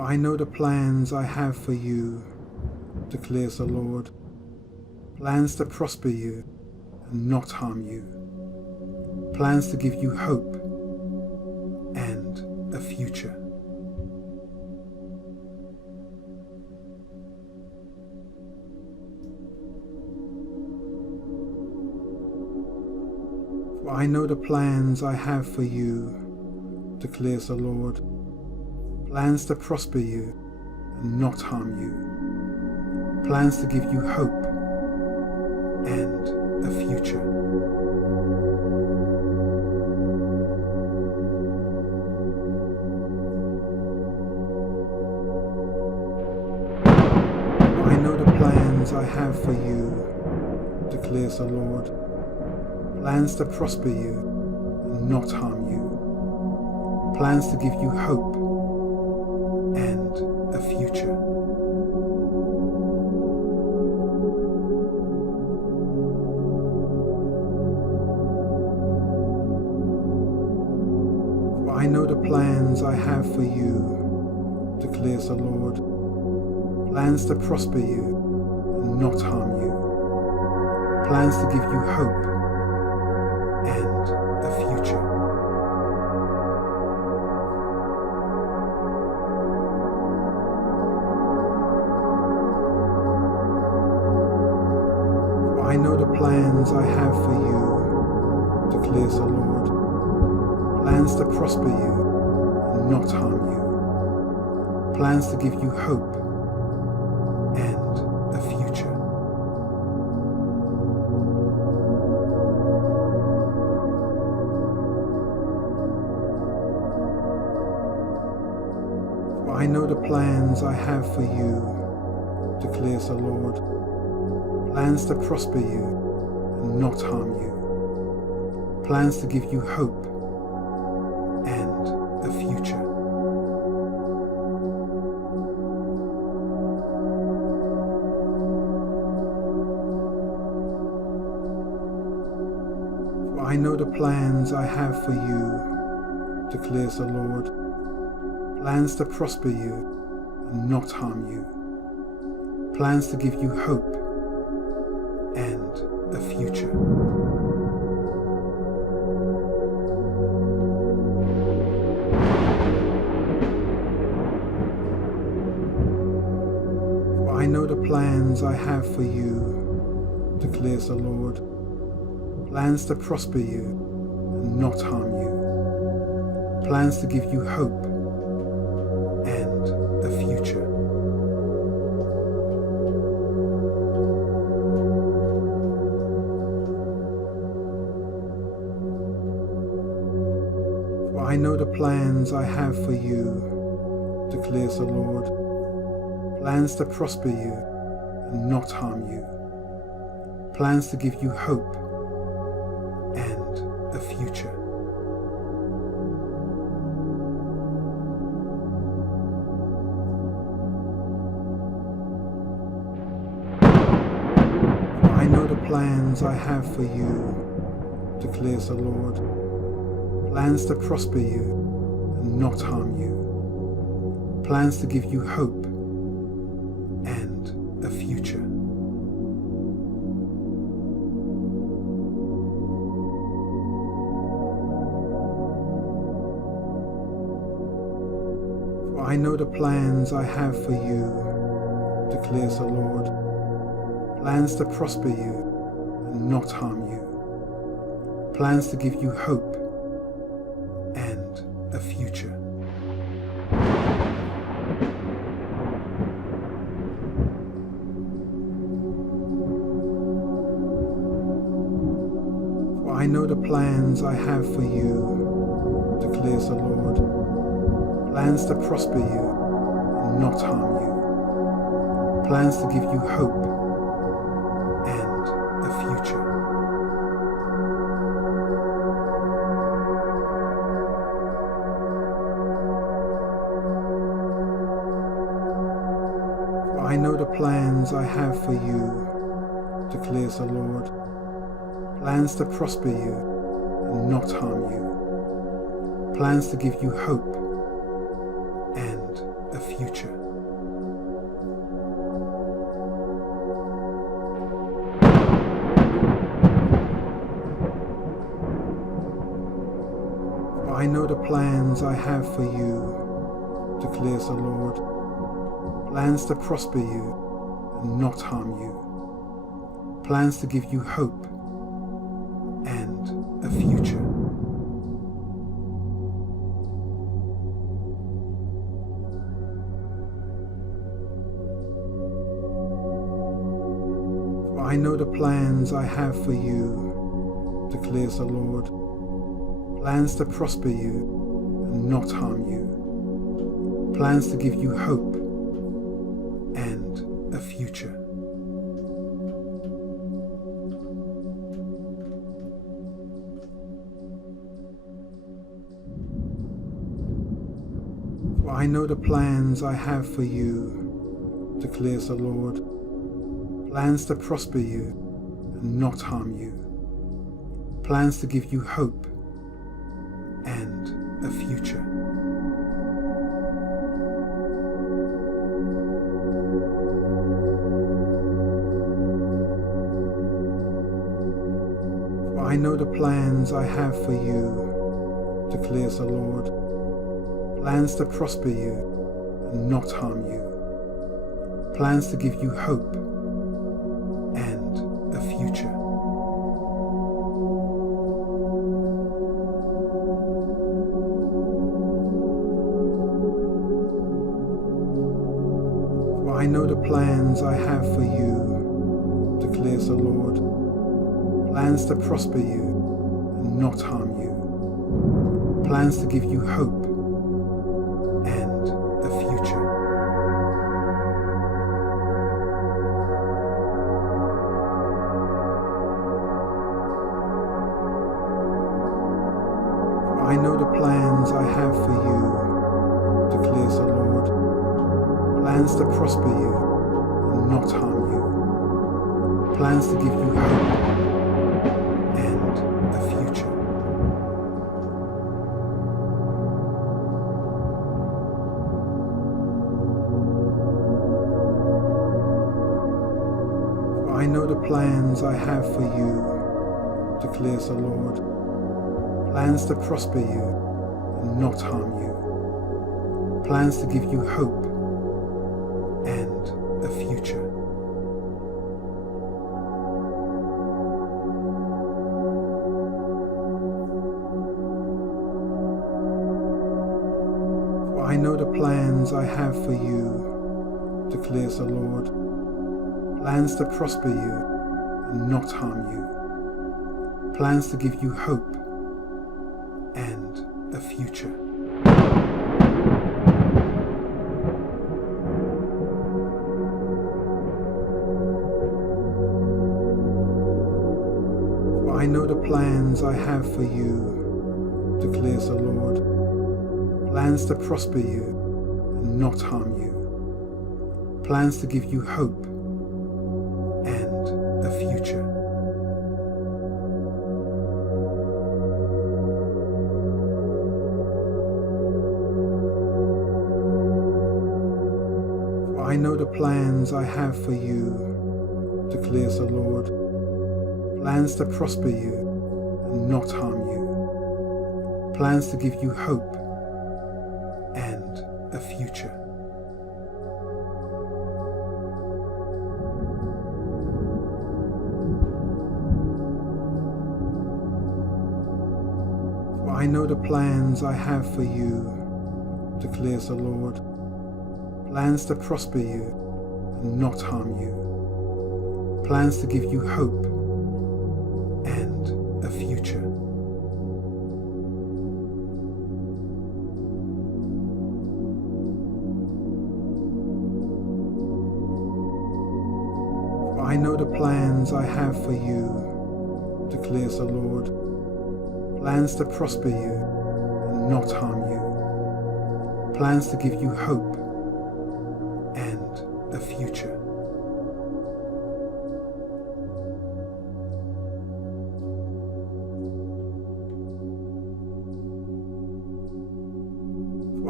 I know the plans I have for you, declares the Lord, plans to prosper you and not harm you, plans to give you hope and a future. For I know the plans I have for you, declares the Lord, plans to prosper you and not harm you, plans to give you hope and a future. I know the plans I have for you, declares the Lord, plans to prosper you and not harm you, plans to give you hope and a future. For I know the plans I have for you, declares the Lord, plans to prosper you and not harm you, plans to give you hope and a future. For I know the plans I have for you, declares the Lord, plans to prosper you and not harm you, plans to give you hope and a future. For I know the plans I have for you, declares the Lord, plans to prosper you and not harm you, plans to give you hope and a future. For I know the plans I have for you, declares the Lord, plans to prosper you and not harm you, plans to give you hope and a future. For I know the plans I have for you, declares the Lord, plans to prosper you and not harm you, plans to give you hope and a future. For I know the plans I have for you, declares the Lord, plans to prosper you and not harm you, plans to give you hope and a future. For I know the plans I have for you, declares the Lord, plans to prosper you and not harm you, plans to give you hope and a future. For I know the plans I have for you, declares the Lord, plans to prosper you and not harm you, plans to give you hope and a future. For I know the plans I have for you, declares the Lord, plans to prosper you and not harm you, plans to give you hope and a future. For I know the plans I have for you, declares the Lord, plans to prosper you and not harm you, plans to give you hope and a future. For I know the plans I have for you, declares the Lord, plans to prosper you and not harm you, plans to give you hope and a future. For I know the plans I have for you, declares the Lord, plans to prosper you and not harm you, plans to give you hope and a future. For I know the plans I have for you, declares the Lord, plans to prosper you and not harm you, plans to give you hope and a future. For I know the plans I have for you, declares the Lord, plans to prosper you and not harm you, plans to give you hope and a future. For I know the plans I have for you, declares the Lord, plans to prosper you and not harm you, plans to give you hope and a future. For I know the plans I have for you, declares the Lord, plans to prosper you and not harm you, plans to give you hope and a future. For I know the plans I have for you, declares the Lord, plans to prosper you and not harm you, plans to give you hope and a future. For I know the plans I have for you, declares the Lord, plans to prosper you and not harm you, plans to give you hope and a future. For I know the plans I have for you, declares the Lord, plans to prosper you and not harm you, plans to give you hope and a future. For I know the plans I have for you, declares the Lord, plans to prosper you and not harm you, plans to give you hope and a future. For I know the plans I have for you, declares the Lord, plans to prosper you and not harm you, plans to give you hope and a future. For I know the plans I have for you, declares the Lord, plans to prosper you and not harm you, plans to give you hope and a future. For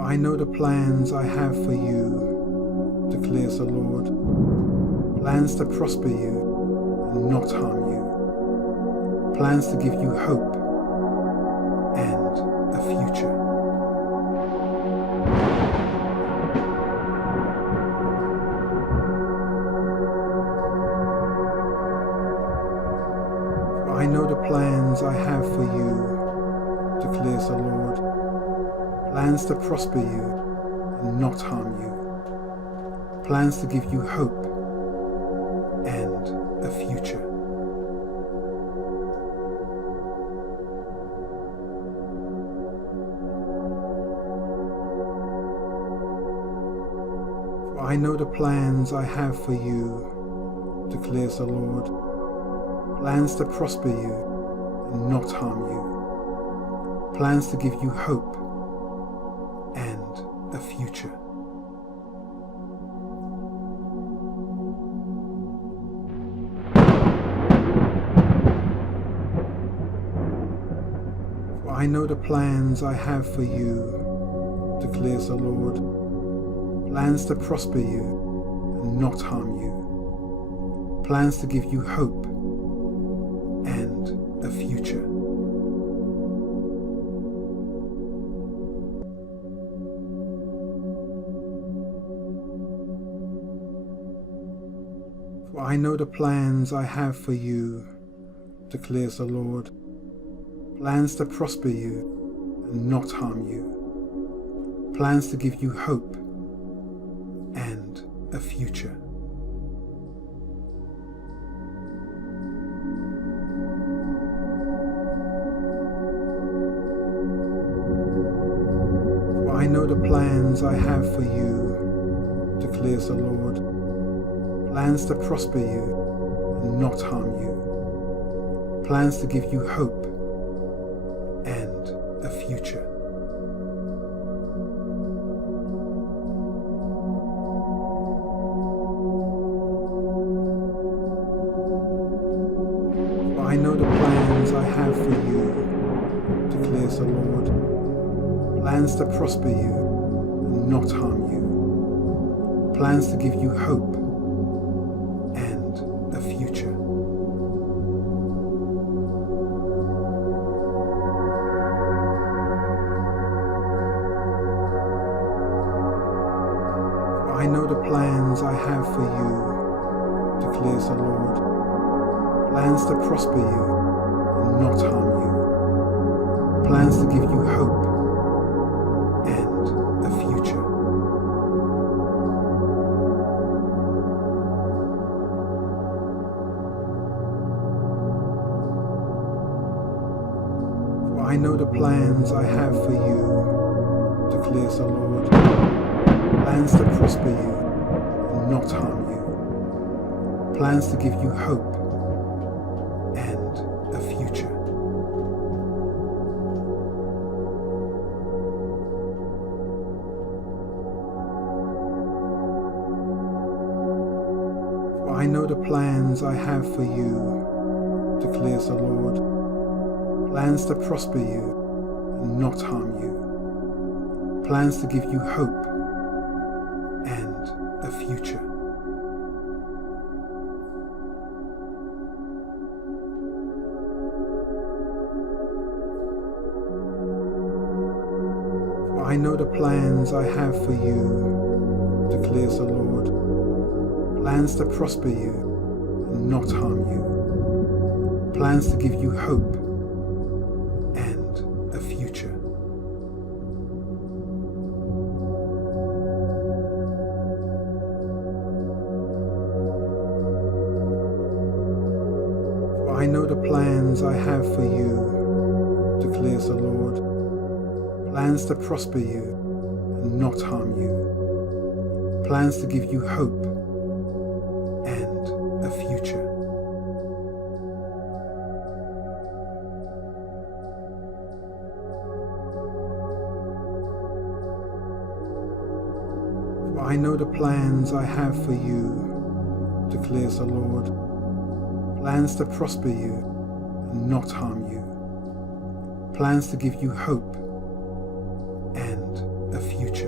For I know the plans I have for you, declares the Lord. Plans to prosper you and not harm you. Plans to give you hope and a future. For I know the plans I have for you, declares the Lord. Plans to prosper you and not harm you. Plans to give you hope and a future. For I know the plans I have for you, declares the Lord. Plans to prosper you and not harm you. Plans to give you hope and a future. For I know the plans I have for you, declares the Lord. Plans to prosper you and not harm you. Plans to give you hope and a future. For I know the plans I have for you, declares the Lord. Plans to prosper you and not harm you. Plans to give you hope and a future. For I know the plans I have for you, declares the Lord. Plans to prosper you and not harm you. Plans to give you hope and a future. For I know the plans I have for you, declares the Lord. Plans to prosper you and not harm you. Plans to give you hope and a future. For I know the plans I have for you, declares the Lord. Plans to prosper you and not harm you. Plans to give you hope and a future. For I know the plans I have for you, declares the Lord. Plans to prosper you and not harm you. Plans to give you hope and a future. For I know the plans I have for you, declares the Lord. Plans to prosper you and not harm you. Plans to give you hope and a future. For I know the plans I have for you, declares the Lord. Plans to prosper you and not harm you. Plans to give you hope and a future. For I know the plans I have for you, declares the Lord. Plans to prosper you and not harm you. Plans to give you hope and a future. For I know the plans I have for you, declares the Lord. Plans to prosper you and not harm you. Plans to give you hope and a future.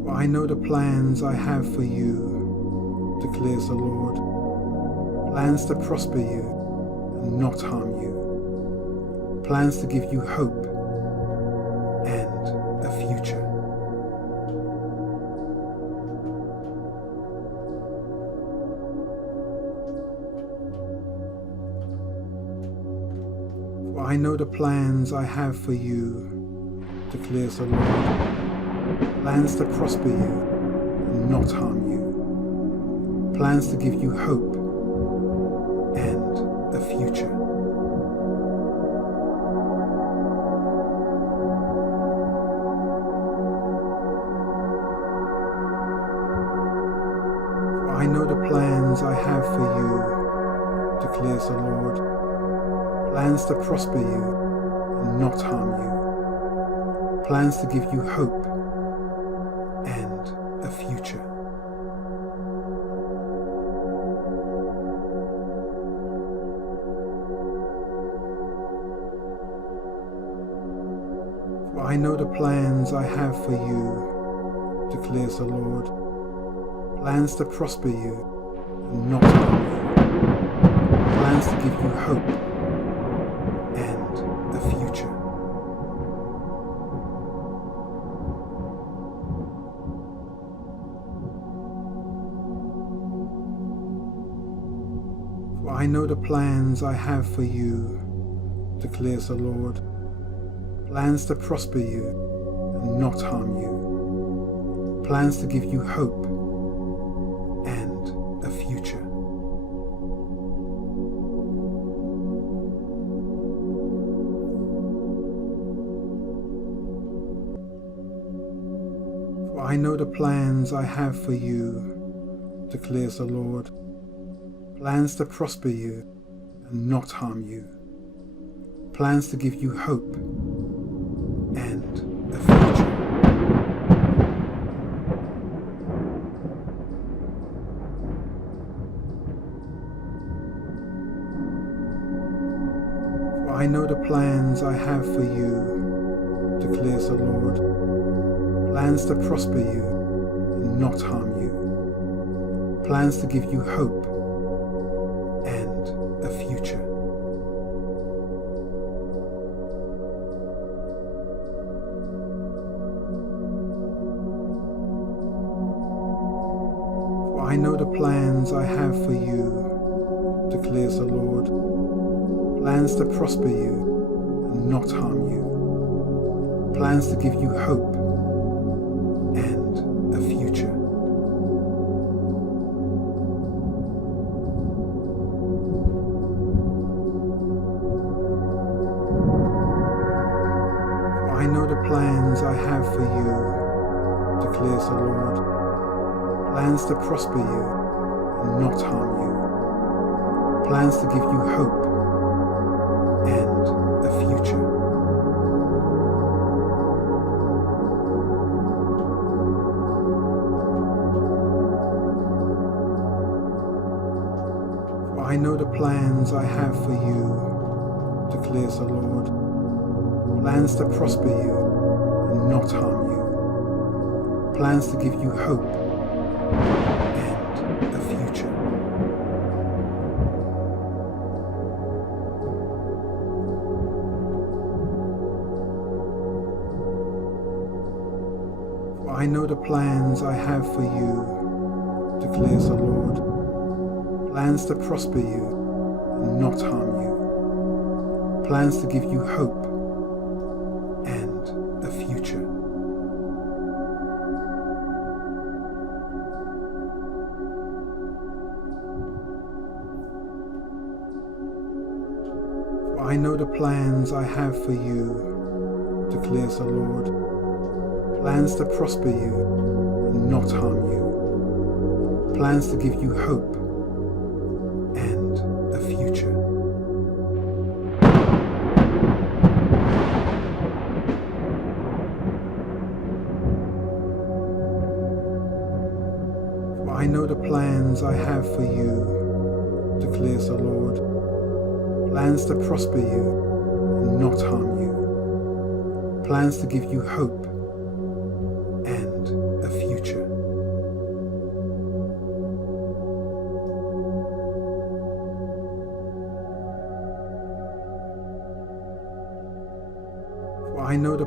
For I know the plans I have for you, declares the Lord. Plans to prosper you and not harm you. Plans to give you hope and a future. For I know the plans I have for you, declares the Lord. Plans to prosper you and not harm you. Plans to give you hope and a future. For I know the plans I have for you, declares the Lord. Plans to prosper you and not harm you. Plans to give you hope and a future. For I know the plans I have for you, declares the Lord. Plans to prosper you and not harm you. Plans to give you hope and a future. For I know the plans I have for you, declares the Lord. Plans to prosper you and not harm you. Plans to give you hope and a future. For I know the plans I have for you, declares the Lord. Plans to prosper you and not harm you. Plans to give you hope and a future. For I know the plans I have for you, declares the Lord. Plans to prosper you and not harm you. Plans to give you hope and a future. For I know the plans I have for you, declares the Lord. Plans to prosper you and not harm you. Plans to give you hope and a future. I know the plans I have for you, declares the Lord. Plans to prosper you and not harm you. Plans to give you hope and a future. For I know the plans I have for you, declares the Lord. Plans to prosper you and not harm you. Plans to give you hope and a future. For I know the plans I have for you, declares the Lord. Plans to prosper you and not harm you. Plans to give you hope and a future. For I know the plans I have for you, declares the Lord. Plans to prosper you and not harm you. Plans to give you hope and a future. For I know the plans I have for you, declares the Lord. Plans to prosper you and not harm you. Plans to give you hope and a future.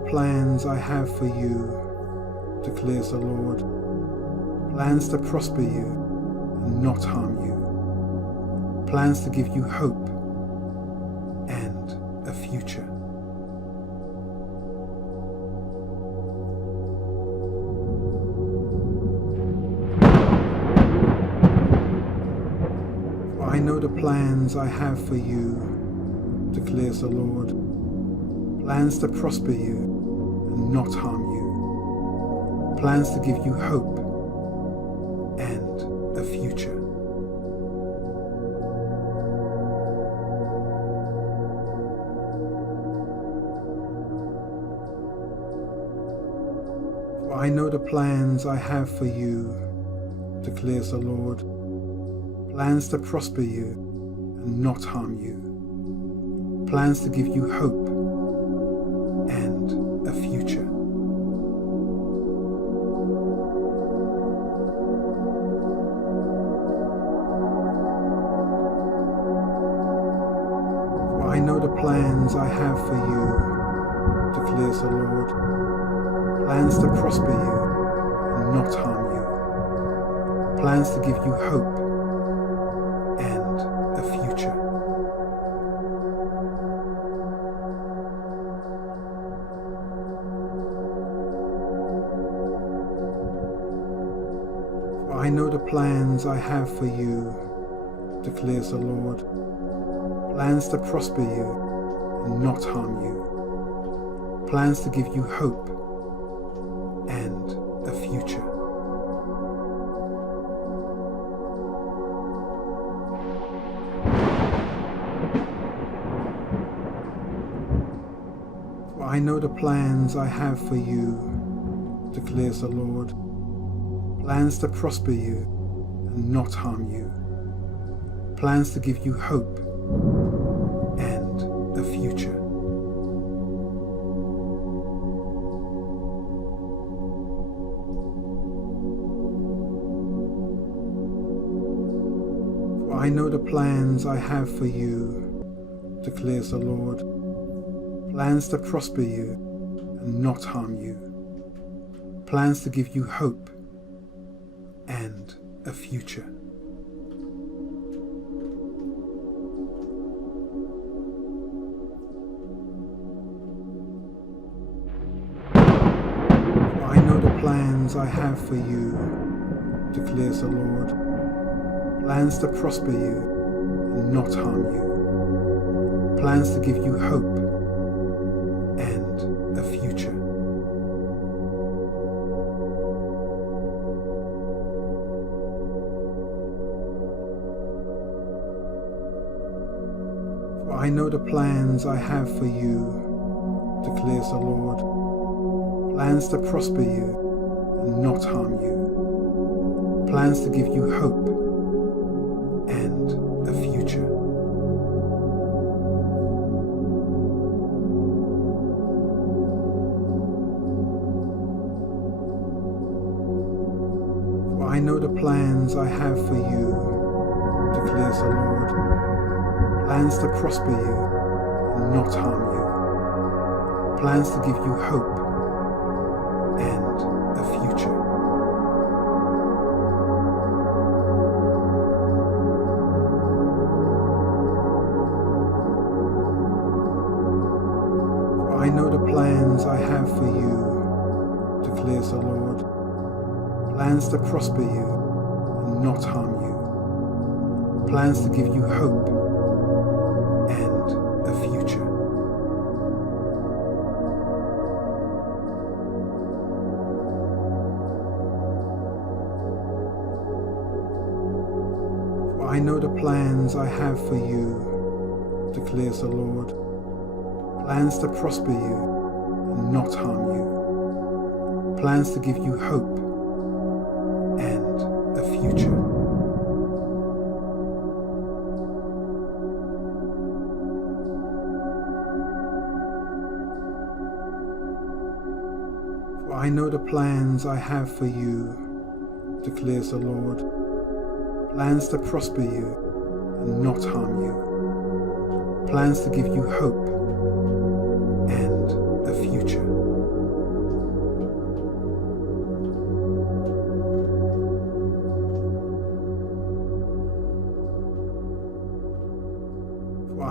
plans I have for you, declares the Lord. Plans to prosper you and not harm you. Plans to give you hope and a future. For I know the plans I have for you, declares the Lord. Plans to prosper you and not harm you. Plans to give you hope and a future. For I know the plans I have for you, declares the Lord. Plans to prosper you and not harm you. Plans to give you hope and a future. For I know the plans I have for you, declares the Lord. Plans to prosper you and not harm you. Plans to give you hope and a future. For I know the plans I have for you, declares the Lord. Plans to prosper you and not harm you. Plans to give you hope and a future. For I know the plans I have for you, declares the Lord. Plans to prosper you and not harm you. Plans to give you hope and a future. For I know the plans I have for you, declares the Lord. Plans to prosper you and not harm you. Plans to give you hope and a future. For I know the plans I have for you, declares the Lord. Plans to prosper you and not harm you. Plans to give you hope and a future. For I know the plans I have for you, declares the Lord. Plans to prosper you and not harm you. Plans to give you hope and a future. For I know the plans I have for you, declares the Lord. Plans to prosper you and not harm you. Plans to give you hope and a future. For I know the plans I have for you, declares the Lord. Plans to prosper you and not harm you. Plans to give you hope and a future. For I know the plans I have for you, declares the Lord. Plans to prosper you and not harm you. Plans to give you hope and a future. For I know the plans I have for you, declares the Lord. Plans to prosper you and not harm you. Plans to give you hope and a future.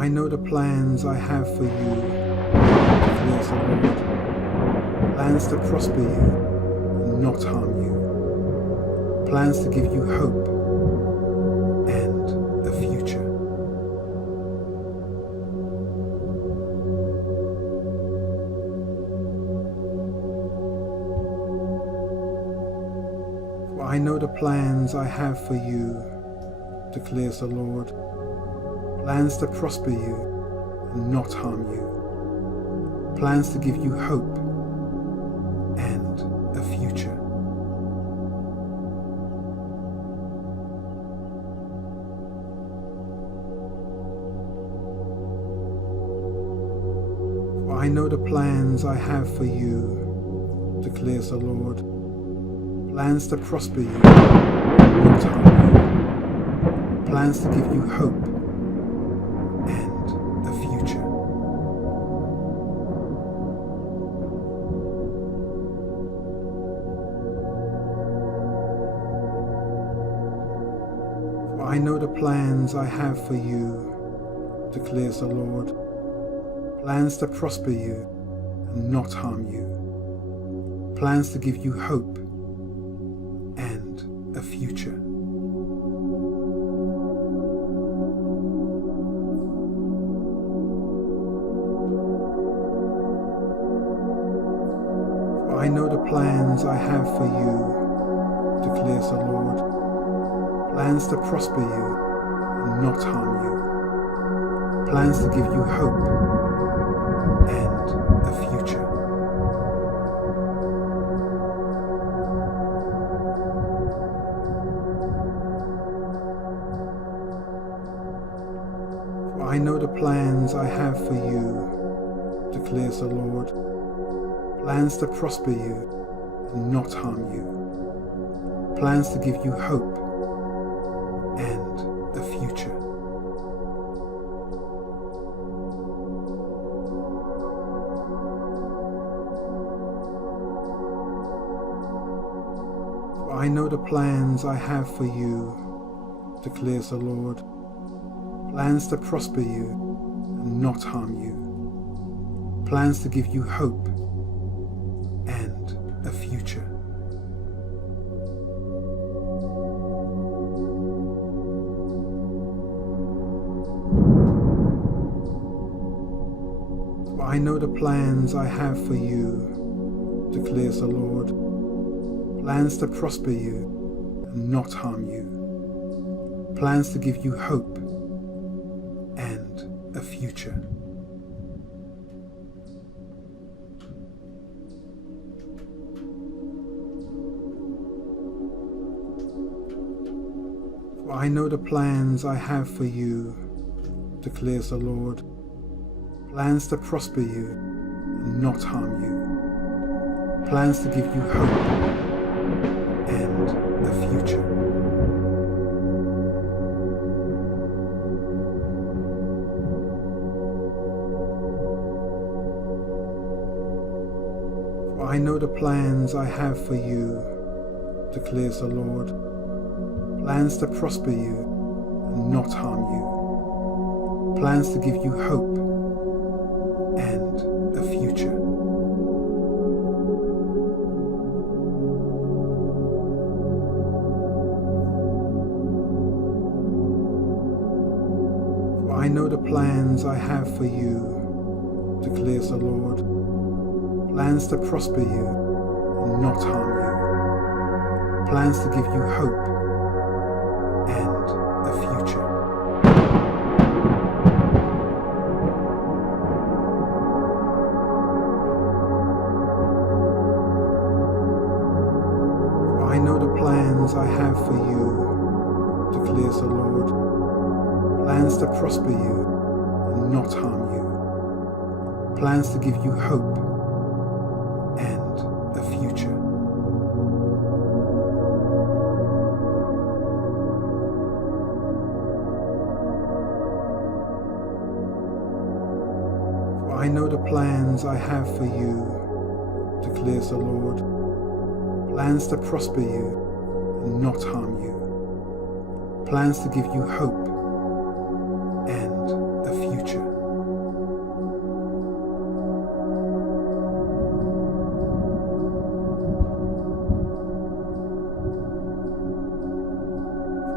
I know the plans I have for you, declares the Lord. Plans to prosper you and not harm you. Plans to give you hope and a future. For I know the plans I have for you, declares the Lord. Plans to prosper you and not harm you. Plans to give you hope and a future. For I know the plans I have for you, declares the Lord. Plans to prosper you and not harm you. Plans to give you hope and a future. For I know the plans I have for you, declares the Lord. Plans to prosper you and not harm you. Plans to give you hope and a future. I know the plans I have for you, declares the Lord. Plans to prosper you and not harm you. Plans to give you hope and a future. For I know the plans I have for you, declares the Lord. Plans to prosper you and not harm you. Plans to give you hope and a future. For I know the plans I have for you, declares the Lord. Plans to prosper you and not harm you. Plans to give you hope and a future. For I know the plans I have for you, declares the Lord. Plans to prosper you and not harm you. Plans to give you hope and a future. For I know the plans I have for you, declares the Lord. Plans to prosper you and not harm you. Plans to give you hope and a future. For I know the plans I have for you, declares the Lord. Plans to prosper you and not harm you. Plans to give you hope and a future. For I know the plans I have for you, declares the Lord. Plans to prosper you and not harm you. Plans to give you hope and a future. For I know the plans I have for you, declares the Lord. Plans to prosper you and not harm you. Plans to give you hope and a future. For I know the plans I have for you, declares the Lord. Plans to prosper you and not harm you. Plans to give you hope and a future.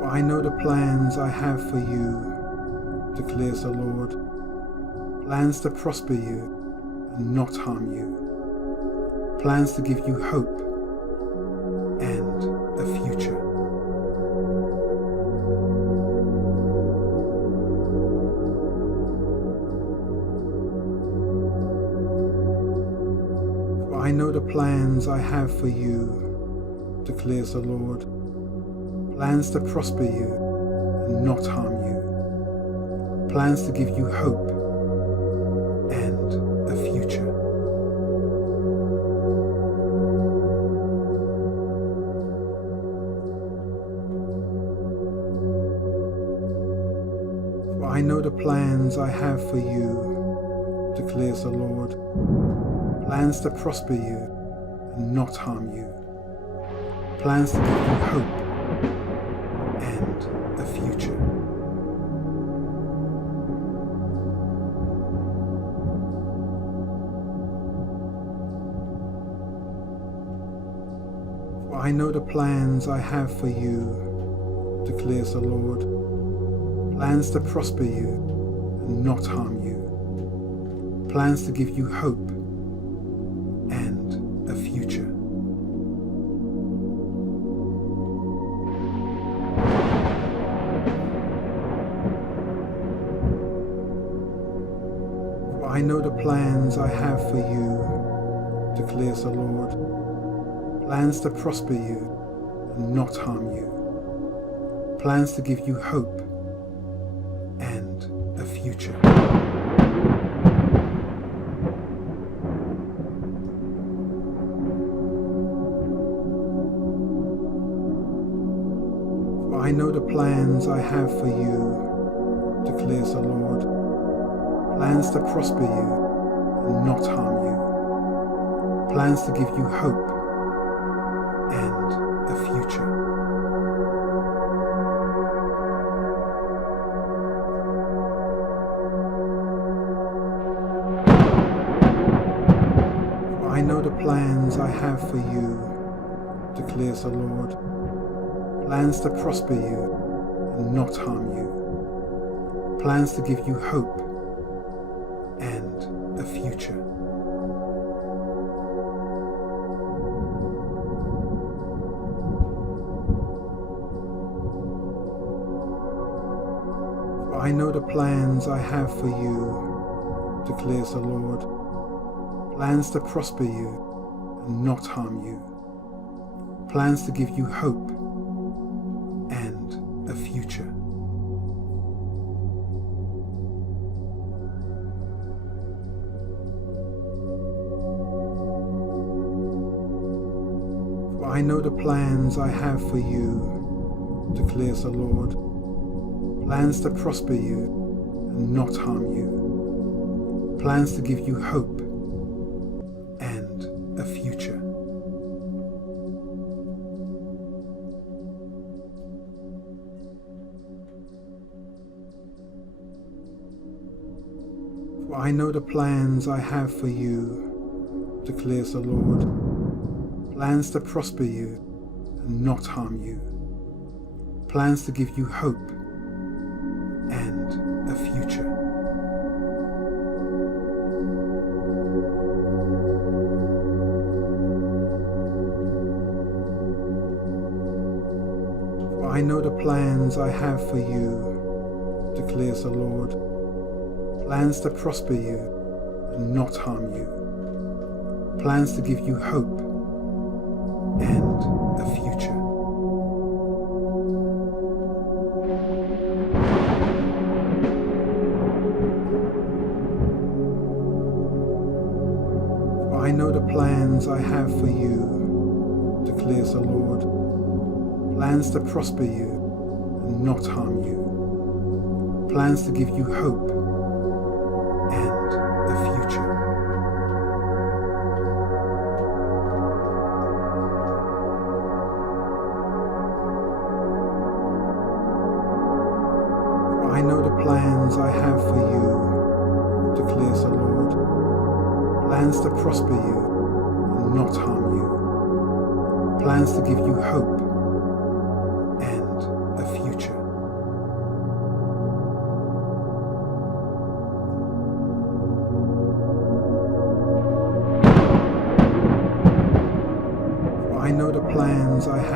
For I know the plans I have for you, declares the Lord, plans to prosper you and not harm you, plans to give you hope and a future. For I know the plans I have for you, declares the Lord, plans to prosper you and not harm you, plans to give you hope and a future. For I know the plans I have for you, declares the Lord, plans to prosper you and not harm you, plans to give you hope and a future. For I know the plans I have for you, declares the Lord, plans to prosper you and not harm you, plans to give you hope and a future. For I know the plans I have for you, declares the Lord, plans to prosper you and not harm you, plans to give you hope and a future. For I know the plans I have for you, declares the Lord, plans to prosper you and not harm you, plans to give you hope and a future. For I know the plans I have for you, declares the Lord, plans to prosper you and not harm you, plans to give you hope and a future. For I know the plans I have for you, declares the Lord, plans to prosper you and not harm you, plans to give you hope and a future. For I know the plans I have for you, declares the Lord, plans to prosper you and not harm you, plans to give you hope and a future. For I know the plans I have for you, declares the Lord, plans to prosper you and not harm you, plans to give you hope and a future. For I know the plans I have for you, declares the Lord, plans to prosper you and not harm you, plans to give you hope and a future. For I know the plans I have for you, declares the Lord, plans to prosper you and not harm you, plans to give you hope and a future. For I know the plans I have for you, declares the Lord, plans to prosper you and not harm you, plans to give you hope and a future.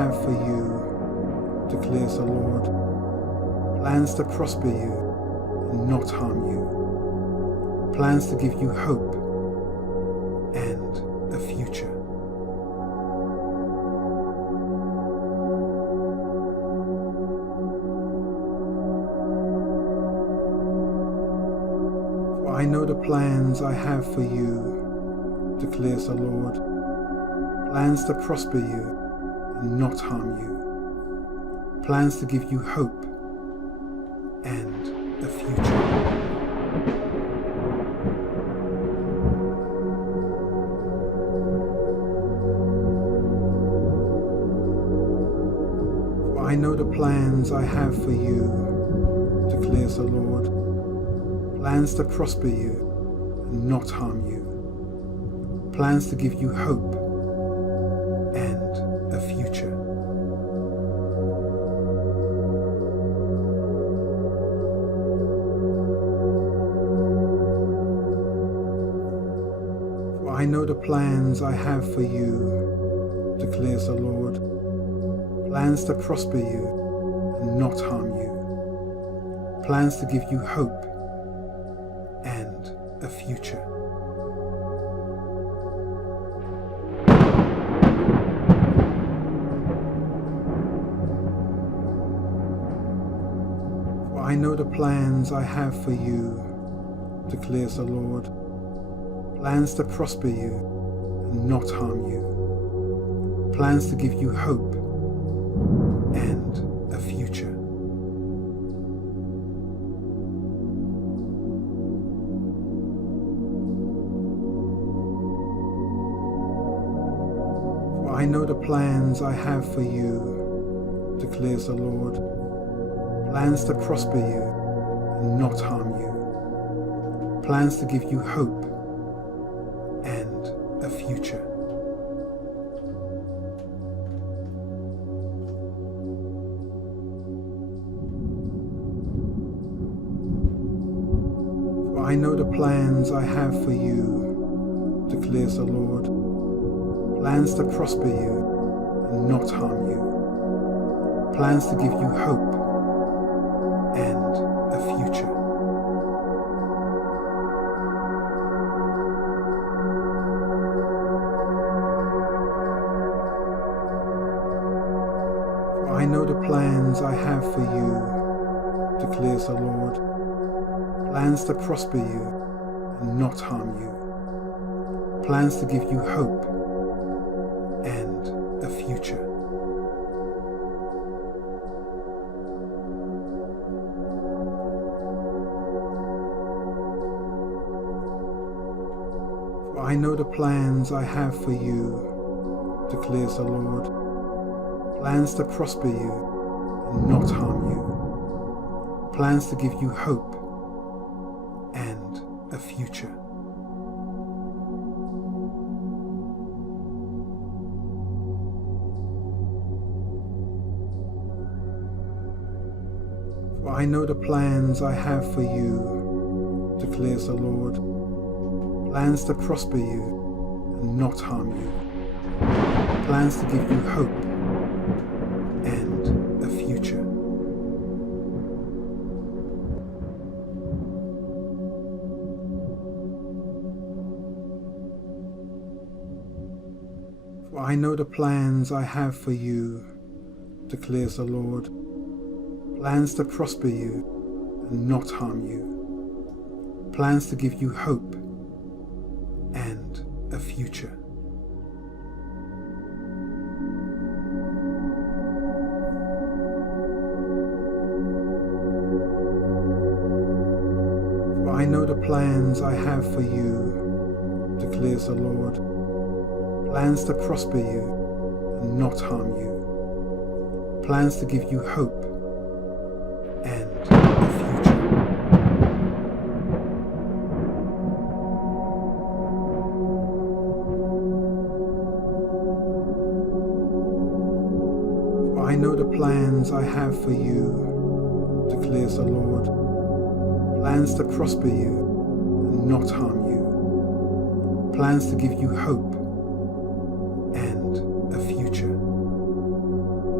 have for you, declares the Lord. Plans to prosper you and not harm you. Plans to give you hope and a future. For I know the plans I have for you, declares the Lord. Plans to prosper you and not harm you. Plans to give you hope and a future. For I know the plans I have for you, declares the Lord. Plans to prosper you and not harm you. Plans to give you hope and a future. For I know the plans I have for you, declares the Lord. Plans to prosper you and not harm you. Plans to give you hope and a future. For I know the plans I have for you, declares the Lord. Plans to prosper you and not harm you. Plans to give you hope and a future. For I know the plans I have for you, declares the Lord. Plans to prosper you and not harm you. Plans to give you hope and a future. For I know the plans I have for you, declares the Lord. Plans to prosper you and not harm you. Plans to give you hope and a future. For I know the plans I have for you, declares the Lord. Plans to prosper you and not harm you. Plans to give you hope and a future. For I know the plans I have for you, declares the Lord. Plans to prosper you and not harm you. Plans to give you hope and a future. For I know the plans I have for you, declares the Lord. Plans to prosper you and not harm you. Plans to give you hope and a future. For I know the plans I have for you, declares the Lord. Plans to prosper you and not harm you. Plans to give you hope and a future. For I know the plans I have for you, declares the Lord. Plans to prosper you and not harm you. Plans to give you hope and a future. For I know the plans I have for you, declares the Lord. Plans to prosper you and not harm you. Plans to give you hope and a future.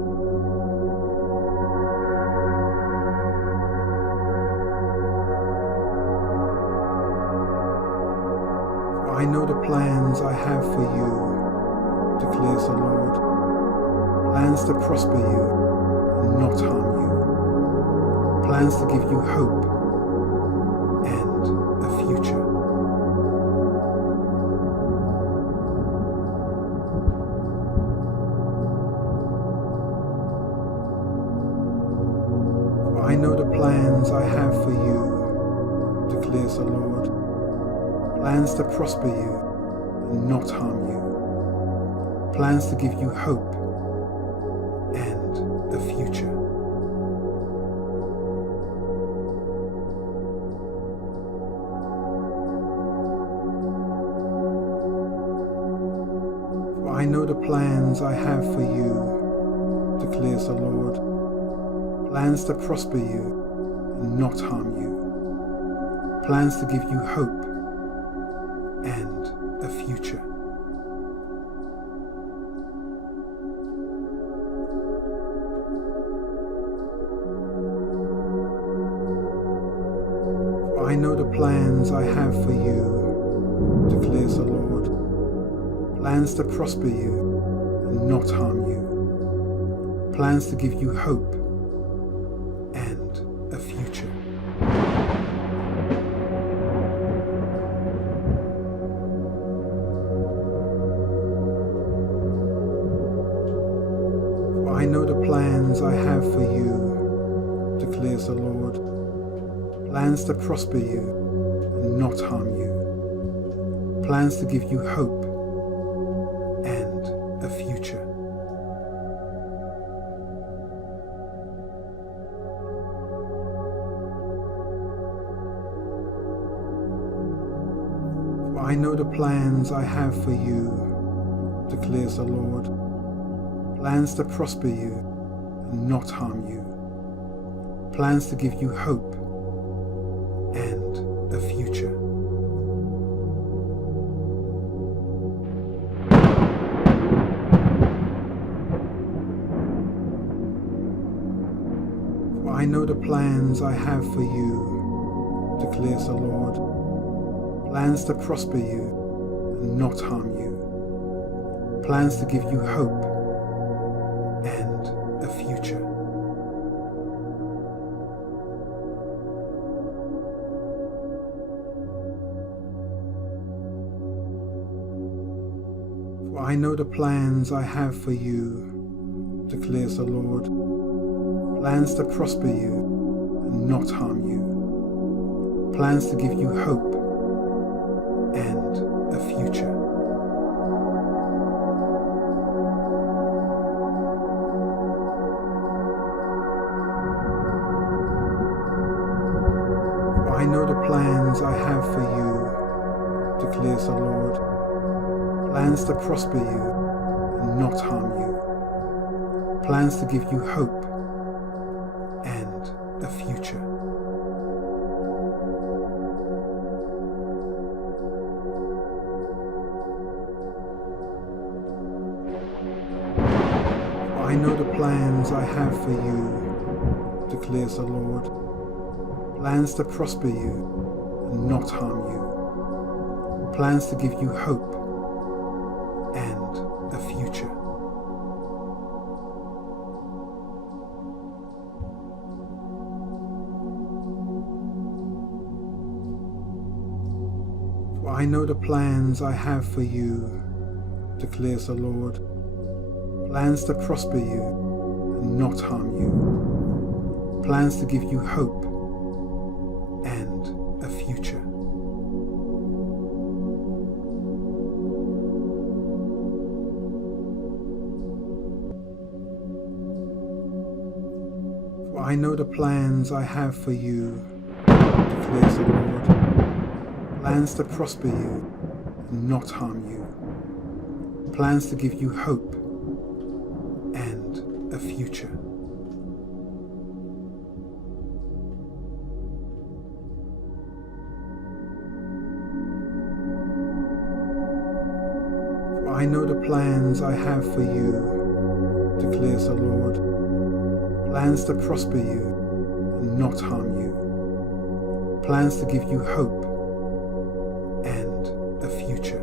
I know the plans I have for you, declares the Lord. Plans to prosper you and not harm you. Plans to give you hope and a future. For I know the plans I have for you, declares the Lord. Plans to prosper you and not harm you. Plans to give you hope and a future. For I know the plans I have for you, declares the Lord. Plans to prosper you and not harm you. Plans to give you hope and a future. For I know the plans I have for you, declares the Lord. Plans to prosper you and not harm you. Plans to give you hope and a future. For I know the plans I have for you, declares the Lord. Plans to prosper you and not harm you. Plans to give you hope and a future. For I know the plans I have for you, declares the Lord. Plans to prosper you and not harm you. Plans to give you hope and a future. For I know the plans I have for you, declares the Lord. Plans to prosper you and not harm you. Plans to give you hope and a future. For I know the plans I have for you, declares the Lord. Plans to prosper you and not harm you. Plans to give you hope and a future. For I know the plans I have for you, declares the Lord. Plans to prosper you and not harm you. Plans to give you hope and a future. For I know the plans I have for you, declares the Lord. Plans to prosper you and not harm you. Plans to give you hope and a future. For I know the plans I have for you, declares the Lord. Plans to prosper you and not harm you. Plans to give you hope and a future. For I know the plans I have for you, declares the Lord. Plans to prosper you and not harm you. Plans to give you hope and a future. For I know the plans I have for you, declares the Lord. Plans to prosper you and not harm you. Plans to give you hope and a future.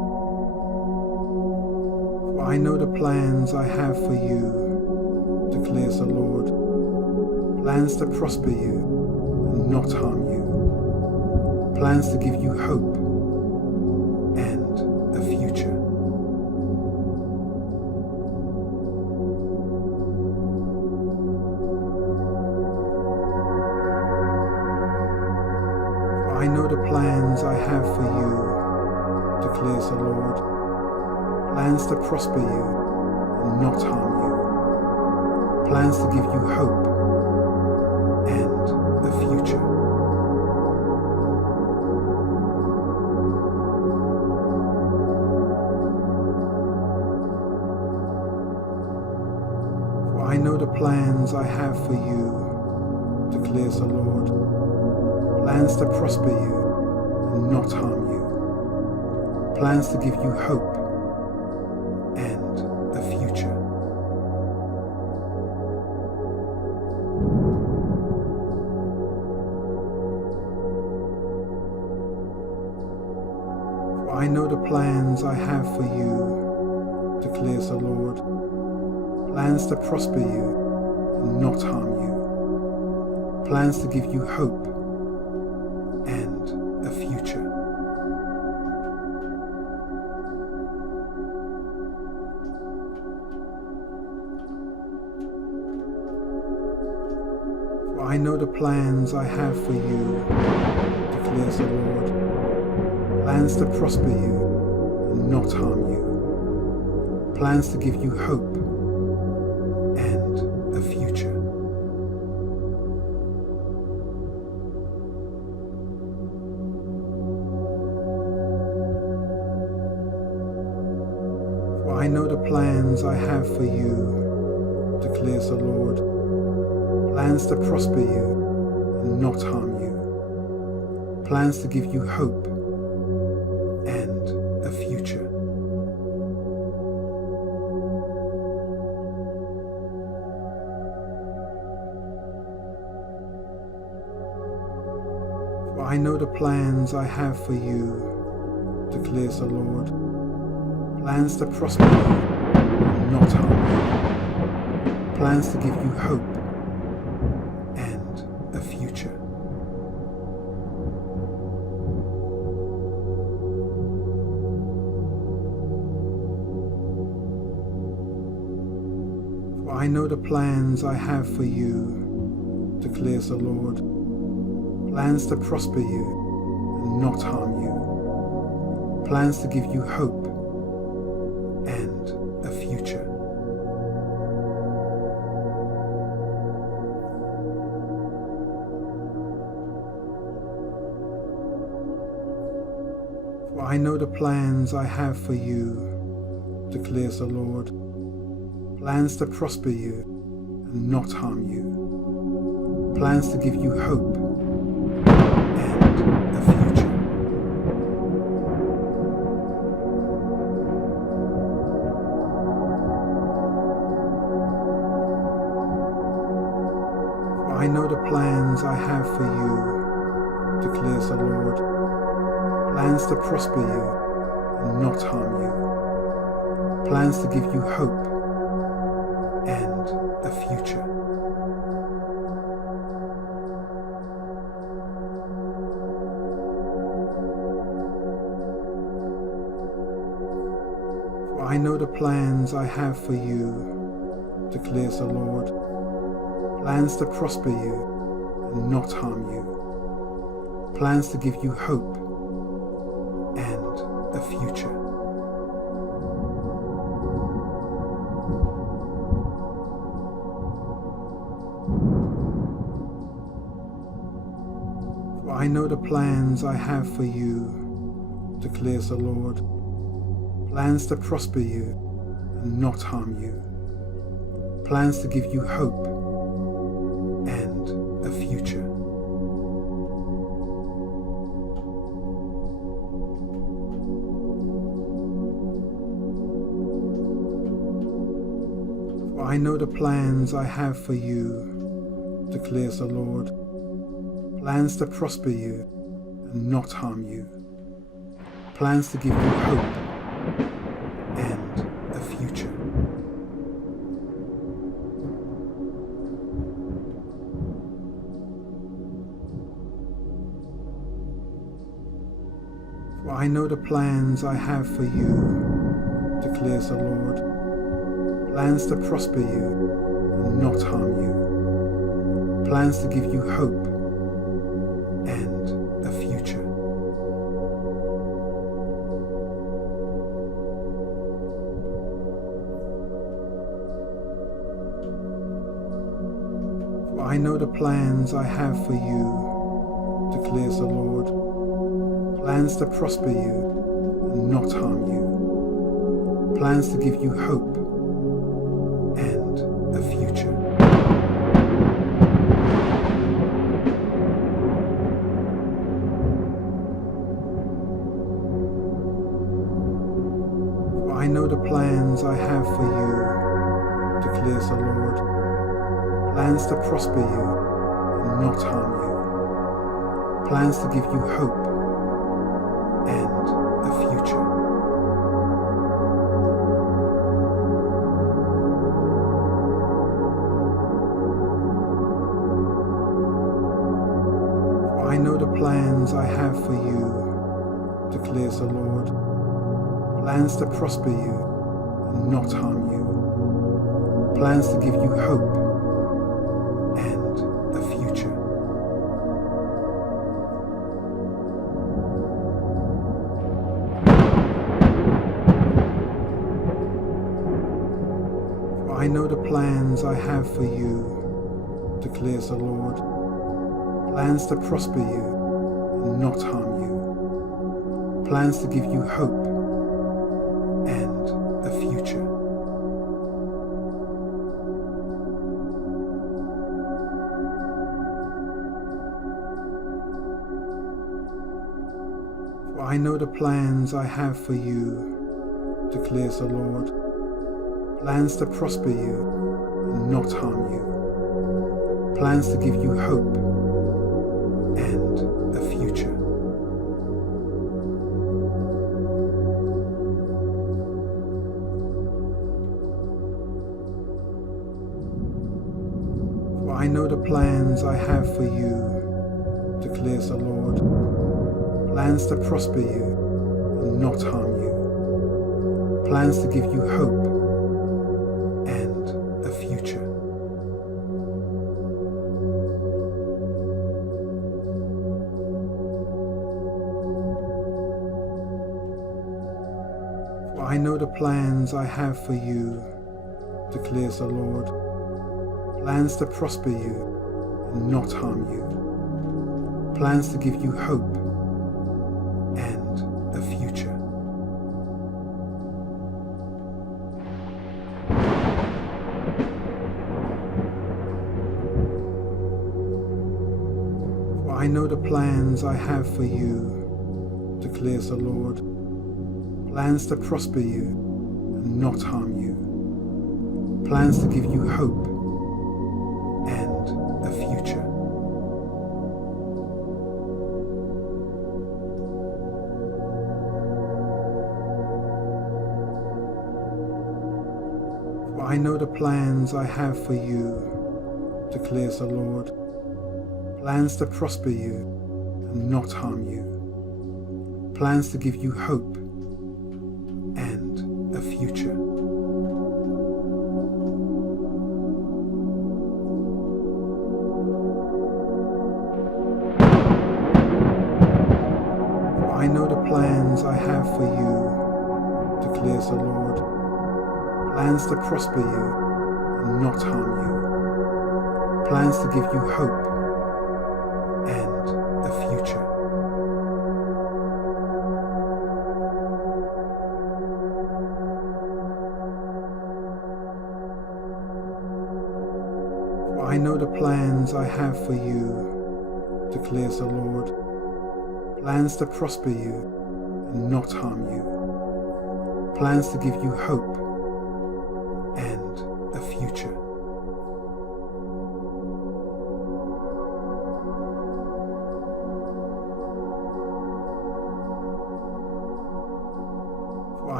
I know the plans I have for you, declares the Lord. Plans to prosper you and not harm you. Plans to give you hope and a future. I know the plans I have for you, declares the Lord. Plans to prosper you and not harm you. Plans to give you hope and a future. For I know the plans I have for you, declares the Lord. Plans to prosper you and not harm you. Plans to give you hope and a future. For I know the plans I have for you, declares the Lord. Plans to prosper you and not harm you. Plans to give you hope and a future. For I know the plans I have for you, declares the Lord. Plans to prosper you and not harm you. Plans to give you hope and a future. I know the plans I have for you, declares the Lord. Plans to prosper you and not harm you. Plans to give you hope and a future. For I know the plans I have for you, declares the Lord. Plans to prosper you and not harm you. Plans to give you hope and a future. For I know the plans I have for you, declares the Lord. Plans to prosper you and not harm you. Plans to give you hope and a future. For I know the plans I have for you, declares the Lord. Plans to prosper you and not harm you. Plans to give you hope and a future. I know the plans I have for you, declares the Lord. Plans to prosper you and not harm you. Plans to give you hope and a future. For I know the plans I have for you, declares the Lord. Plans to prosper you and not harm you. Plans to give you hope and a future. For I know the plans I have for you, declares the Lord. Plans to prosper you and not harm you. Plans to give you hope and a future. For I know the plans I have for you, declares the Lord. Plans to prosper you and not harm you. Plans to give you hope and a future. future. For I know the plans I have for you, declares the Lord, plans to prosper you and not harm you, plans to give you hope and a future. For I know the plans I have for you, declares the Lord, plans to prosper you and not harm you, plans to give you hope and a future. For I know the plans I have for you, declares the Lord, plans to prosper you and not harm you, plans to give you hope and a future. For I know the plans I have for you, declares the Lord, plans to prosper you and not harm you, plans to give you hope and a future. I know the plans I have for you, declares the Lord, plans to prosper you and not harm you, plans to give you hope and a future. For I know the plans I have for you, declares the Lord, plans to prosper you and not harm you, plans to give you hope and a future. For I know the plans I have for you, declares the Lord, plans to prosper you and not harm you, plans to give you hope and a future. For I know the plans I have for you, declares the Lord, plans to prosper you and not harm you, plans to give you hope and a future. I know the plans I have for you, declares the Lord, plans to prosper you and not harm you, plans to give you hope and a future. For I know the plans I have for you, declares the Lord, plans to prosper you and not harm you, plans to give you hope and a future. For I know the plans I have for you, declares the Lord, plans to prosper you and not harm you, plans to give you hope and a future. For I know the plans I have for you, declares the Lord, plans to prosper you and not harm you, plans to give you hope and a future. For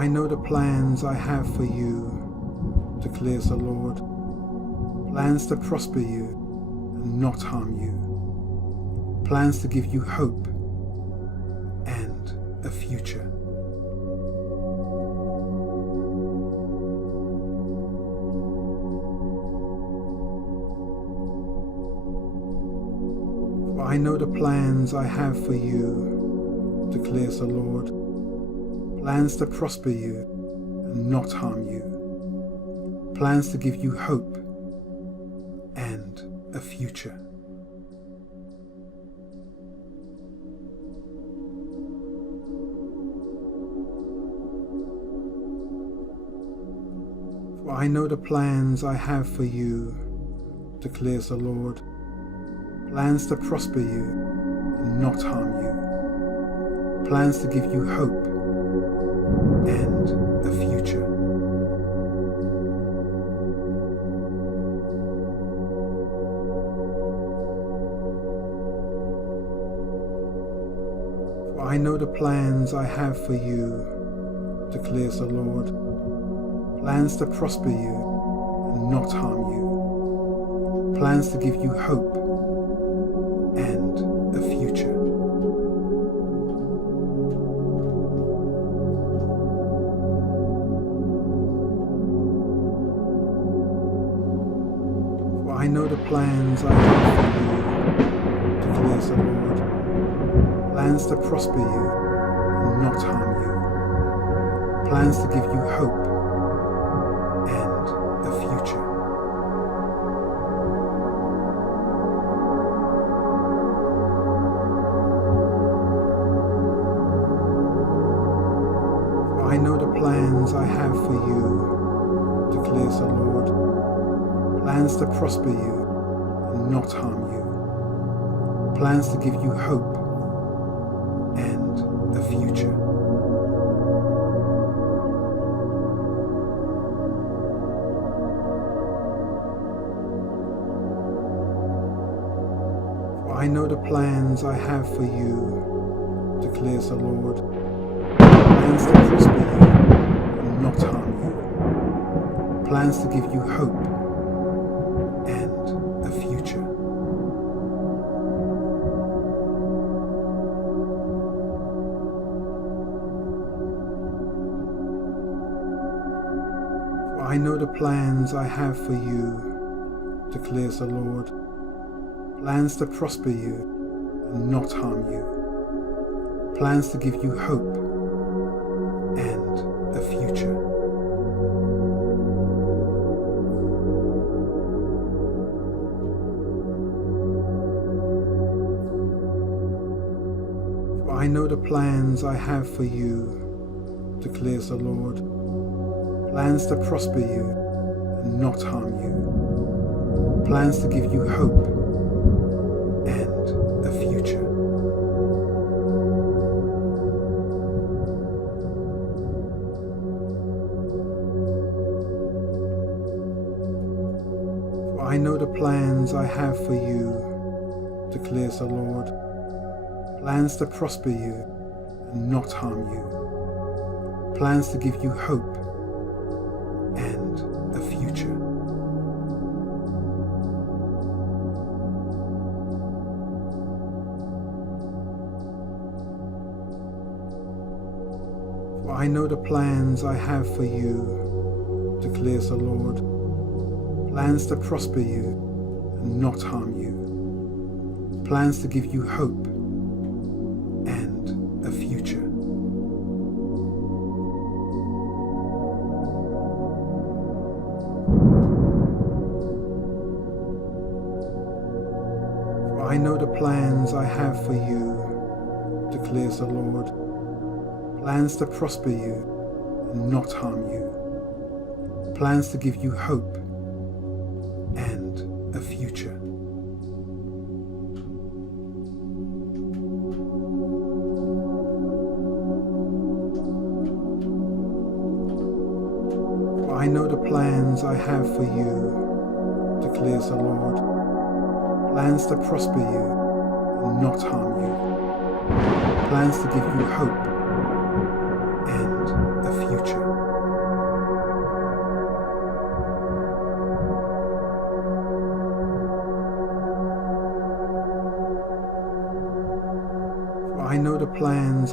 I know the plans I have for you, declares the Lord. Plans to prosper you and not harm you. Plans to give you hope and a future. For I know the plans I have for you, declares the Lord. Plans to prosper you and not harm you. Plans to give you hope and a future. For I know the plans I have for you, declares the Lord. Plans to prosper you and not harm you. Plans to give you hope and a future. For I know the plans I have for you, declares the Lord. Plans to prosper you and not harm you. Plans to give you hope and a future. For I know the plans I have for you, declares the Lord. Plans to prosper you and not harm you. Plans to give you hope and a future. For I know the plans I have for you, declares the Lord. Plans to prosper you and not harm you. Plans to give you hope and a future. For I know the plans I have for you, declares the Lord. Plans to prosper you and not harm you. Plans to give you hope and a future. For I know the plans I have for you, declares the Lord. Plans to prosper you and not harm you. Plans to give you hope and a future. For I know the plans I have for you, declares the Lord. Plans to prosper you and not harm you. Plans to give you hope and a future. For I know the plans I have for you, declares the Lord. Plans to prosper you and not harm you. Plans to give you hope and a future. For I know the plans I have for you, declares the Lord. Plans to prosper you and not harm you. Plans to give you hope and a future. For I know the plans I have for you, declares the Lord. Plans to prosper you and not harm you. Plans to give you hope and a future. For I know the plans I have for you, declares the Lord. Plans to prosper you and not harm you. Plans to give you hope and a future.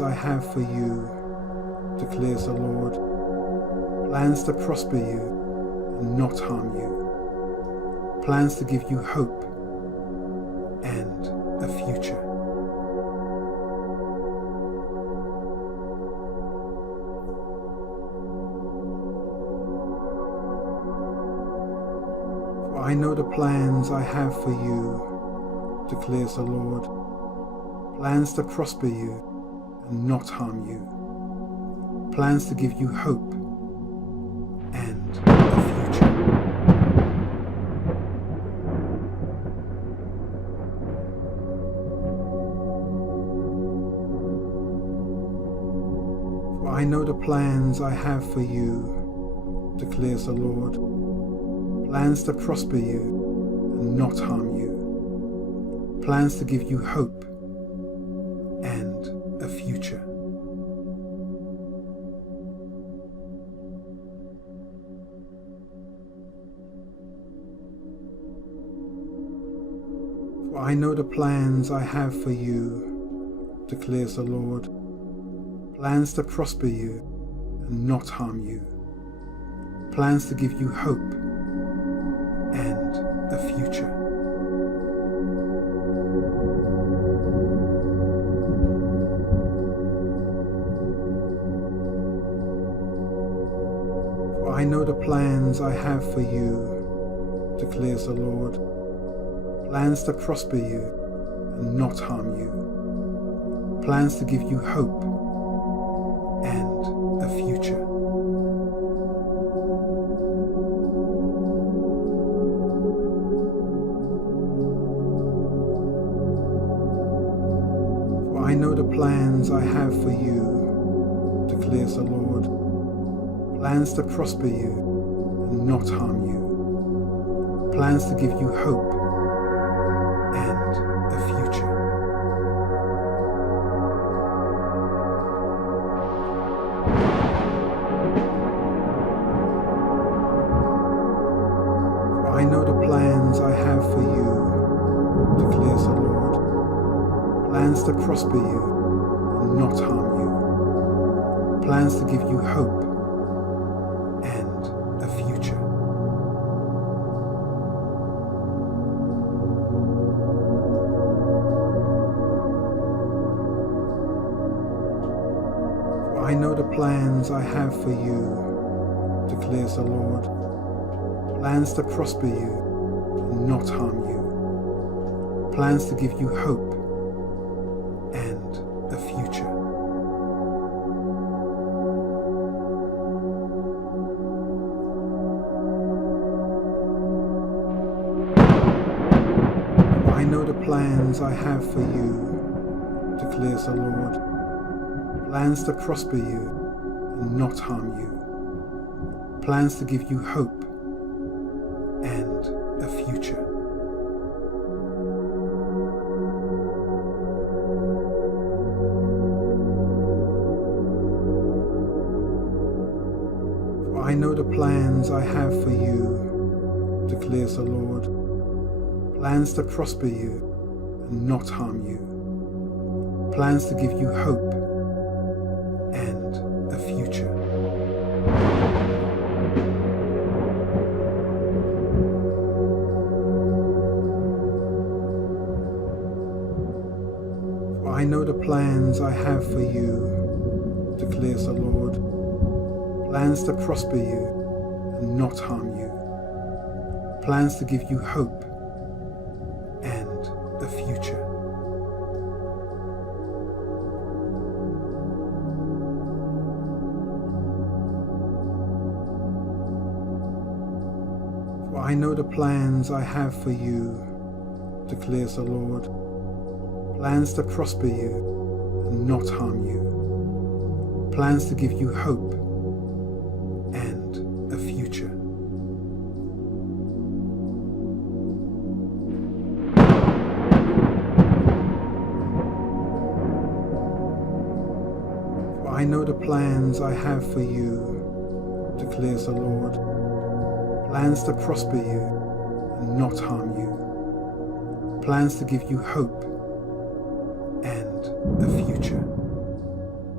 I have for you, declares the Lord. Plans to prosper you and not harm you. Plans to give you hope and a future. For I know the plans I have for you, declares the Lord. Plans to prosper you and not harm you. Plans to give you hope and a future. For I know the plans I have for you, declares the Lord. Plans to prosper you and not harm you. Plans to give you hope and a future. For I know the plans I have for you, declares the Lord. Plans to prosper you and not harm you. Plans to give you hope and a future. For I know the plans I have for you, declares the Lord. Plans to prosper you and not harm you. Plans to give you hope and a future. For I know the plans I have for you, declares the Lord. Plans to prosper you and not harm you. Plans to give you hope and a future. For I know the plans I have for you, declares the Lord. Plans to prosper you and not harm you. Plans to give you hope and a future. For I know the plans I have for you, declares the Lord. Plans to prosper you and not harm you. Plans to give you hope and a future. I know the plans I have for you, declares the Lord. Plans to prosper you and not harm you. Plans to give you hope and a future. For I know the plans I have for you, declares the Lord. Plans to prosper you and not harm you. Plans to give you hope and a future. For I know the plans I have for you, declares the Lord. Plans to prosper you and not harm you. Plans to give you hope and a future. For I know the plans I have for you, declares the Lord. Plans to prosper you and not harm you. Plans to give you hope and a future. I know the plans I have for you, declares the Lord. Plans to prosper you and not harm you. Plans to give you hope and a future.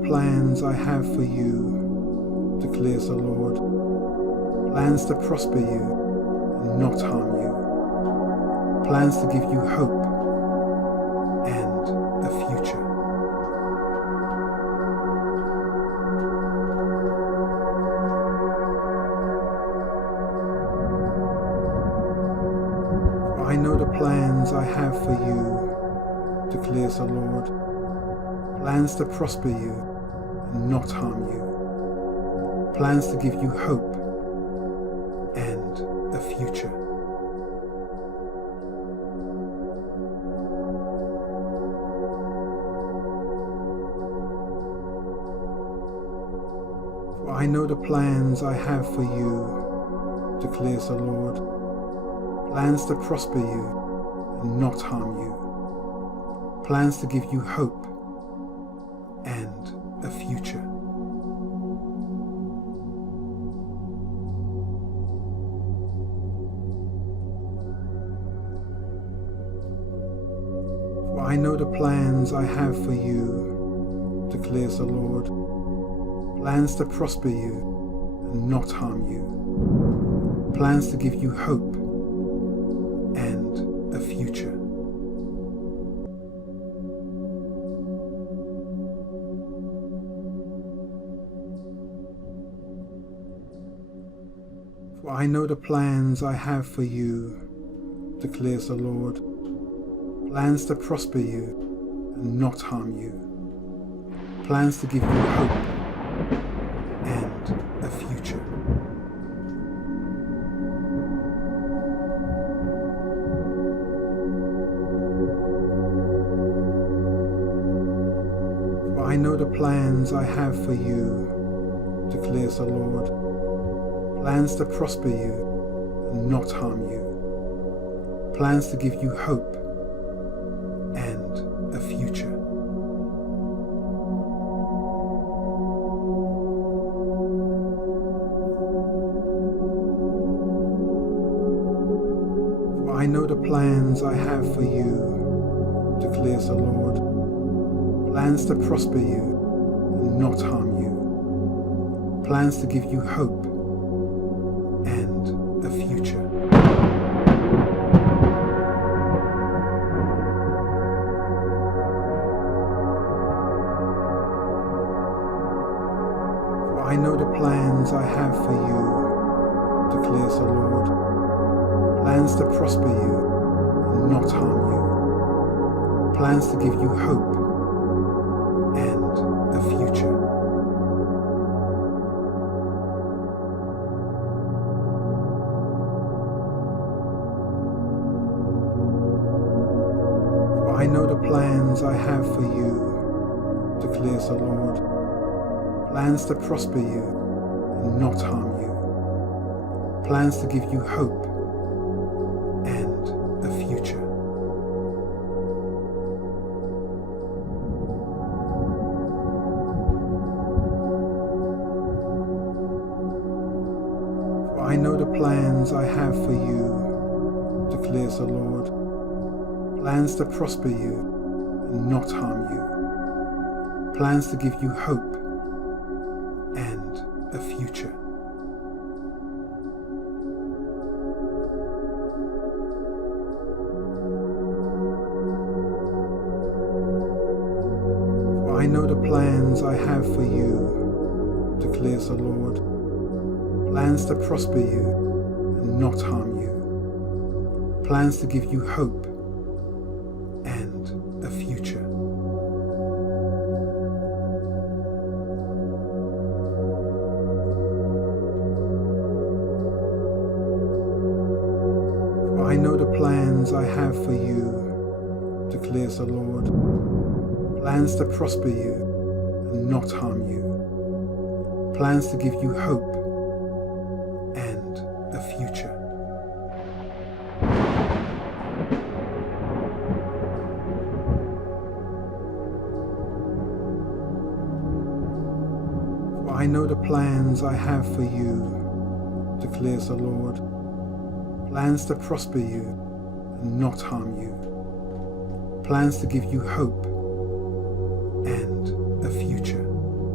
plans I have for you, declares the Lord. Plans to prosper you and not harm you. Plans to give you hope and a future. For I know the plans I have for you, declares the Lord. Plans to prosper you and not harm you. Plans to give you hope and a future. For I know the plans I have for you, declares the Lord. Plans to prosper you and not harm you. Plans to give you hope and a future. For I know the plans I have for you, declares the Lord. Plans to prosper you and not harm you. Plans to give you hope and a future. For I know the plans I have for you, declares the Lord. Plans to prosper you and not harm you. Plans to give you hope and a future. For I know the plans I have for you, declares the Lord. Plans to prosper you and not harm you. Plans to give you hope and a future. For I know the plans I have for you, declares the Lord. Plans to prosper you and not harm you. Plans to give you hope and a future. For I know the plans I have for you, declares the Lord. Plans to prosper you and not harm you. Plans to give you hope and a future. I know the plans I have for you, declares the Lord. Plans to prosper you and not harm you. Plans to give you hope and a future. For I know the plans I have for you, declares the Lord. Plans to prosper you and not harm you. Plans to give you hope and a future. For I know the plans I have for you, declares the Lord. Plans to prosper you and not harm you. Plans to give you hope and a future. For I know the plans I have for you, declares the Lord. Plans to prosper you and not harm you. Plans to give you hope and a future. I know the plans I have for you, declares the Lord. Plans to prosper you and not harm you. Plans to give you hope and a future.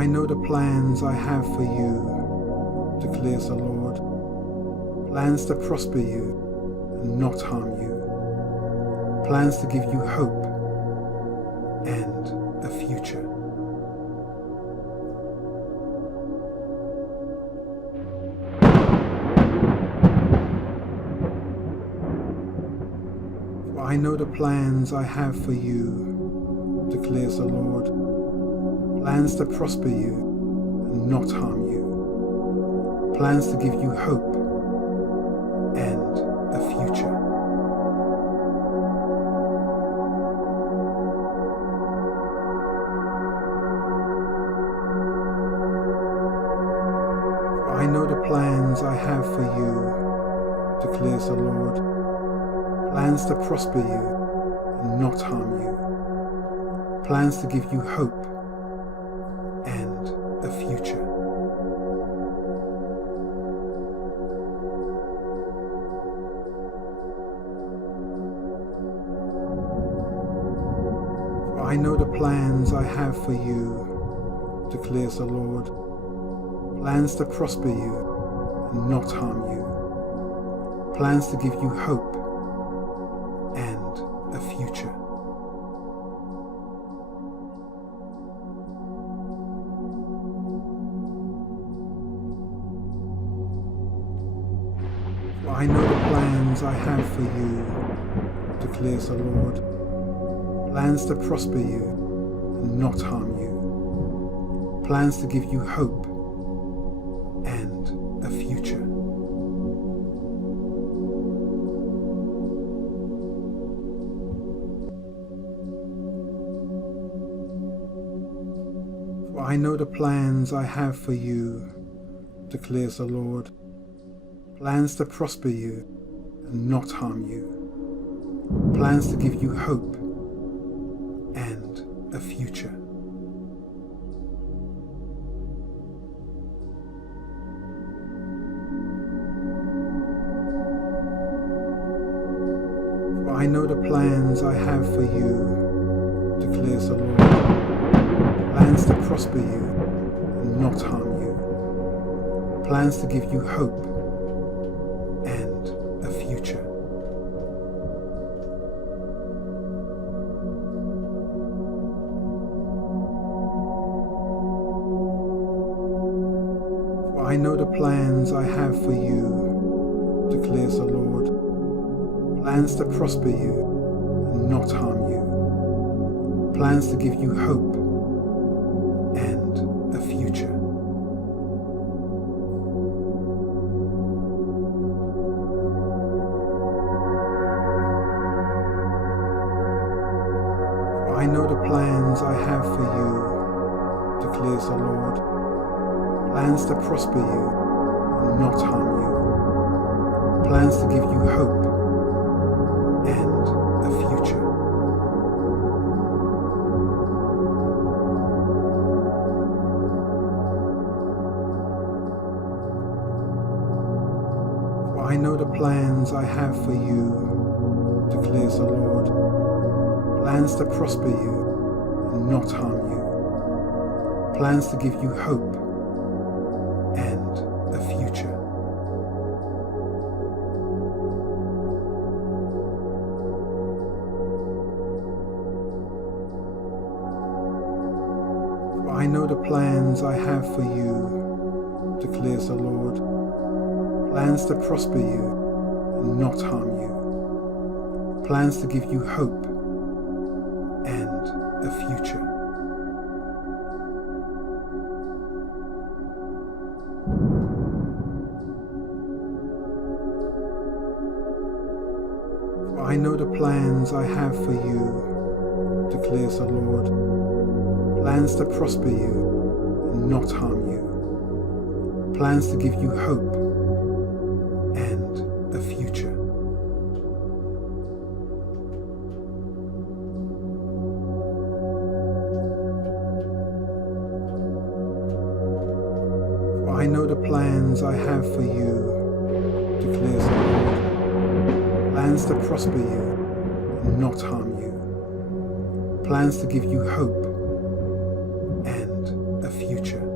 I know the plans I have for you, declares the Lord. Plans to prosper you and not harm you. Plans to give you hope and a future. For I know the plans I have for you, declares the Lord. Plans to prosper you and not harm you. Plans to give you hope and a future. For I know the plans I have for you, declares the Lord. Plans to prosper you and not harm you. Plans to give you hope and a future. For I know the plans I have for you, declares the Lord. Plans to prosper you and not harm you. Plans to give you hope and a future. For I know the plans I have for you, declares the Lord. Plans to prosper you and not harm you. Plans to give you hope and a future. For I know the plans I have for you, declares the Lord. Plans to prosper you and not harm you. Plans to give you hope and a future. For I know the plans I have for you, declares the Lord. Plans to prosper you and not harm you. Plans to give you hope and a future. For I know the plans I have for you, declares the Lord. Plans to prosper you and not harm you. Plans to give you hope and a future. For I know the plans I have for you, declares the Lord. Plans to prosper you and not harm you. Plans to give you hope and a future. For I know the plans I have for you, declares the Lord. Plans to prosper you and not harm you. Plans to give you hope and a future. For I know the plans I have for you, declares the Lord. Plans to prosper you and not harm you. Plans to give you hope and a future. For I know the plans I have for you, declares the Lord. Plans to prosper you and not harm you. Plans to give you hope and a future. For I know the plans I have for you, declares the Lord. Plans to prosper you and not harm you. Plans to give you hope and a future.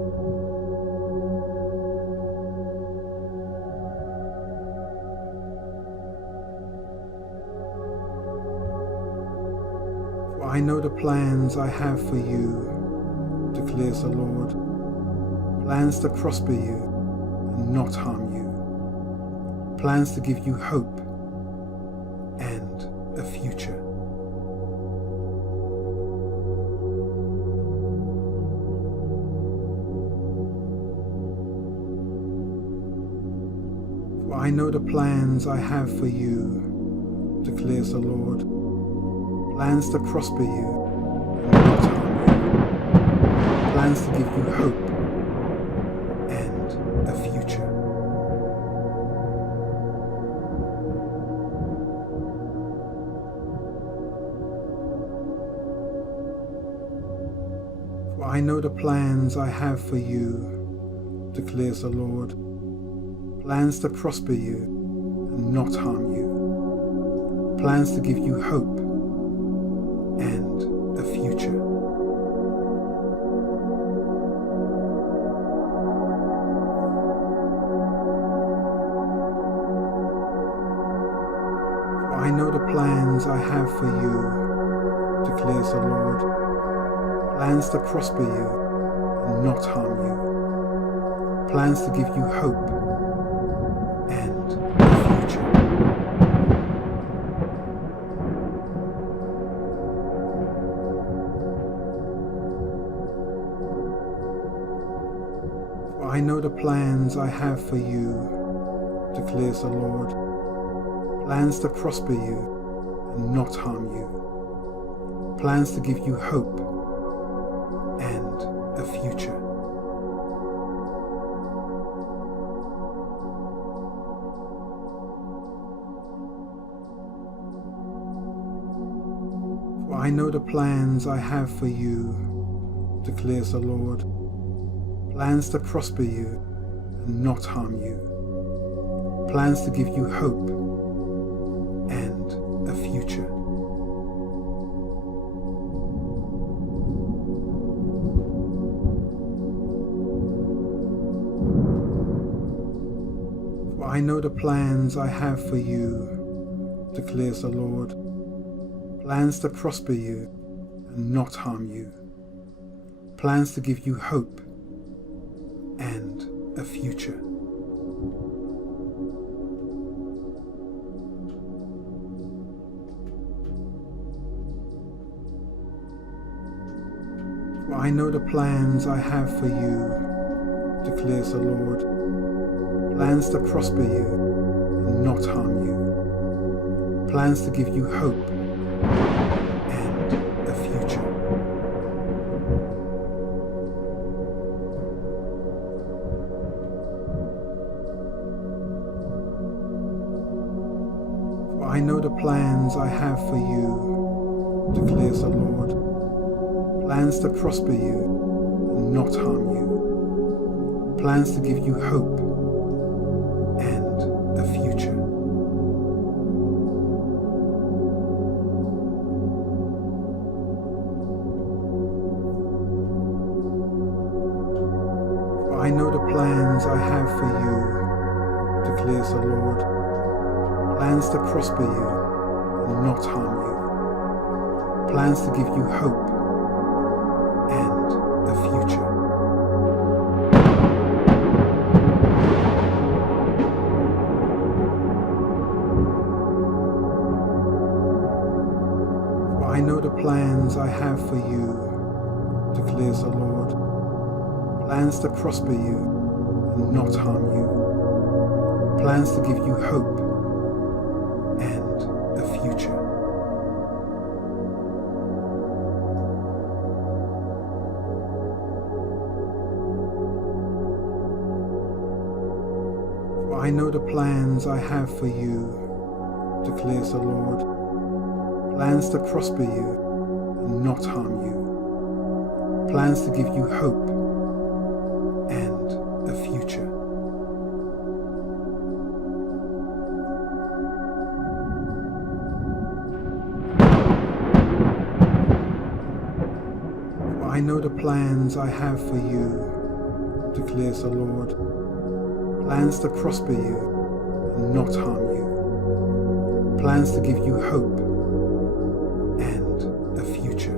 I know the plans I have for you, declares the Lord. Plans to prosper you and not harm you. Plans to give you hope and a future. For I know the plans I have for you, declares the Lord. Plans to prosper you and not harm you. Plans to give you hope and a future. For I know the plans I have for you, declares the Lord. Plans to prosper you and not harm you. Plans to give you hope and a future. For I know the plans I have for you, declares the Lord. Plans to prosper you and not harm you. Plans to give you hope and a future. For I know the plans I have for you, declares the Lord. Plans to prosper you and not harm you. Plans to give you hope and a future. For I know the plans I have for you, declares the Lord. Plans to prosper you and not harm you. Plans to give you hope and a future. For I know the plans I have for you, declares the Lord. Plans to prosper you and not harm you. Plans to give you hope and a future. For I know the plans I have for you, declares the Lord. Plans to prosper you and not harm you. Plans to give you hope and a future. For I know the plans I have for you, declares the Lord. Plans to prosper you and not harm you. Plans to give you hope and a future. For I know the plans I have for you, declares the Lord. Plans to prosper you and not harm you. Plans to give you hope and a future. For I know the plans I have for you, declares the Lord. Plans to prosper you and not harm you. Plans to give you hope and a future. For I know the plans I have for you, declares the Lord. Plans to prosper you and not harm you. Plans to give you hope and a future. For I know the plans I have for you, declares the Lord. Plans to prosper you and not harm you. Plans to give you hope and a future.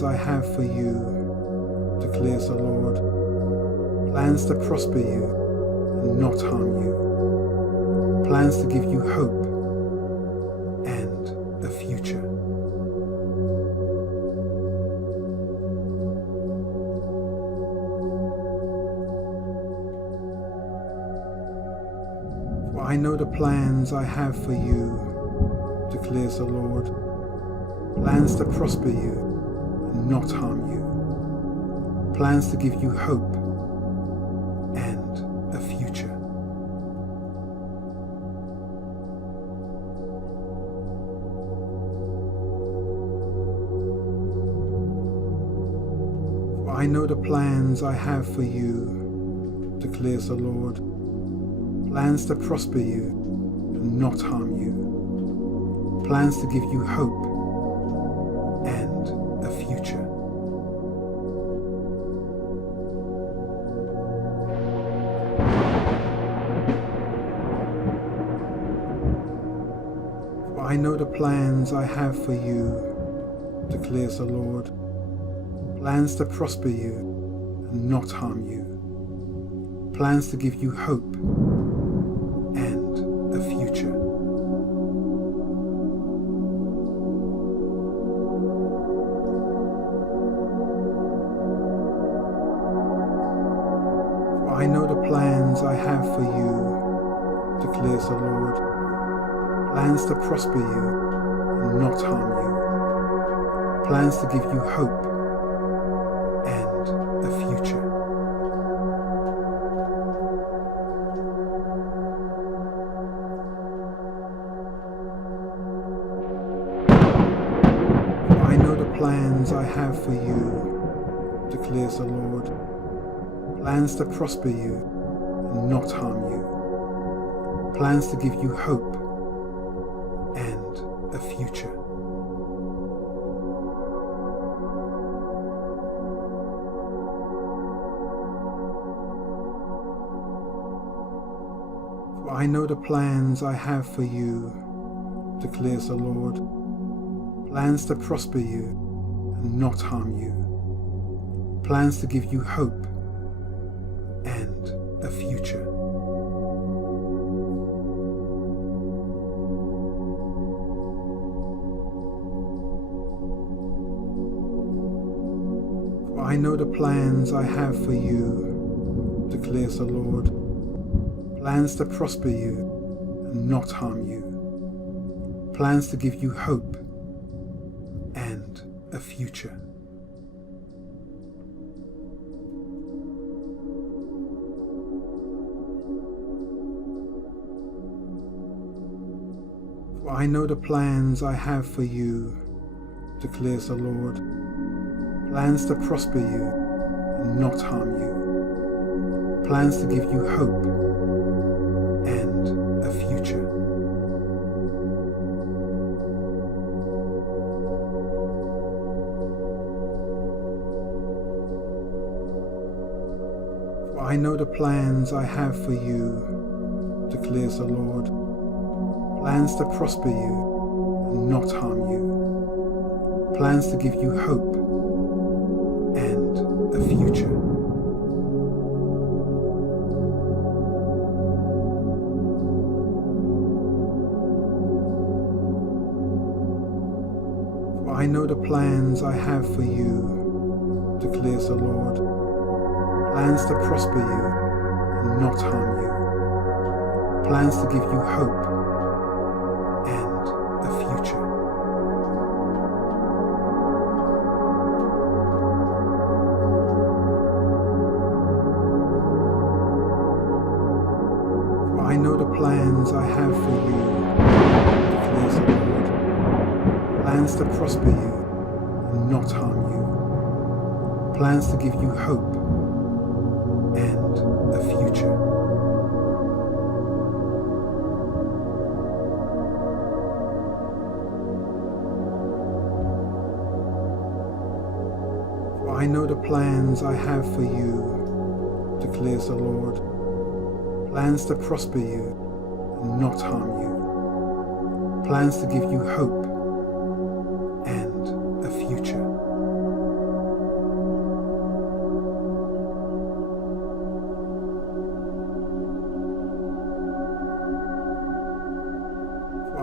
plans I have for you, declares the Lord. Plans to prosper you and not harm you. Plans to give you hope and a future. For I know the plans I have for you, declares the Lord. Plans to prosper you and not harm you. Plans to give you hope and a future. For I know the plans I have for you, declares the Lord. Plans to prosper you and not harm you. Plans to give you hope and a future. For I know the plans I have for you, declares the Lord. Plans to prosper you and not harm you. Plans to give you hope and a future. For I know the plans I have for you, declares the Lord. Plans to prosper you and not harm you. Plans to give you hope and a future. I know the plans I have for you, declares the Lord. Plans to prosper you and not harm you. Plans to give you hope and a future. For I know the plans I have for you, declares the Lord. Plans to prosper you and not harm you. Plans to give you hope and a future. For I know the plans I have for you, declares the Lord. Plans to prosper you and not harm you. Plans to give you hope and a future. For I know the plans I have for you, declares the Lord. Plans to prosper you and not harm you. Plans to give you hope and a future. I know the plans I have for you, declares the Lord. Plans to prosper you and not harm you. Plans to give you hope and a future. For I know the plans I have for you, declares the Lord. Plans to prosper you and not harm you. Plans to give you hope and a future. For I know the plans I have for you, declares the Lord. Plans to prosper you and not harm you. Plans to give you hope and a future. For I know the plans I have for you, declares the Lord. Plans to prosper you and not harm you. Plans to give you hope and a future.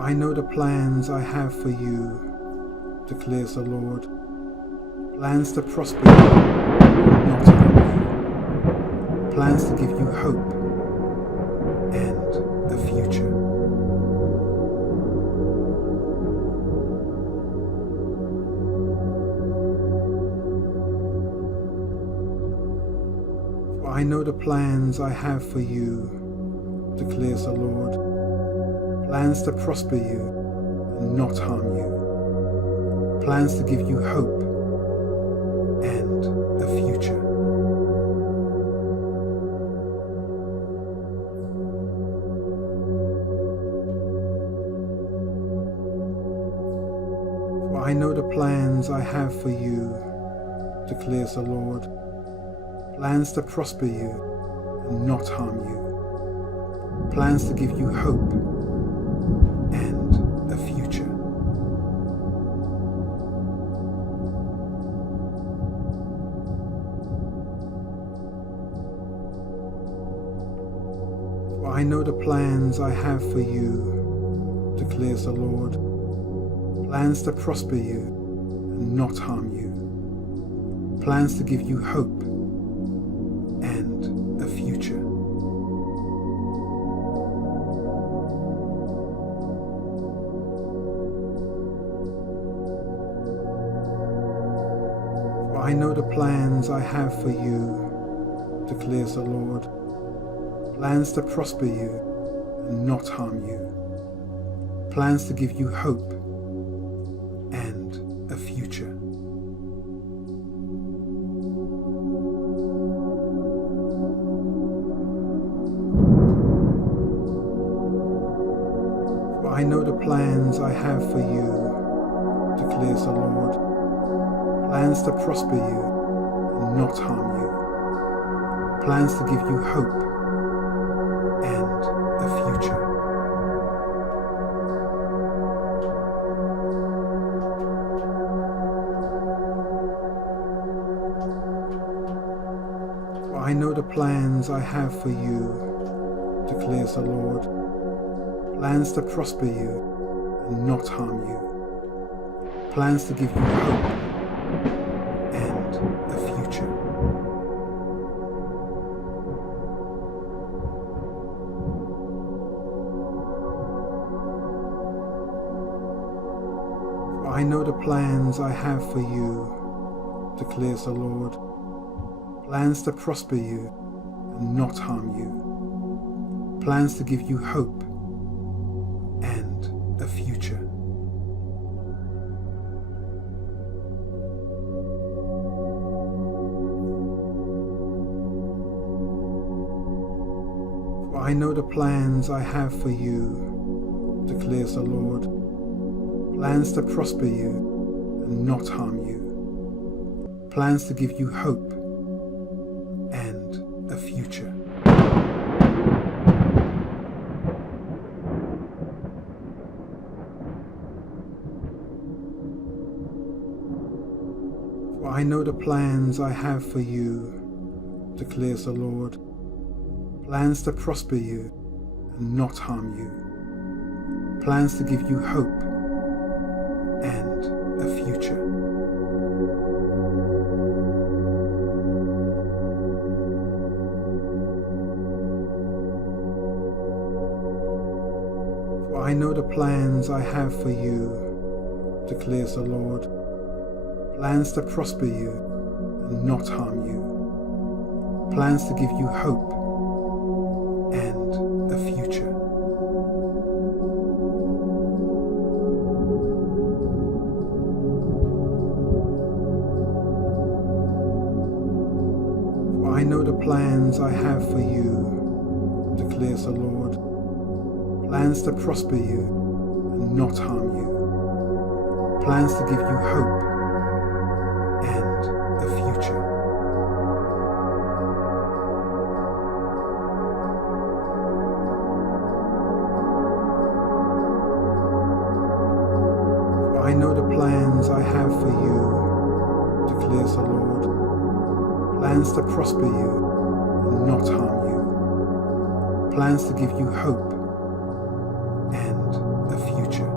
I know the plans I have for you, declares the Lord. Plans to prosper you, not harm you. Plans to give you hope and a future. For I know the plans I have for you, declares the Lord. Plans to prosper you and not harm you. Plans to give you hope and a future. For I know the plans I have for you, declares the Lord. Plans to prosper you and not harm you. Plans to give you hope and a future. For I know the plans I have for you, declares the Lord. Plans to prosper you and not harm you. Plans to give you hope and a future. For I know the plans I have for you, declares the Lord. Plans to prosper you and not harm you. Plans to give you hope and a future. For I know the plans I have for you, declares the Lord. Plans to prosper you and not harm you. Plans to give you hope and a future. For I know the plans I have for you, declares the Lord. Plans to prosper you and not harm you. Plans to give you hope and a future. For I know the plans I have for you, declares the Lord. Plans to prosper you and not harm you. Plans to give you hope and a future. For I know the plans I have for you, declares the Lord. Plans to prosper you and not harm you. Plans to give you hope and a future. For I know the plans I have for you, declares the Lord. Plans to prosper you and not harm you. Plans to give you hope and a future. For I know the plans I have for you, declares the Lord. Plans to prosper you and not harm you. Plans to give you hope and a future. For I know the plans I have for you, declares the Lord. Plans to prosper you and not harm you. Plans to give you hope and a future. For I know the plans I have for you, declares the Lord. Plans to prosper you and not harm you. Plans to give you hope and a future.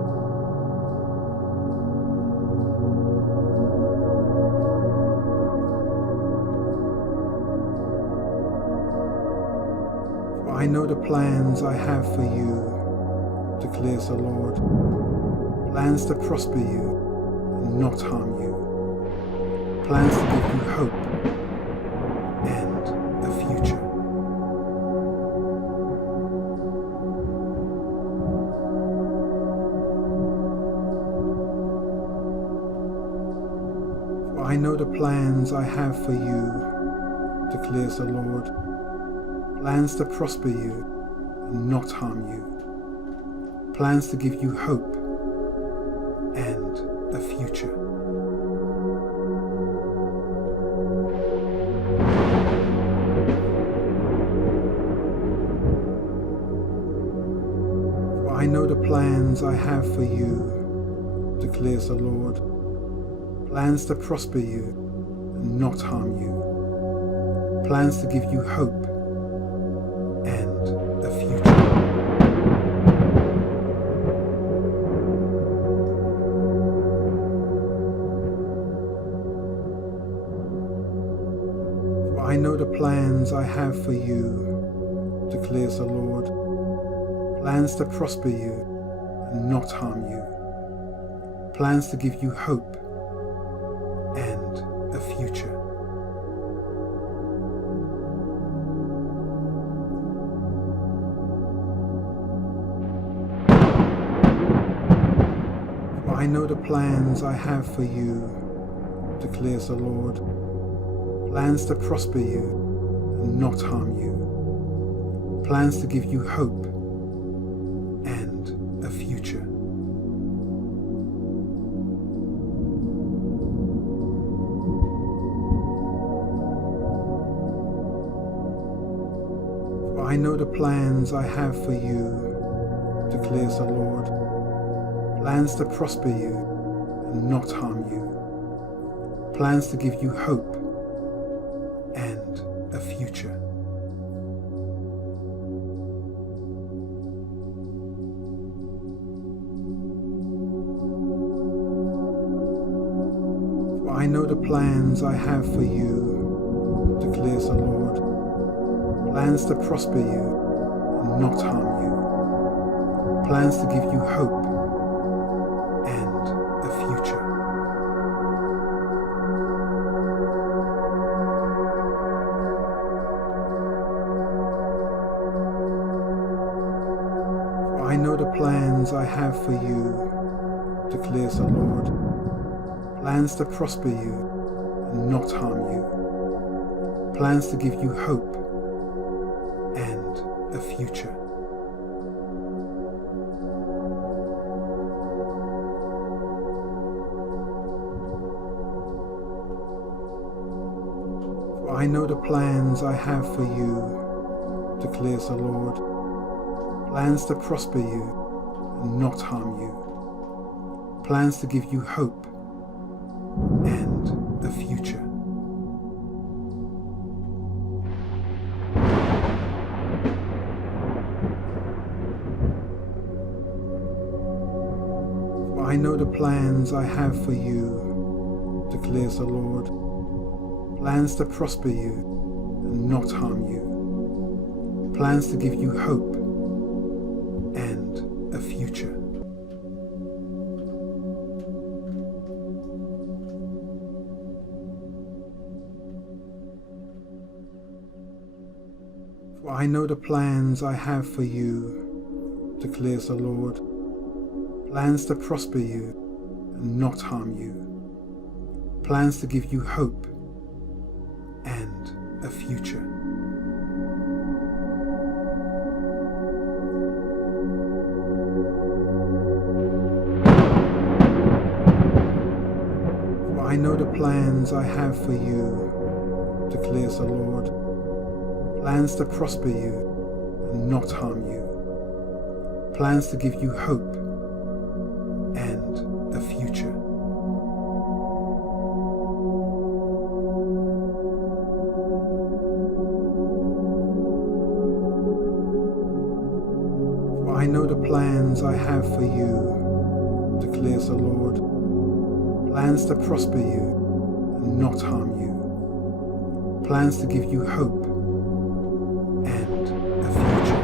I know the plans I have for you, declares the Lord. Plans to prosper you and not harm you. Plans to give you hope and a future. For I know the plans I have for you, declares the Lord. Plans to prosper you and not harm you. Plans to give you hope and a future. For I know the plans I have for you, declares the Lord. Plans to prosper you and not harm you. Plans to give you hope and a future. For I know the plans I have for you, declares the Lord. Plans to prosper you and not harm you. Plans to give you hope and a future. For I know the plans I have for you, declares the Lord. Plans to prosper you and not harm you. Plans to give you hope and a future. For I know the plans I have for you, declares the Lord. Plans to prosper you and not harm you. Plans to give you hope and a future. For I know the plans I have for you, declares the Lord. Plans to prosper you and not harm you. Plans to give you hope and a future. For I know the plans I have for you, declares the Lord. Plans to prosper you and not harm you. Plans to give you hope and a future. For I know the plans I have for you, declares the Lord. Plans to prosper you and not harm you. Plans to give you hope and a future. For I know the plans I have for you, declares the Lord. Plans to prosper you and not harm you. Plans to give you hope and a future. For I know the plans I have for you, declares the Lord. Plans to prosper you and not harm you. Plans to give you hope and a future. For I know the plans I have for you, declares the Lord. Plans to prosper you and not harm you. Plans to give you hope and a future. For I know the plans I have for you, declares the Lord. Plans to prosper you and not harm you. Plans to give you hope and a future.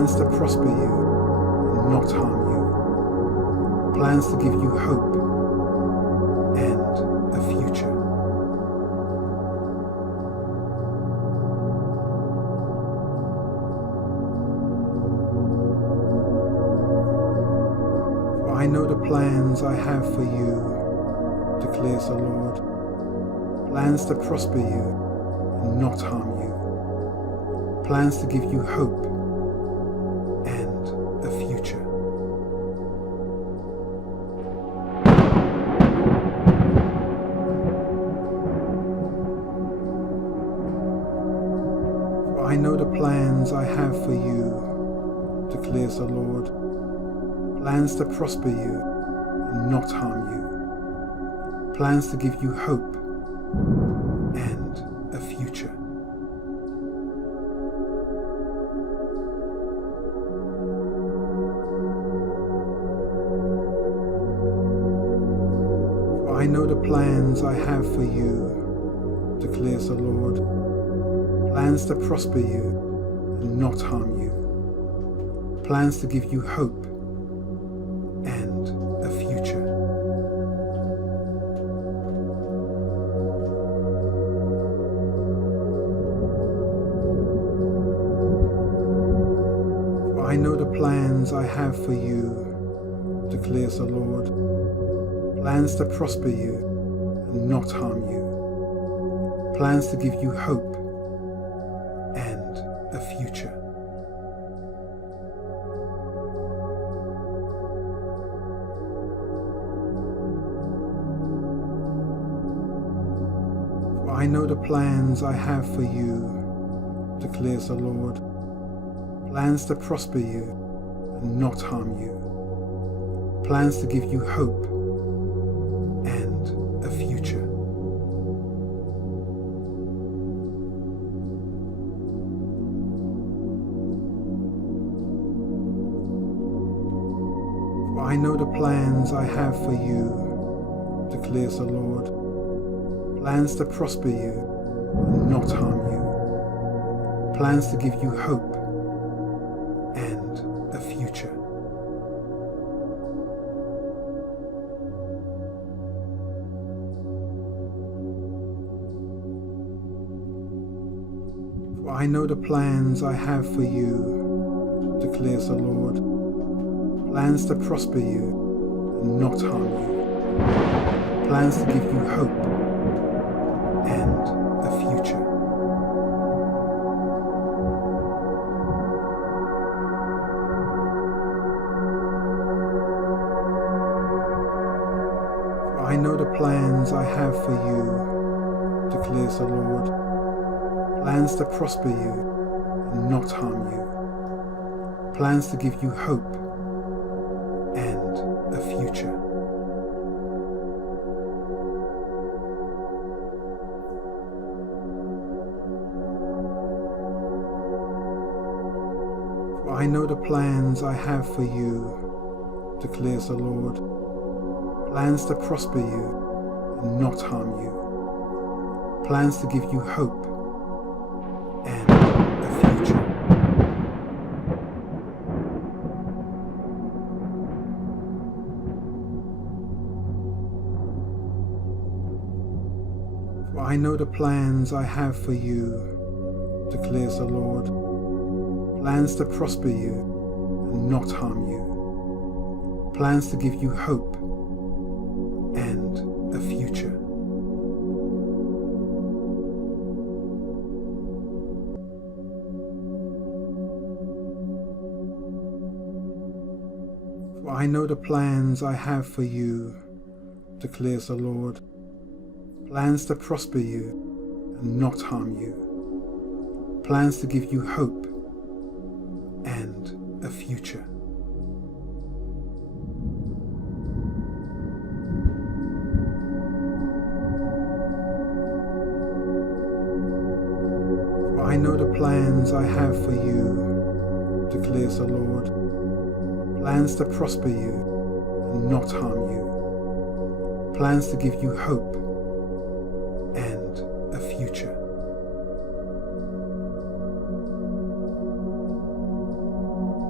plans to prosper you and not harm you, plans to give you hope and a future. For I know the plans I have for you, declares the Lord, plans to prosper you and not harm you, plans to give you hope and a future. For I know the plans I have for you, declares the Lord, plans to prosper you and not harm you, plans to give you hope and a future. For I know the plans I have for you, declares the Lord, plans to prosper you and not harm you, plans to give you hope and a future. For I know the plans I have for you, declares the Lord, plans to prosper you and not harm you, plans to give you hope and a future. For I know the plans I have for you, declares the Lord, plans to prosper you and not harm you, plans to give you hope and a future. For I know the plans I have for you, declares the Lord, plans to prosper you and not harm you, plans to give you hope and a future. For I know the plans I have for you, declares the Lord, plans to prosper you and not harm you, plans to give you hope and a future. For I know the plans I have for you, declares the Lord, plans to prosper you and not harm you, plans to give you hope and a future. For I know the plans I have for you, declares the Lord, plans to prosper you and not harm you, plans to give you hope and a future. For I know the plans I have for you, declares the Lord, plans to prosper you and not harm you, plans to give you hope and a future. For I know the plans I have for you, declares the Lord, plans to prosper you and not harm you, plans to give you hope and a future. For I know the plans I have for you, declares the Lord, plans to prosper you and not harm you, plans to give you hope and a future.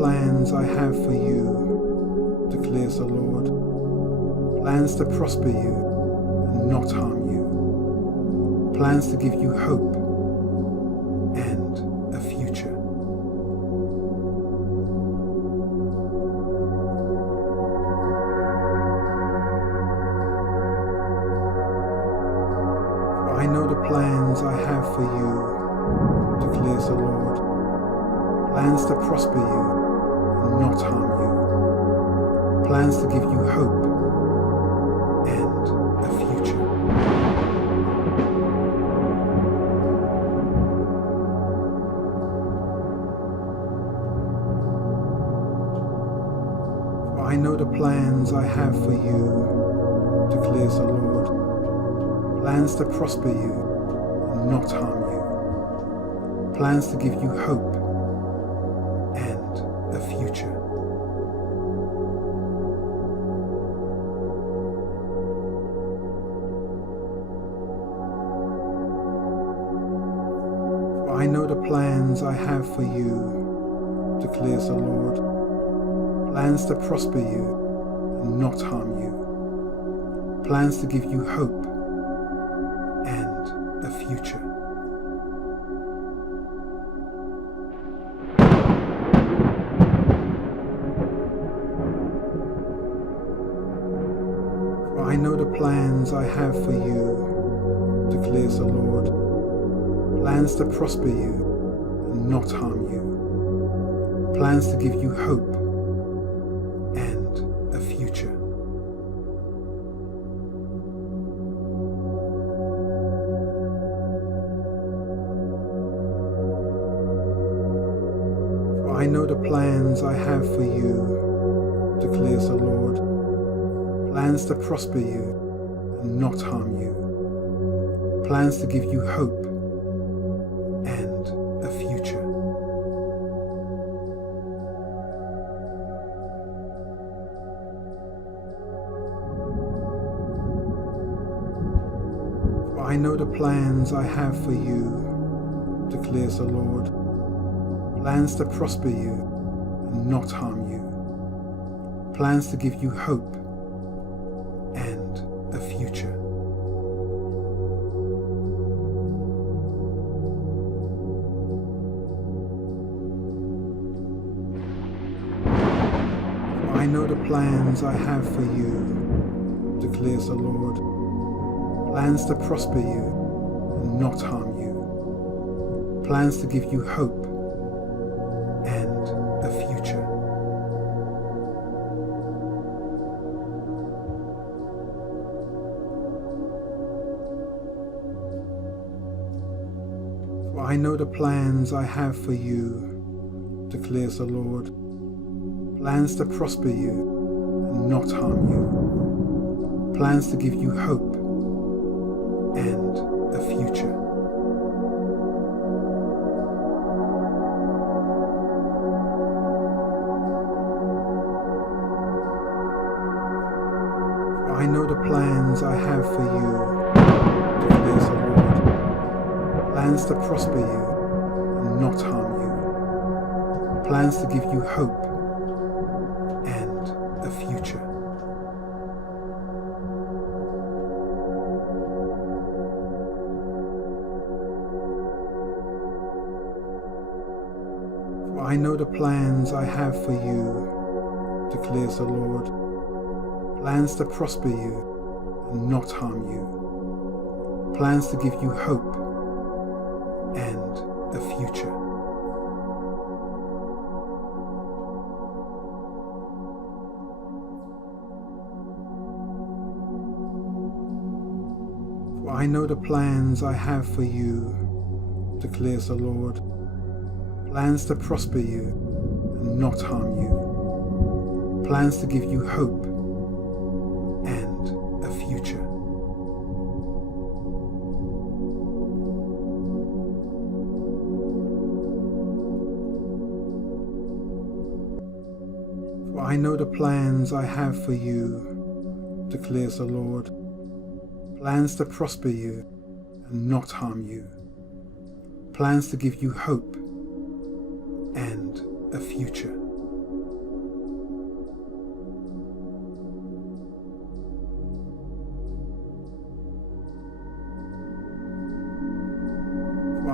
plans I have for you, declares the Lord. Plans to prosper you and not harm you. Plans to give you hope and a future. For I know the plans I have for you, declares the Lord. Plans to prosper you and not harm you. Plans to give you hope and a future. For I know the plans I have for you, declares the Lord. Plans to prosper you and not harm you. Plans to give you hope and a future. For I know the plans I have for you, declares the Lord. Plans to prosper you and not harm you. Plans to give you hope and a future. For I know the plans I have for you, declares the Lord. Plans to prosper you and not harm you. Plans to give you hope and a future. For I know the plans I have for you, declares the Lord. Plans to prosper you and not harm you. Plans to give you hope and a future. For I know the plans I have for you, declares the Lord. Plans to prosper you and not harm you. Plans to give you hope and a future. For I know the plans I have for you, declares the Lord. Plans to prosper you and not harm you. Plans to give you hope and a future. For I know the plans I have for you, declares the Lord. Plans to prosper you and not harm you. Plans to give you hope and a future. For I know the plans I have for you, declares the Lord. Plans to prosper you and not harm you. Plans to give you hope and a future. For I know the plans I have for you, declares the Lord. Plans to prosper you and not harm you. Plans to give you hope and a future. For I know the plans I have for you, declares the Lord. Plans to prosper you and not harm you. Plans to give you hope and a future. For I know the plans I have for you, declares the Lord. Plans to prosper you and not harm you. Plans to give you hope and a future.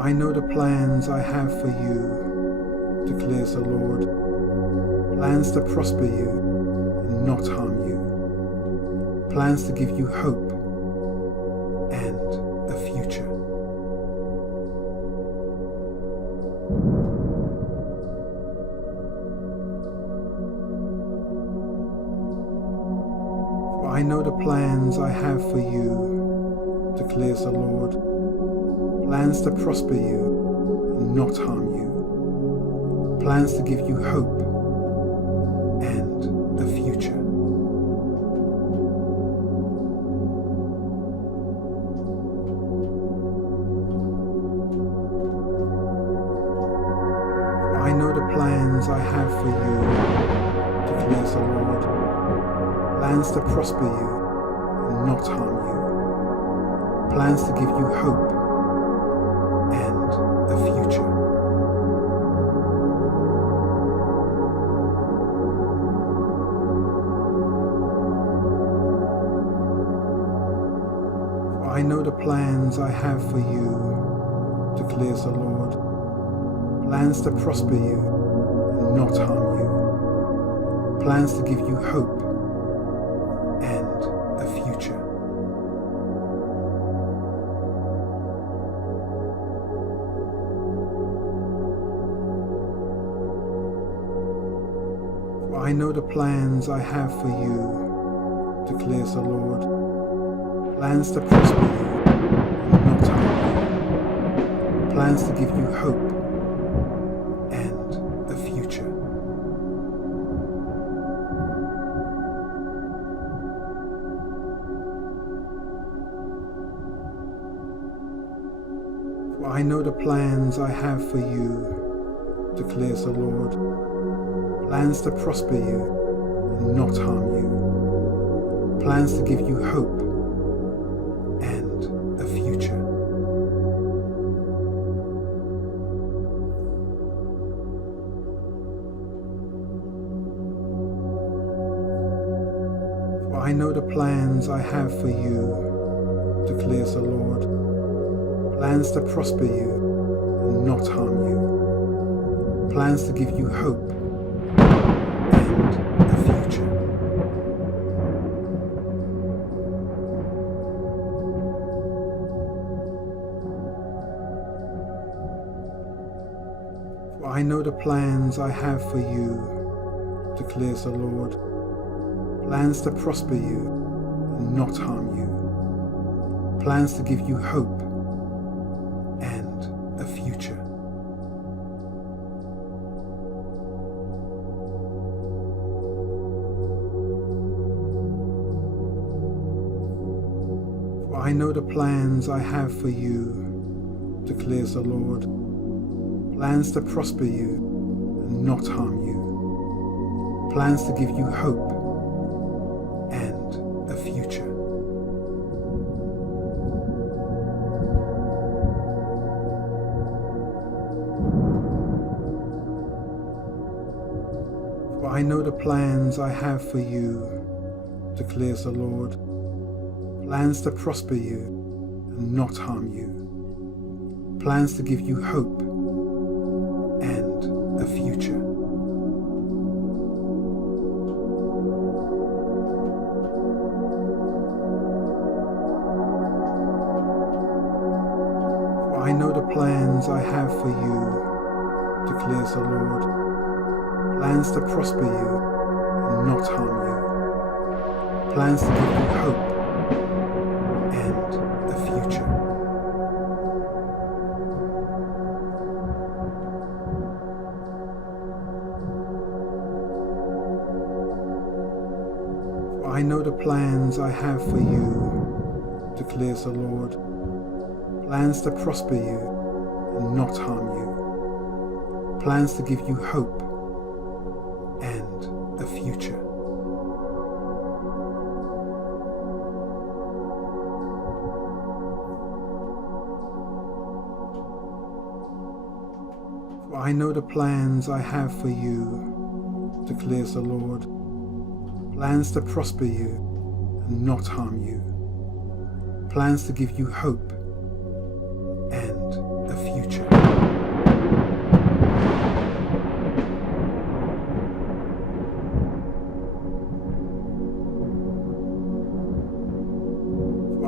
I know the plans I have for you, declares the Lord. Plans to prosper you and not harm you. Plans to give you hope and a future. For I know the plans I have for you, declares the Lord. Plans to prosper you and not harm you. Plans to give you hope and a future. For I know the plans I have for you, declares the Lord. Plans to prosper you and not harm you. Plans to give you hope and a future. For I know the plans I have for you, declares the Lord. Plans to prosper you and not harm you. Plans to give you hope and a future. For I know the plans I have for you, declares the Lord. Plans to prosper you and not harm you. Plans to give you hope and a future. For I know the plans I have for you, declares the Lord. Plans to prosper you and not harm you. Plans to give you hope and a future. For I know the plans I have for you, declares the Lord. Plans to prosper you and not harm you. Plans to give you hope and a future. For I know the plans I have for you, declares the Lord. Plans to prosper you and not harm you. Plans to give you hope and a future. For I know the plans I have for you, declares the Lord. Plans to prosper you and not harm you. Plans to give you hope and a future. For I know the plans I have for you, declares the Lord. Plans to prosper you and not harm you. Plans to give you hope and a future. For I know the plans I have for you, declares the Lord. Plans to prosper you and not harm you. Plans to give you hope and a future. For I know the plans I have for you, declares the Lord. Plans to prosper you and not harm you. Plans to give you hope and a future. For I know the plans I have for you, declares the Lord. Plans to prosper you and not harm you. Plans to give you hope and a future.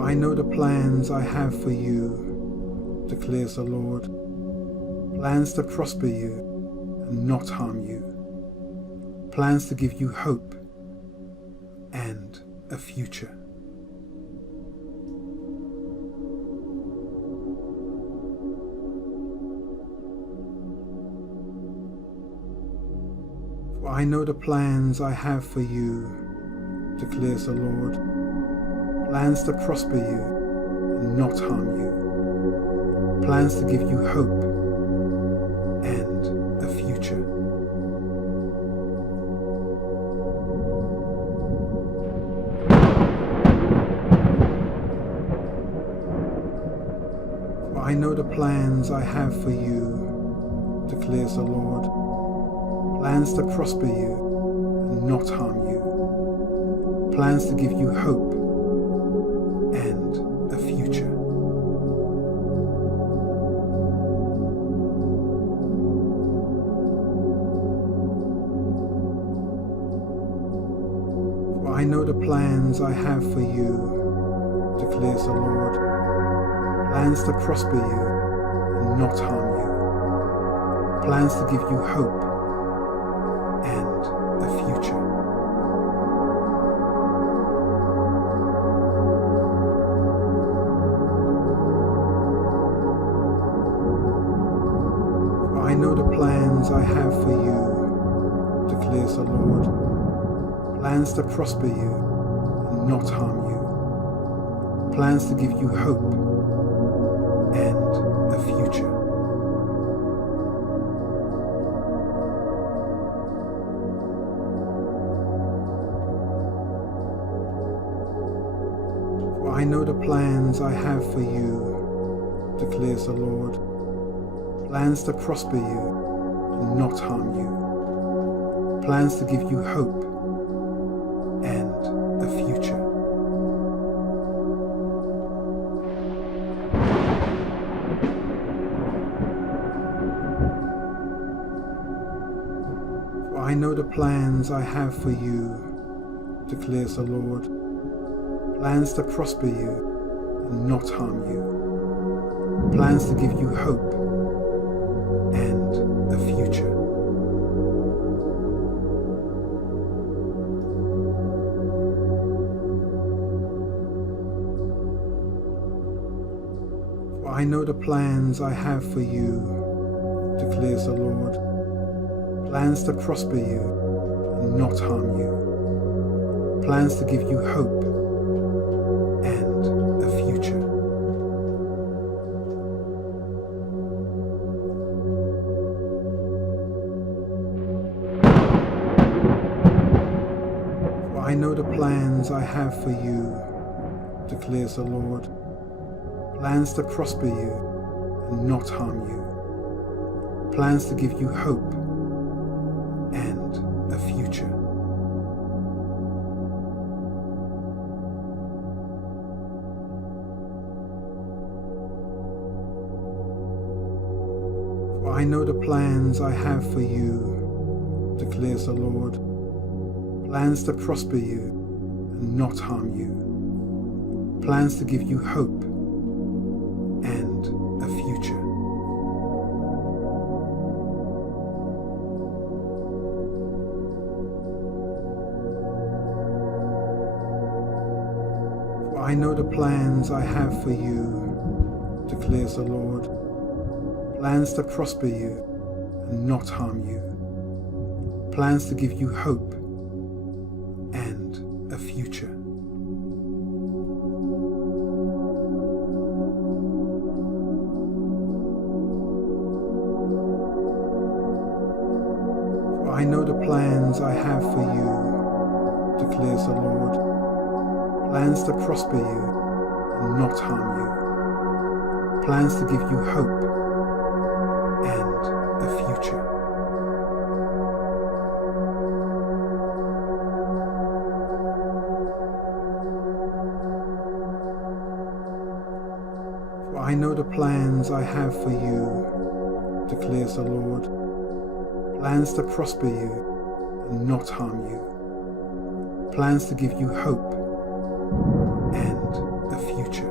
I know the plans I have for you, declares the Lord. Plans to prosper you and not harm you. Plans to give you hope and a future. For I know the plans I have for you, declares the Lord. Plans to prosper you and not harm you. Plans to give you hope and a future. For I know the plans I have for you, declares the Lord. Plans to prosper you and not harm you. Plans to give you hope and a future. For I know the plans I have for you, declares the Lord. Plans to prosper you and not harm you. Plans to give you hope and a future. For I know the plans I have for you, declares the Lord. Plans to prosper you and not harm you. Plans to give you hope and a future. For I know the plans I have for you, declares the Lord. Plans to prosper you and not harm you. Plans to give you hope and a future. For I know the plans I have for you, declares the Lord. Plans to prosper you and not harm you. Plans to give you hope and a future. For I know the plans I have for you, declares the Lord. Plans to prosper you and not harm you. Plans to give you hope and a future. For I know the plans I have for you, declares the Lord. Plans to prosper you and not harm you. Plans to give you hope and a future. For I know the plans I have for you, declares the Lord. Plans to prosper you and not harm you. Plans to give you hope and a future. For I know the plans I have for you, declares the Lord. Plans to prosper you and not harm you. Plans to give you hope and a future. For I know the plans I have for you, declares the Lord. Plans to prosper you and not harm you. Plans to give you hope and a future. For I know the plans I have for you, declares the Lord. Plans to prosper you and not harm you. Plans to give you hope and a future.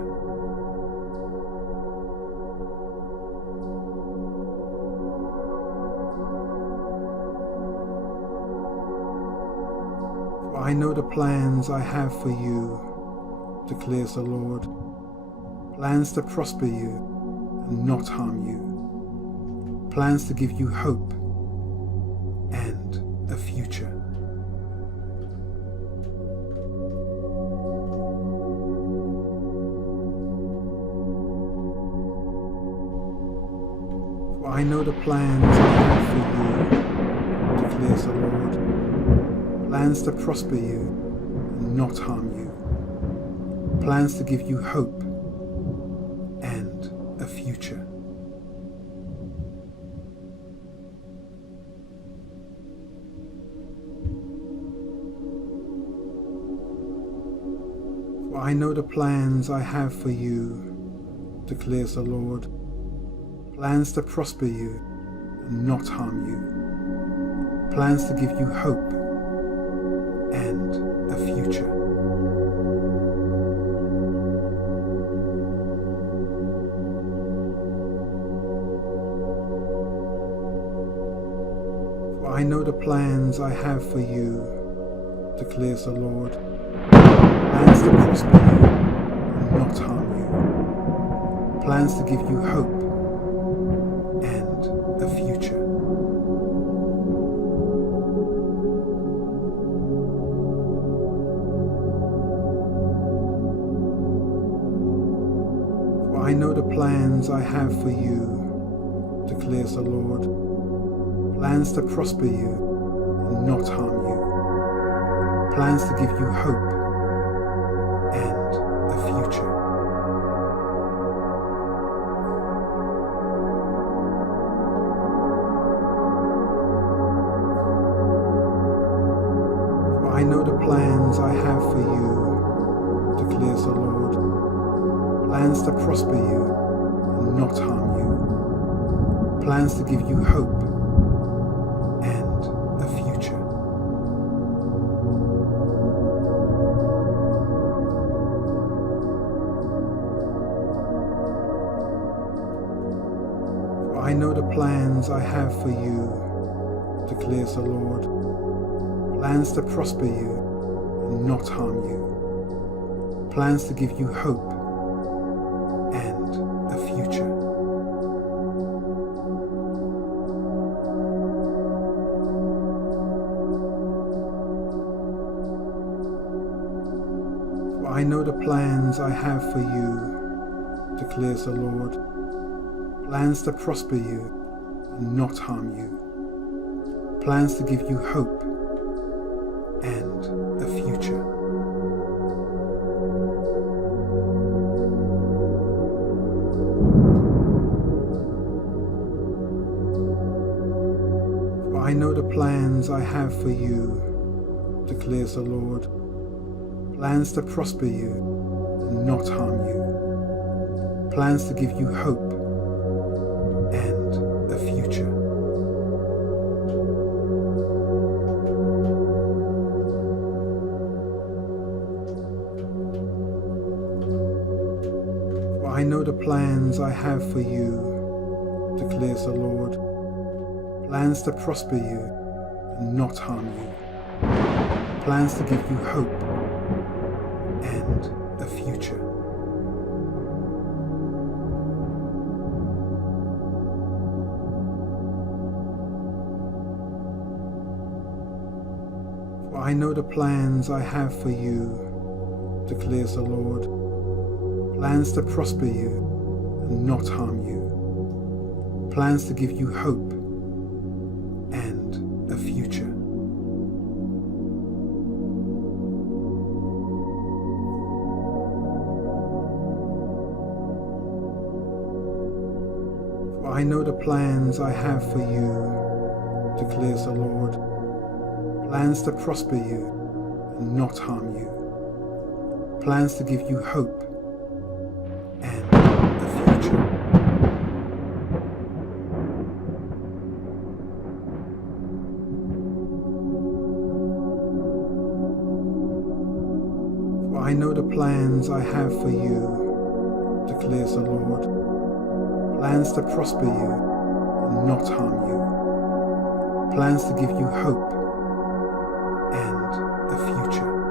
know the plans I have for you, declares the Lord. Plans to prosper you and not harm you. Plans to give you hope and a future. For I know the plans I have for you, declares the Lord. Plans to prosper you and not harm you. Plans to give you hope and a future. For I know the plans I have for you, declares the Lord. Plans to prosper you and not harm you. Plans to give you hope and a future. For I know the plans I have for you, declares the Lord. Plans to prosper you and not harm you. Plans to give you hope and a future. For I know the plans I have for you, declares the Lord. Plans to prosper you and not harm you. Plans to give you hope and a future. For I know the plans I have for you, declares the Lord. Plans to prosper you and not harm you. Plans to give you hope and a future. For I know the plans I have for you, declares the Lord. Plans to prosper you and not harm you. Plans to give you hope and a future. For I know the plans I have for you, declares the Lord. Plans to prosper you and not harm you. Plans to give you hope and a future. For I know the plans I have for you, declares the Lord. Plans to prosper you and not harm you. Plans to give you hope and a future. For I know the plans I have for you, declares the Lord. Plans to prosper you and not harm you. Plans to give you hope and a future. For I know the plans I have for you, declares the Lord. Plans to prosper you and not harm you. Plans to give you hope and a future. For I know the plans I have for you, declares the Lord. Plans to prosper you and not harm you. Plans to give you hope and a future. For I know the plans I have for you, declares the Lord. Plans to prosper you and not harm you. Plans to give you hope and a future.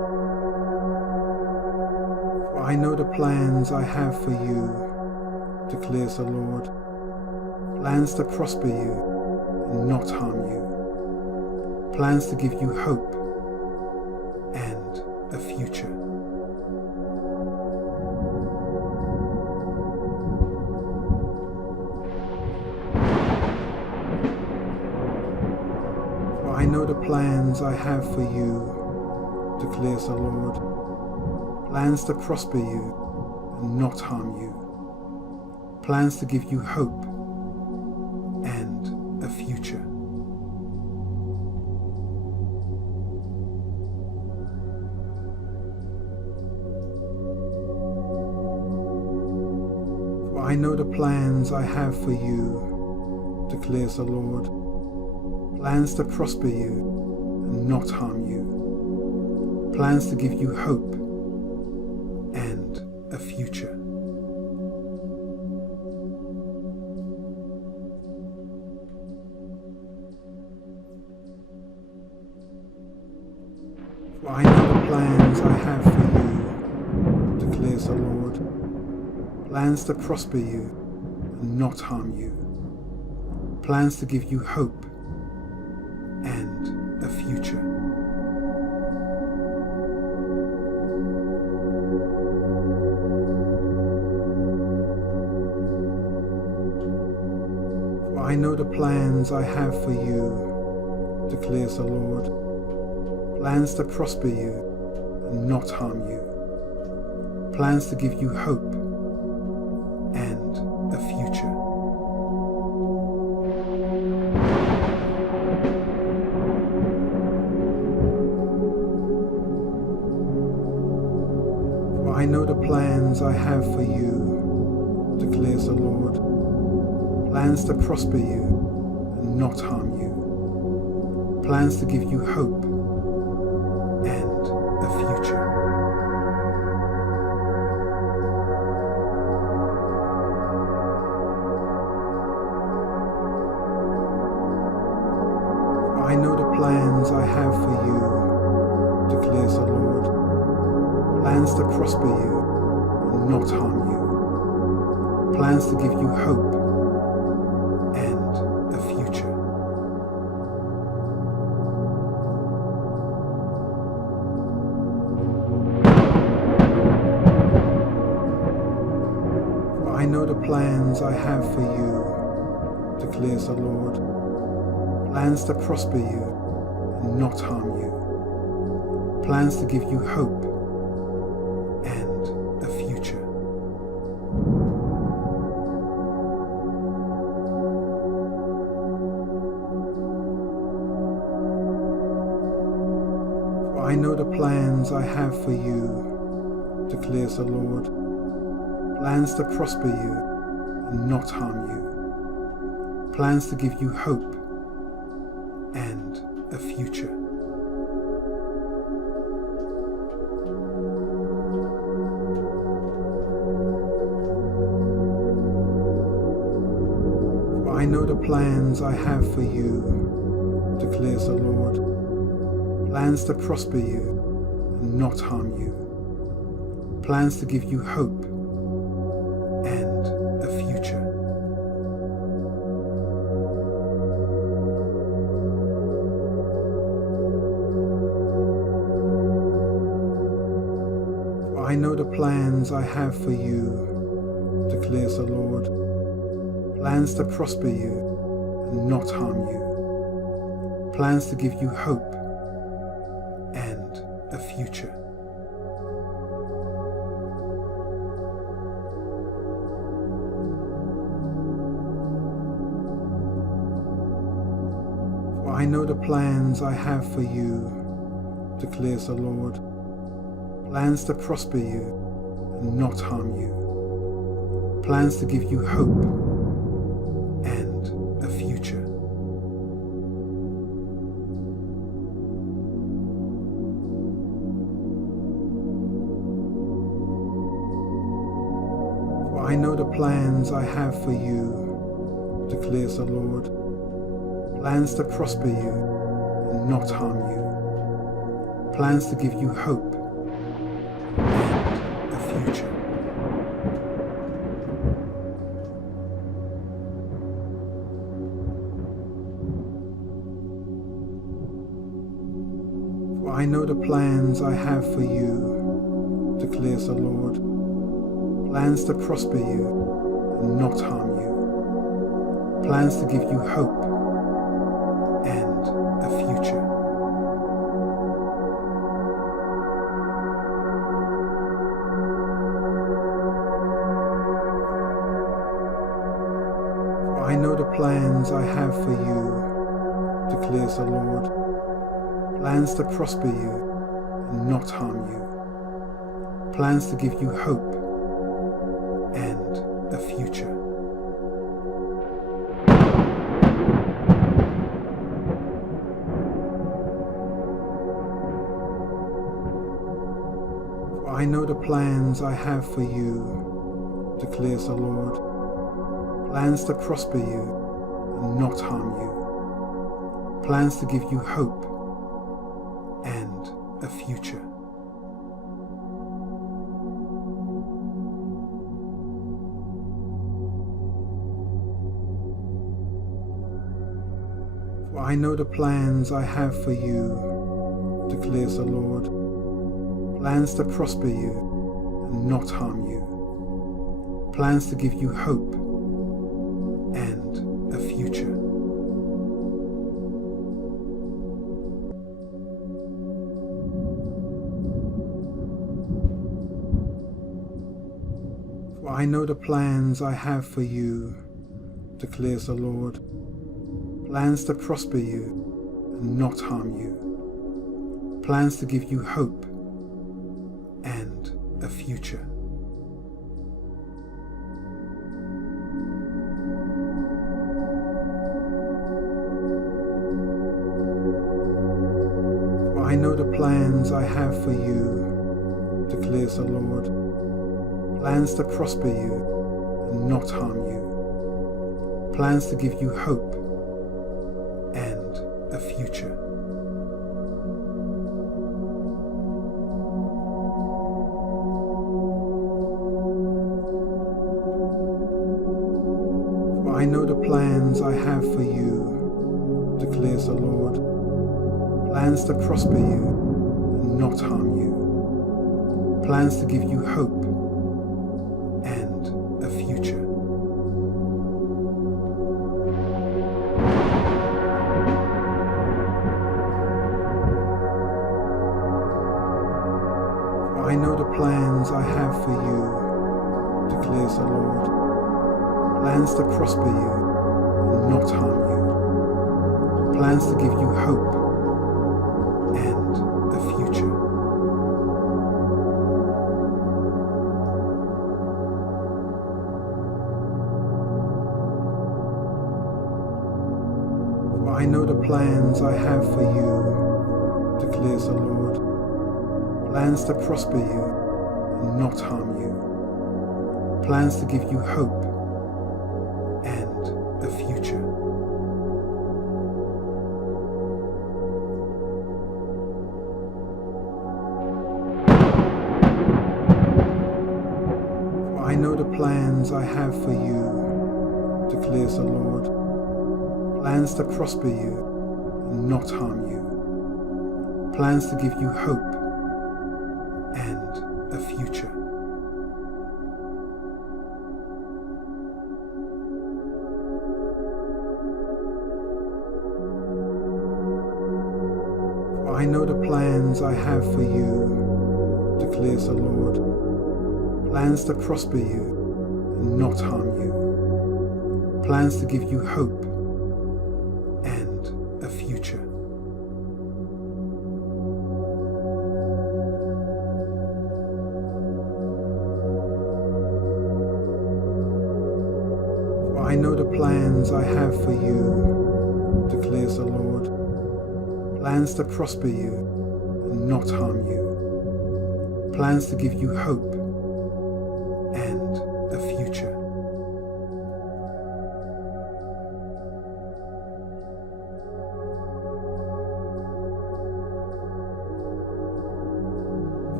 I know the plans I have for you, declares the Lord. Plans to prosper you and not harm you. Plans to give you hope and a future. For I know the plans I have for you, declares the Lord. Plans to prosper you and not harm you. Plans to give you hope and a future. For I know the plans I have for you, declares the Lord. Plans to prosper you and not harm you. Plans to give you hope and a future. For I know the plans I have for you, declares the Lord. Plans to prosper you and not harm you. Plans to give you hope and a future. For I know the plans I have for you, declares the Lord. Plans to prosper you and not harm you. Plans to give you hope and a future. For I know the plans I have for you, declares the Lord. Plans to prosper you and not harm you. Plans to give you hope and a future. For I know the plans I have for you, declares the Lord. Plans to prosper you and not harm you. Plans to give you hope and a future. For I know the plans I have for you, declares the Lord. Plans to prosper you and not harm you. Plans to give you hope and a future. For I know the plans I have for you, declares the Lord. Plans to prosper you and not harm you. Plans to give you hope and a future. For I know the plans I have for you, declares the Lord. Plans to prosper you and not harm you. Plans to give you hope and a future. For I know the plans I have for you, declares the Lord. Plans to prosper you and not harm you. Plans to give you hope and a future. For I know the plans I have for you, declares the Lord. Plans to prosper you and not harm you. Plans to give you hope and a future. For I know the plans I have for you, declares the Lord. Plans to prosper you and not harm you. Plans to give you hope and a future. future. For I know the plans I have for you, declares the Lord, plans to prosper you and not harm you, plans to give you hope and a future. For I know the plans I have for you, declares the Lord, plans to prosper you and not harm you, plans to give you hope and a future. For I know the plans I have for you, declares the Lord, plans to prosper you and not harm you, plans to give you hope and a future. For I know the plans I have for you, declares the Lord, plans to prosper you and not harm you, plans to give you hope and a future. For I know the plans I have for you, declares the Lord, plans to prosper you and not harm you, plans to give you hope and a future. For I know the plans I have for you, declares the Lord, plans to prosper you and not harm you, plans to give you hope and a future. For I know the plans I have for you, declares the Lord, plans to prosper you and not harm you, plans to give you hope and a future. For I know the plans I have for you, declares the Lord, plans to prosper you and not harm you, plans to give you hope and a future. For I know the plans I have for you, declares the Lord, plans to prosper you and not harm you, plans to give you hope and a future. For I know the plans I have for you, declares the Lord, plans to prosper you and not harm you, plans to give you hope and a future. For I know the plans I have for you, declares the Lord, plans to prosper you and not harm you, plans to give you hope and a future. For I know the plans I have for you, declares the Lord, plans to prosper you and not harm you, plans to give you hope and a future. For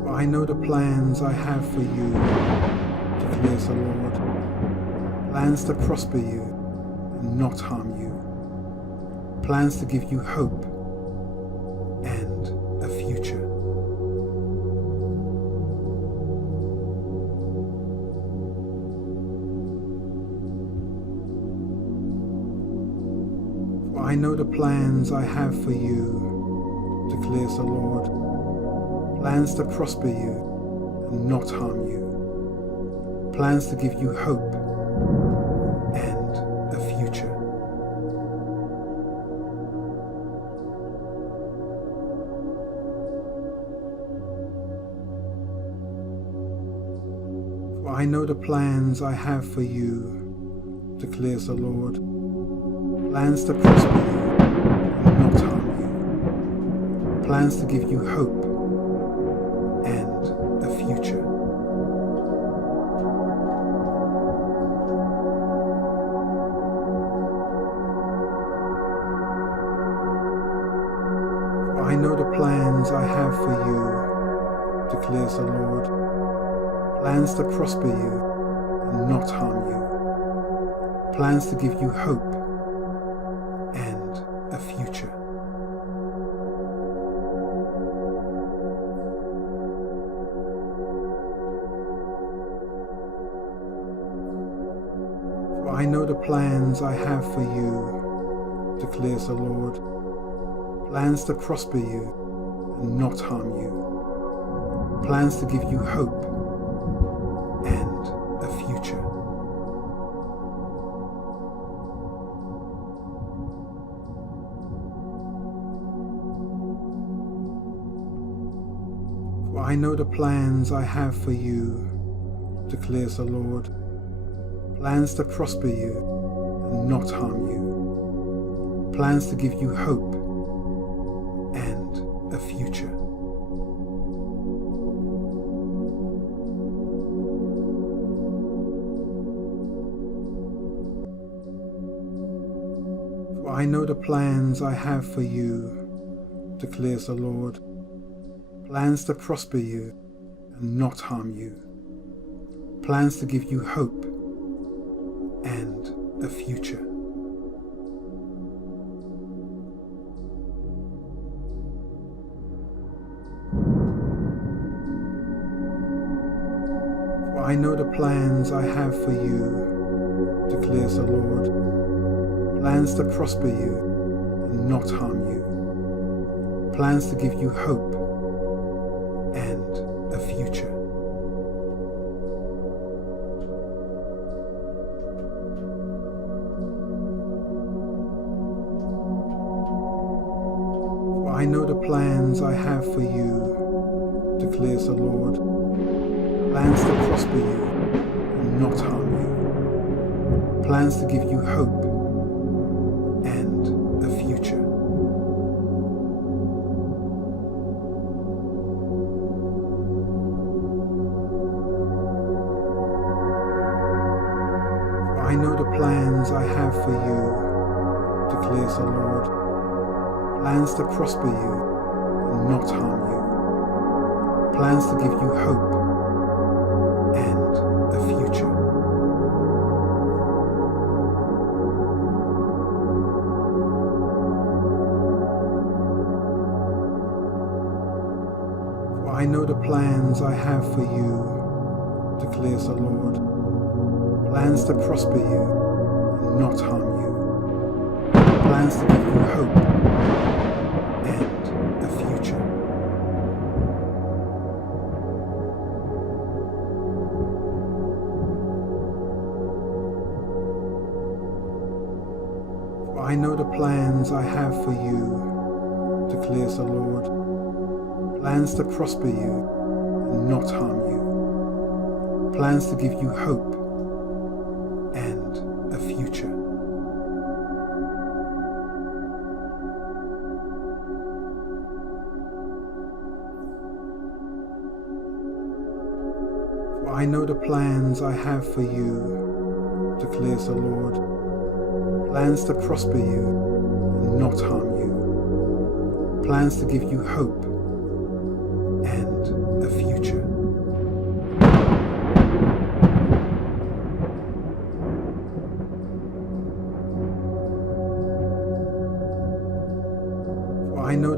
For I know the plans I have for you, declares the Lord. Plans to prosper you and not harm you. Plans to give you hope and a future. For I know the plans I have for you, declares the Lord. Plans to prosper you and not harm you. Plans to give you hope and a future. For I know the plans I have for you, declares the Lord. Plans to prosper you and not harm you. Plans to give you hope and a future. For I know the plans I have for you, declares the Lord. Plans to prosper you and not harm you. Plans to give you hope and a future. For I know the plans I have for you, declares the Lord. Plans to prosper you and not harm you. Plans to give you hope and a future. For I know the plans I have for you, declares the Lord. Plans to prosper you and not harm you. Plans to give you hope and a future. For I know the plans I have for you, declares the Lord. Plans to prosper you and not harm you. Plans to give you hope and a future. For I know the plans I have for you, declares the Lord. Plans to prosper you and not harm you. Plans to give you hope and a future. For I know the plans I have for you, declares the Lord. Plans to prosper you and not harm you. Plans to give you hope and a future. For I know the plans I have for you, declares the Lord. Plans to prosper you and not harm you. Plans to give you hope and a future. For I know the plans I have for you, declares the Lord. Plans to prosper you and not harm you. Plans to give you hope and a future. For I know the plans I have for you, declares the Lord. Plans to prosper you and not harm you. Plans to give you hope and a future. For I know the plans I have for you, declares the Lord. Plans to prosper you and not harm you. Plans to give you hope and a future.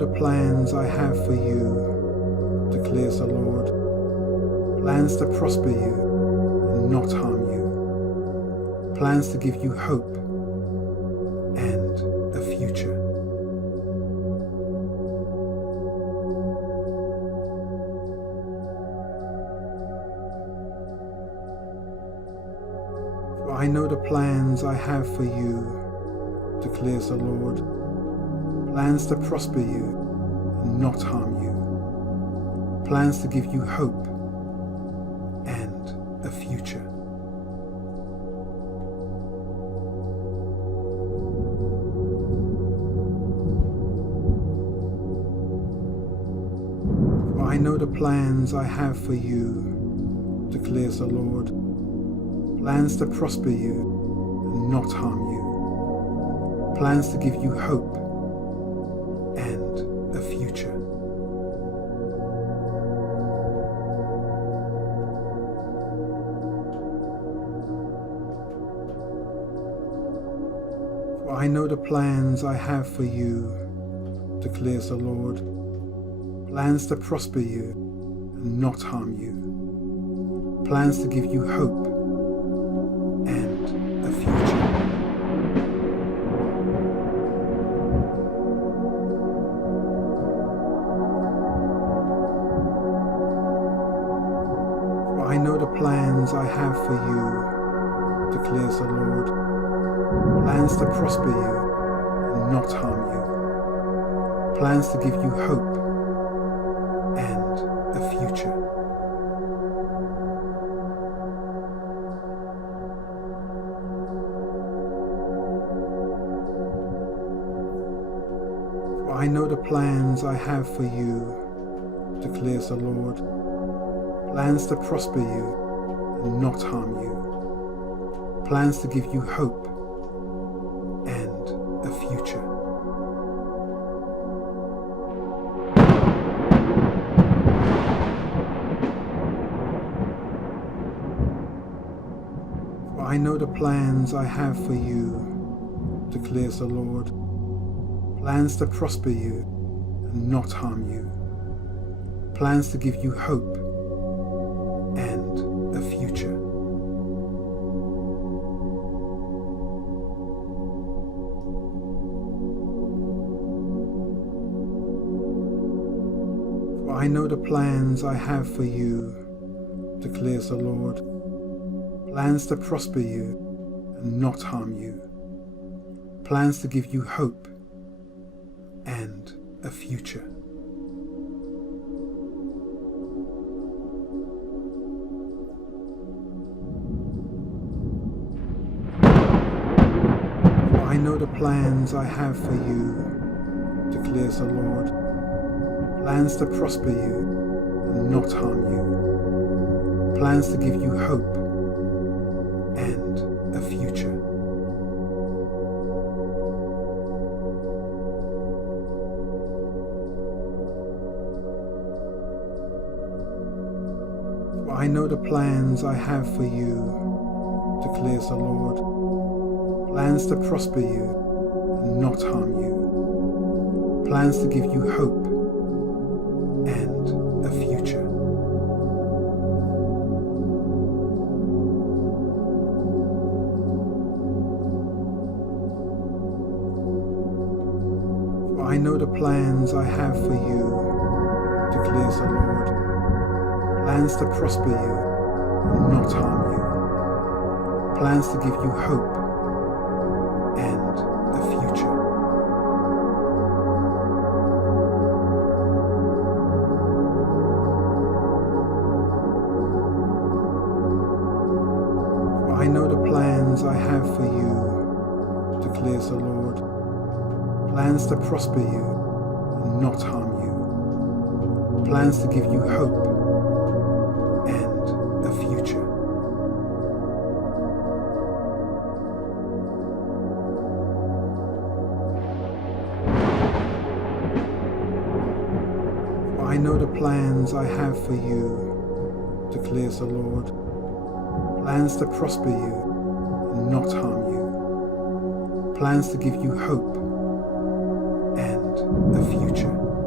the plans I have for you, declares the Lord. Plans to prosper you and not harm you. Plans to give you hope and a future. For I know the plans I have for you, declares the Lord. Plans to prosper you and not harm you. Plans to give you hope and a future. For I know the plans I have for you, declares the Lord. Plans to prosper you and not harm you. Plans to give you hope and a future. For I know the plans I have for you, declares the Lord. Plans to prosper you and not harm you. Plans to give you hope and a future. For I know the plans I have for you, declares the Lord. Plans to prosper you and not harm you. Plans to give you hope and a future. For I know the plans I have for you, declares the Lord. Plans to prosper you and not harm you. Plans to give you hope and a future. For I know the plans I have for you, declares the Lord. Plans to prosper you and not harm you. Plans to give you hope and a future. For I know the plans I have for you, declares the Lord. Plans to prosper you and not harm you. Plans to give you hope and a future. For I know the plans I have for you, declares the Lord. Plans to prosper you and not harm you. Plans to give you hope and a future. For I know the plans I have for you, declares the Lord. Plans to prosper you and not harm you. Plans to give you hope and a future. For I know the plans I have for you, declares the Lord. Plans to prosper you and not harm you. Plans to give you hope and a future. For I know the plans I have for you, declares the Lord. Plans to prosper you and not harm you. Plans to give you hope and a future. For I know the plans I have for you, declares the Lord. Plans to prosper you and not harm you. Plans to give you hope and a future.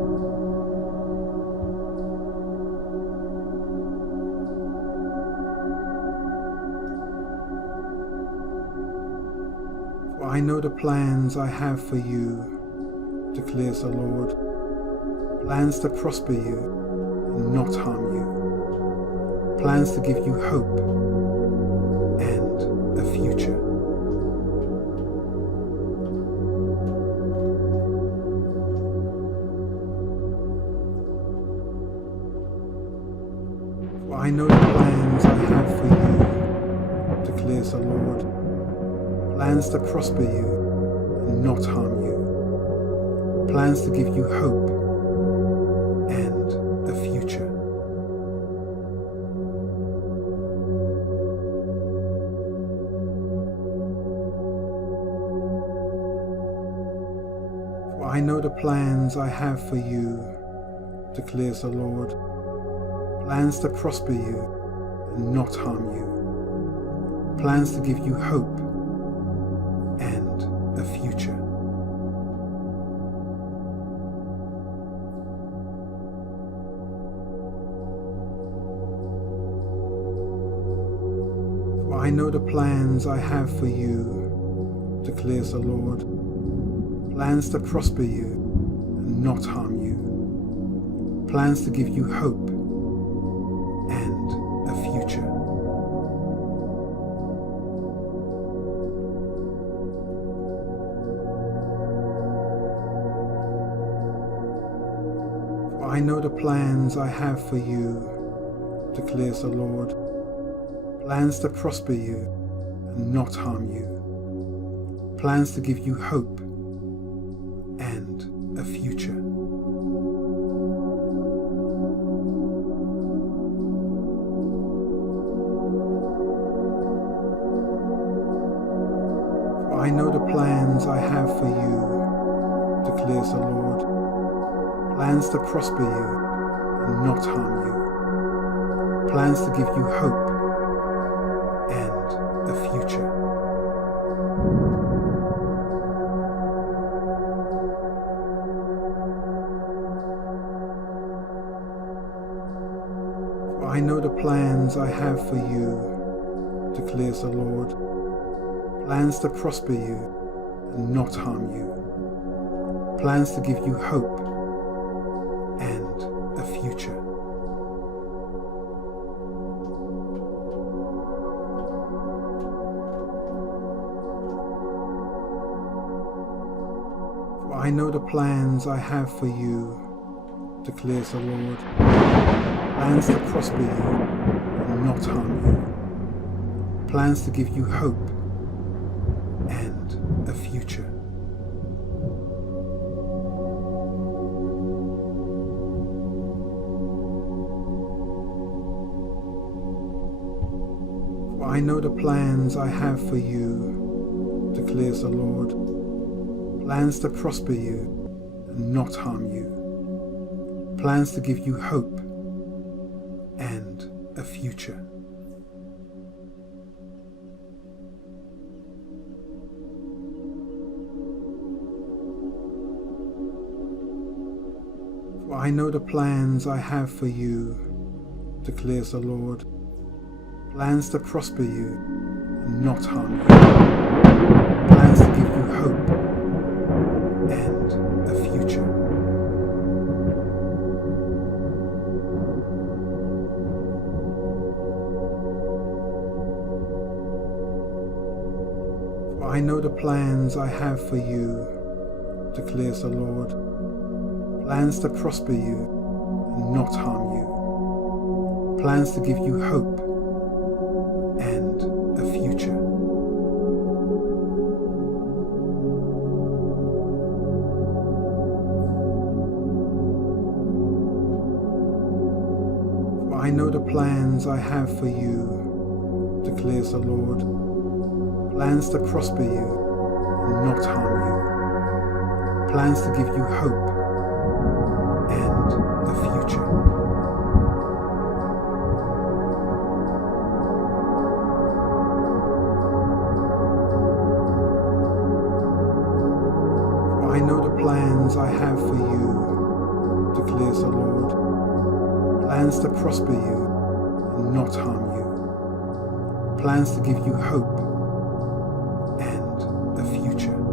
know the plans I have for you, declares the Lord. Plans to prosper you and not harm you. Plans to give you hope and a future. For I know the plans I have for you, declares the Lord. Plans to prosper you and not harm you. Plans to give you hope and a future. For I know the plans I have for you, declares the Lord. Plans to prosper you and not harm you. Plans to give you hope and a future. For I know the plans I have for you, declares the Lord. Plans to prosper you and not harm you. Plans to give you hope and a future. I know the plans I have for you, declares the Lord. Plans to prosper you and not harm you. Plans to give you hope and a future. For I know the plans I have for you, declares the Lord. Plans to prosper you and not harm you. Plans to give you hope and a future. For I know the plans I have for you, declares the Lord. Plans to prosper you and not harm you. Plans to give you hope and a future. For I know the plans I have for you, declares the Lord. Plans to prosper you and not harm you. Plans to give you hope and a future. I know the plans I have for you, declares the Lord. Plans to prosper you and not harm you. Plans to give you hope and a future. For I know the plans I have for you, declares the Lord. Plans to prosper you and not harm you. Plans to give you hope and a future. For I know the plans I have for you, declares the Lord. Plans to prosper you and not harm you. Plans to give you hope and a future. For I know the plans I have for you, declares the Lord. Plans to prosper you and not harm you. Plans to give you hope and a future. I know the plans I have for you, declares the Lord. Plans to prosper you and not harm you. Plans to give you hope and a future.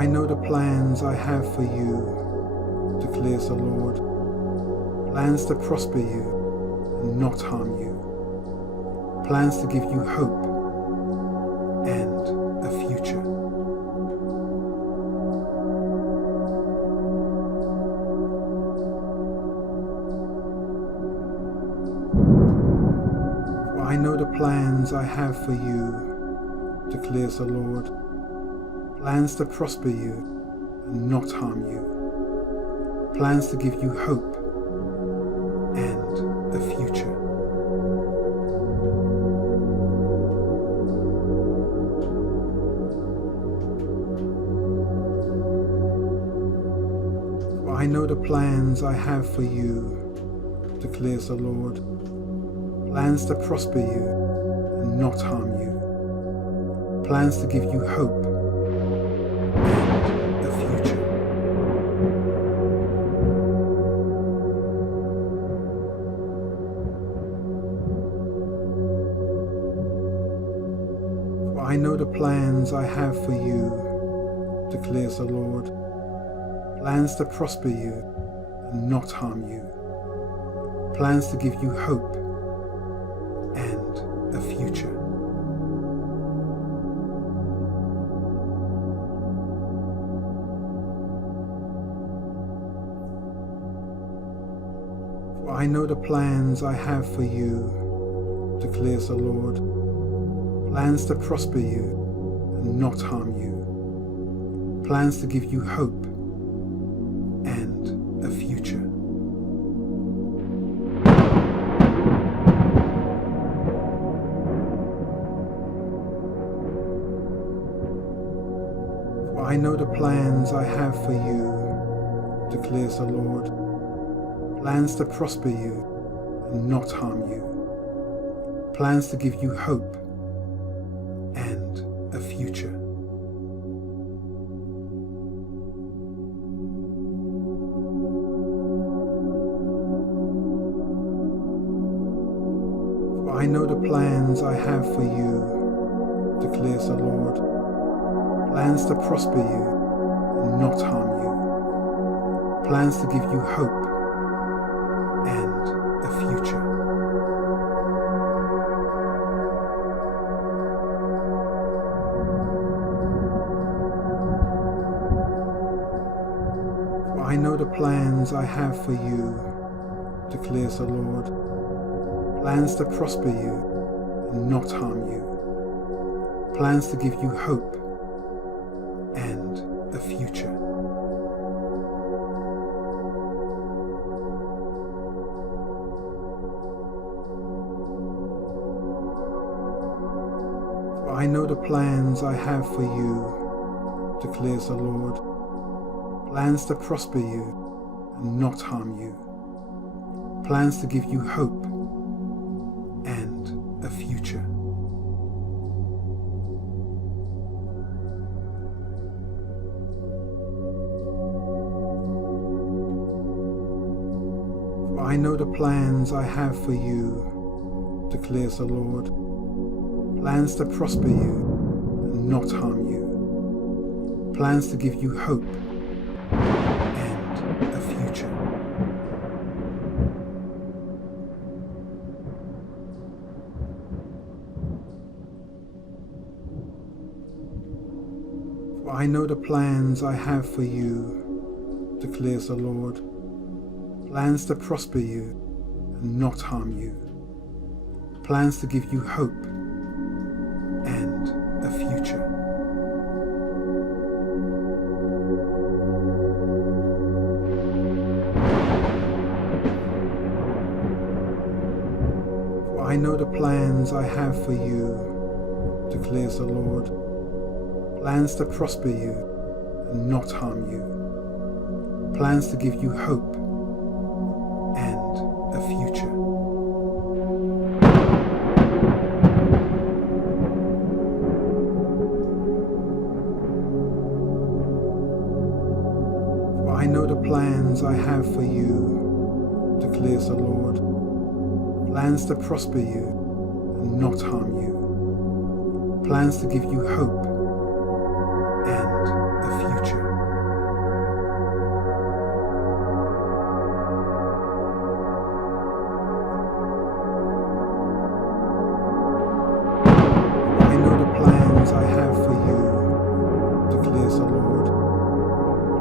I know the plans I have for you, declares the Lord. Plans to prosper you and not harm you. Plans to give you hope and a future. For I know the plans I have for you, declares the Lord. Plans to prosper you and not harm you. Plans to give you hope and a future. For I know the plans I have for you, declares the Lord. Plans to prosper you and not harm you. Plans to give you hope and a future. For I know the plans I have for you, declares the Lord. Plans to prosper you and not harm you. Plans to give you hope and a future. For I know the plans I have for you, declares the Lord. Plans to prosper you and not harm you. Plans to give you hope and a future. For I know the plans I have for you, declares the Lord. Plans to prosper you and not harm you. Plans to give you hope and a future. For I know the plans I have for you, declares the Lord. Plans to prosper you and not harm you. Plans to give you hope and a future. For I know the plans I have for you, declares the Lord. Plans to prosper you and not harm you. Plans to give you hope and a future. For I know the plans I have for you, declares the Lord. Plans to prosper you and not harm you. Plans to give you hope and a future. For I know the plans I have for you, declares the Lord. Plans to prosper you and not harm you. Plans to give you hope and a future. For I know the plans I have for you, declares the Lord. Plans to prosper you and not harm you. Plans to give you hope and a future. For I know the plans I have for you, declares the Lord. Plans to prosper you and not harm you. Plans to give you hope and a future. For I know the plans I have for you, declares the Lord. Plans to prosper you and not harm you. Plans to give you hope and a future.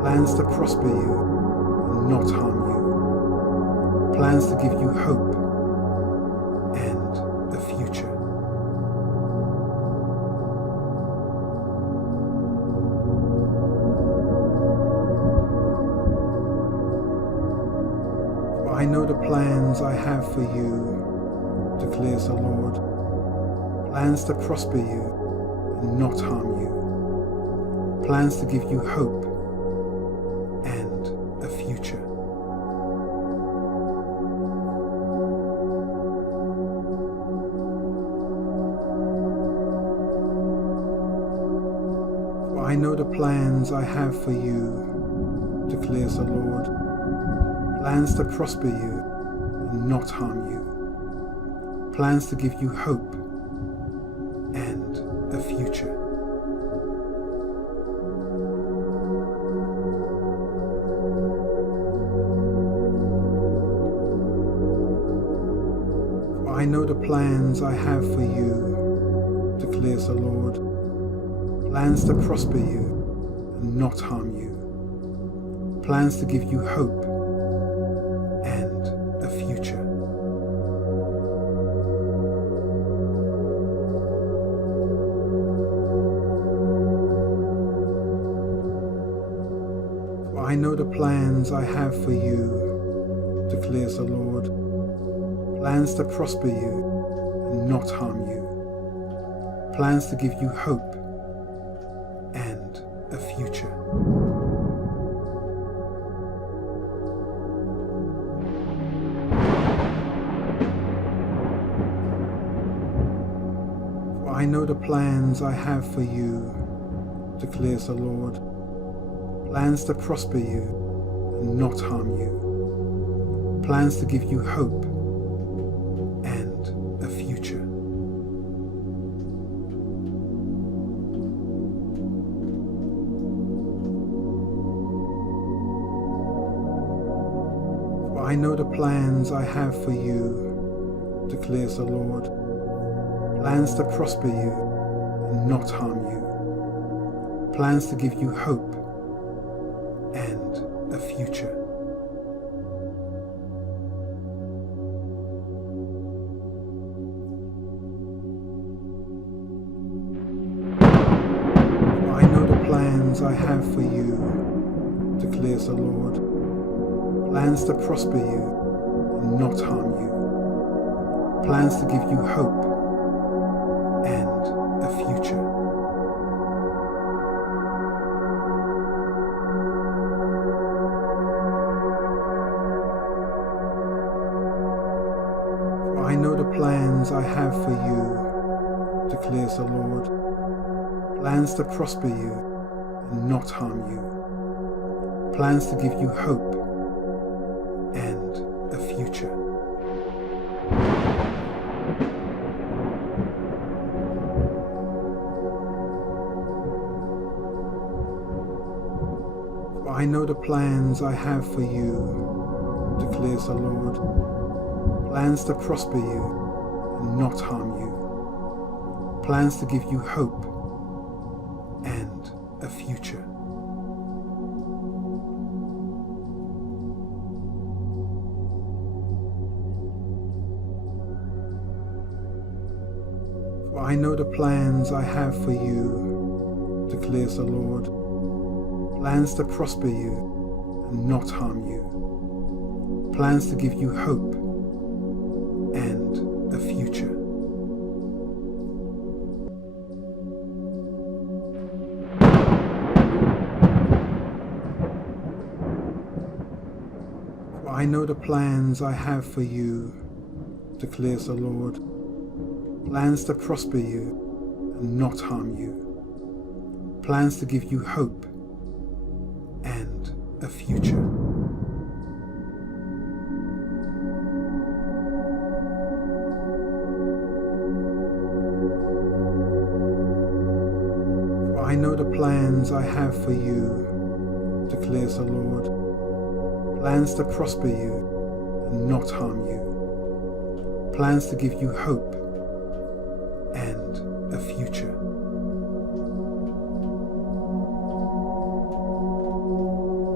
plans to prosper you and not harm you, plans to give you hope and a future. For I know the plans I have for you, declares the Lord, plans to prosper you and not harm you, plans to give you hope and a future. For I know the plans I have for you, declares the Lord, plans to prosper you and not harm you, plans to give you hope and a future. For I know the plans I have for you, declares the Lord, plans to prosper you and not harm you, plans to give you hope and a future. For I know the plans I have for you, declares the Lord, plans to prosper you and not harm you, plans to give you hope and a future. For I know the plans I have for you, declares the Lord, plans to prosper you and not harm you, plans to give you hope and a future. For I know the plans I have for you, declares the Lord, plans to prosper you and not harm you, plans to give you hope and a future. For I know the plans I have for you, declares the Lord, plans to prosper you and not harm you, plans to give you hope and a future. For I know the plans I have for you, declares the Lord, plans to prosper you and not harm you, plans to give you hope and a future. For I know the plans I have for you, declares the Lord, plans to prosper you and not harm you, plans to give you hope and a future. For I know the plans I have for you, declares the Lord, plans to prosper you and not harm you, plans to give you hope and a future. For I know the plans I have for you, declares the Lord, plans to prosper you and not harm you, plans to give you hope and a future. For I know the plans I have for you, declares the Lord, plans to prosper you and not harm you, plans to give you hope and a future.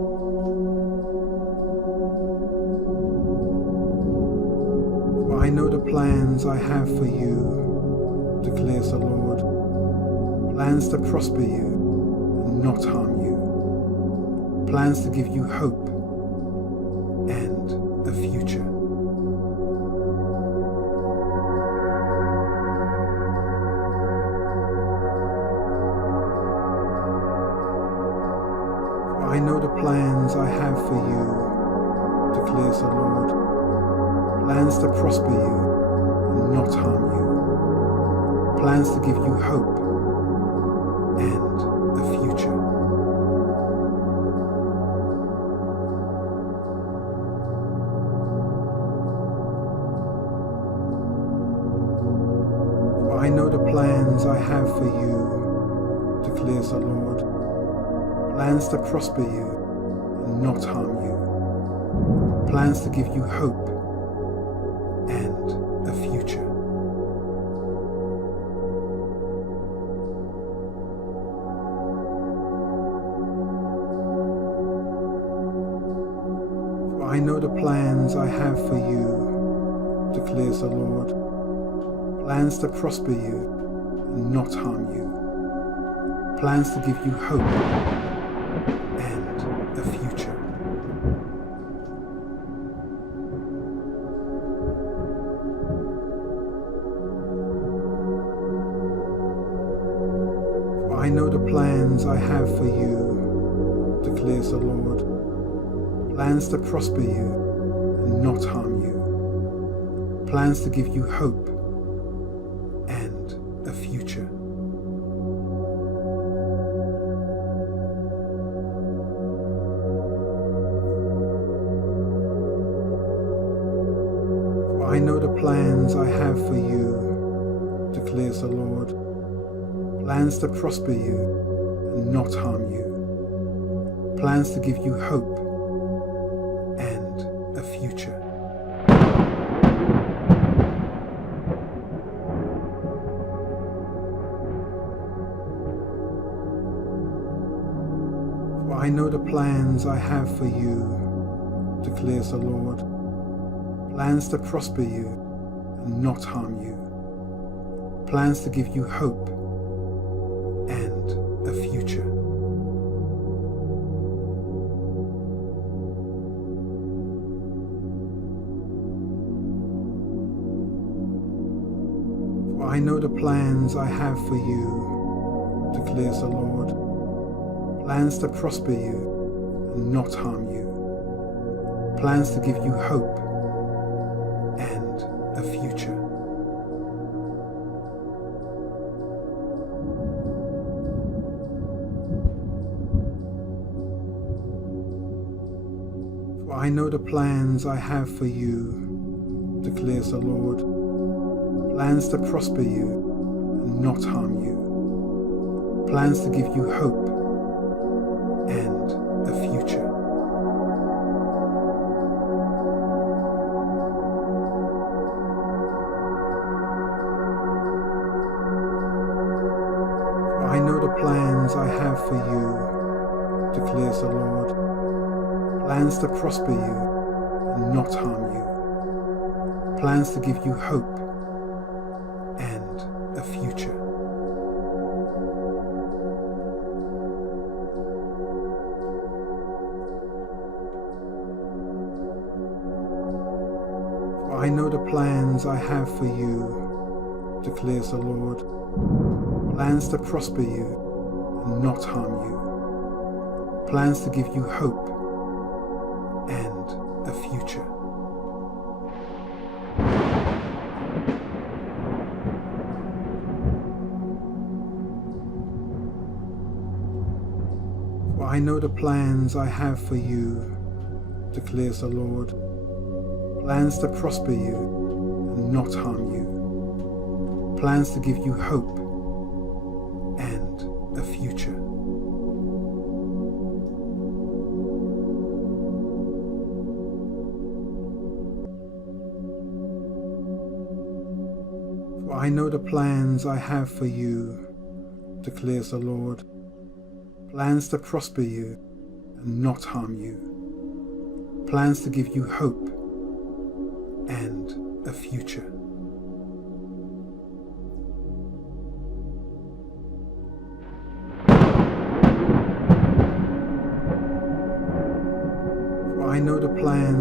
plans to prosper you and not harm you, plans to give you hope and a future. For I know the plans I have for you, declares the Lord, plans to prosper you and not harm you, plans to give you hope and a future. For I know the plans I have for you, declares the Lord, plans to prosper you and not harm you, plans to give you hope and a future. For I know the plans I have for you, declares the Lord, plans to prosper you and not harm you, plans to give you hope and a future. For I know the plans I have for you, declares the Lord, plans to prosper you and not harm you, plans to give you hope and a future. For I know the plans I have for you, declares the Lord, plans to prosper you and not harm you, plans to give you hope and a future. For I know the plans I have for you, declares the Lord, plans to prosper you and not harm you, plans to give you hope and a future. For I know the plans I have for you, declares the Lord, plans to prosper you and not harm you, plans to give you hope and a future. For I know the plans I have for you, declares the Lord, plans to prosper you and not harm you, plans to give you hope and a future. For I know the plans I have for you, declares the Lord, plans to prosper you and not harm you, plans to give you hope and a future. For I know the plans I have for you, declares the Lord, plans to prosper you and not harm you, plans to give you hope and a future. For I know the plans I have for you, declares the Lord, plans to prosper you and not harm you, plans to give you hope and a future. For I know the plans I have for you, declares the Lord, plans to prosper you and not harm you, plans to give you hope and a future.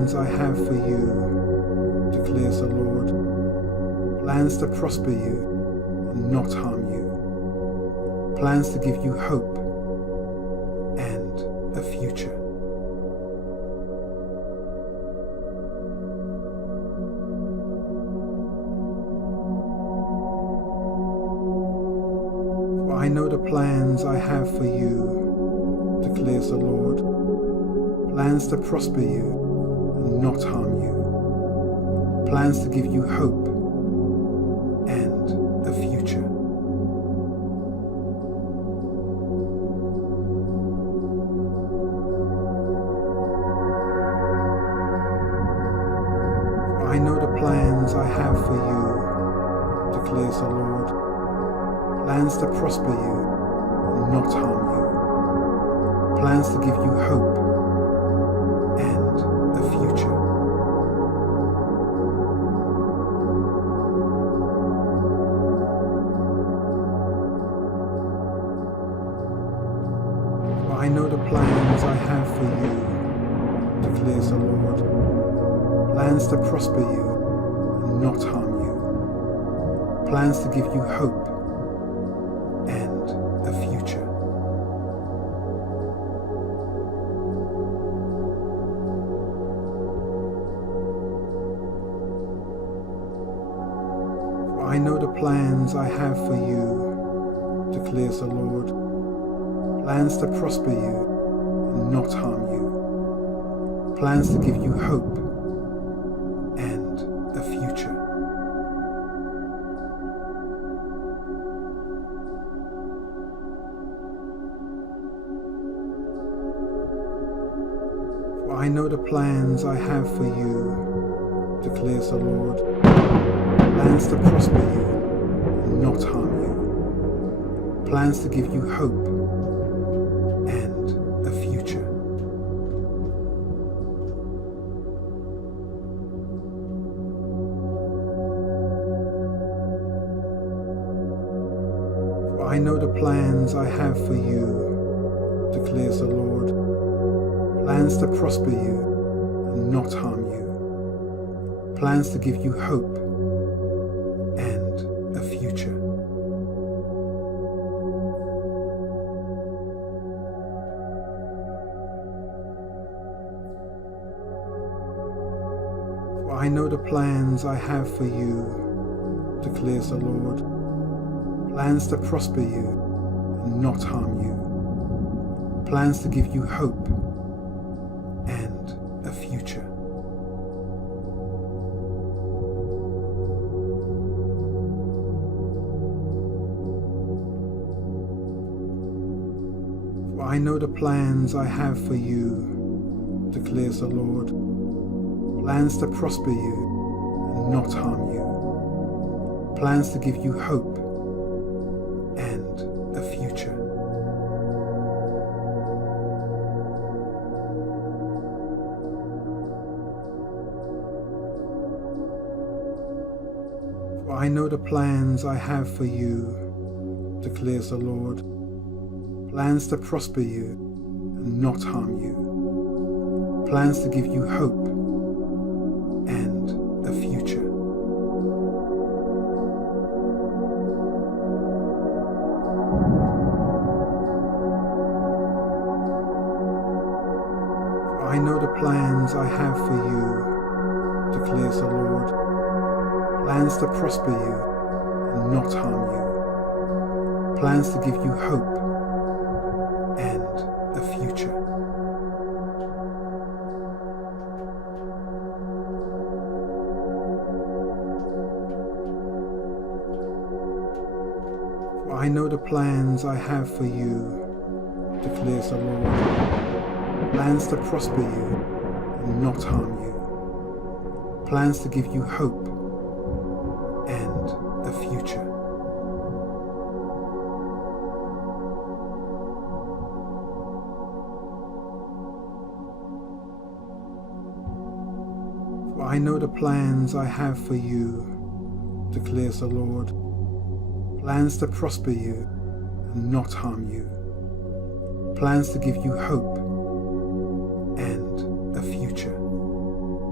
plans I have for you, declares the Lord. Plans to prosper you and not harm you. Plans to give you hope and a future. For I know the plans I have for you, declares the Lord. Plans to prosper you and not harm you. Plans to give you hope and a future. For I know the plans I have for you, declares the Lord. Plans to prosper you and not harm you. Plans to give you hope and a future. For I know the plans I have for you, declares the Lord. Plans to prosper you and not harm you. Plans to give you hope and a future. For I know the plans I have for you, declares the Lord. Plans to prosper you and not harm you. Plans to give you hope and a future. For I know the plans I have for you, declares the Lord. Plans to prosper you and not harm you. Plans to give you hope and a future. For I know the plans I have for you, declares the Lord. Plans to prosper you and not harm you. Plans to give you hope and a future. For I know the plans I have for you, declares the Lord. Plans to prosper you and not harm you. Plans to give you hope and a future. For I know the plans I have for you, declares the Lord. Plans to prosper you and not harm you. Plans to give you hope and a future. For I know the plans I have for you, declares the Lord. Plans to prosper you and not harm you. Plans to give you hope and a future. For I know the plans I have for you, declares the Lord. Plans to prosper you and not harm you. Plans to give you hope and a future. For I know the plans I have for you, declares the Lord. Plans to prosper you and not harm you. Plans to give you hope and a future. For I know the plans I have for you, declares the Lord. Plans to prosper you and not harm you. Plans to give you hope and a future.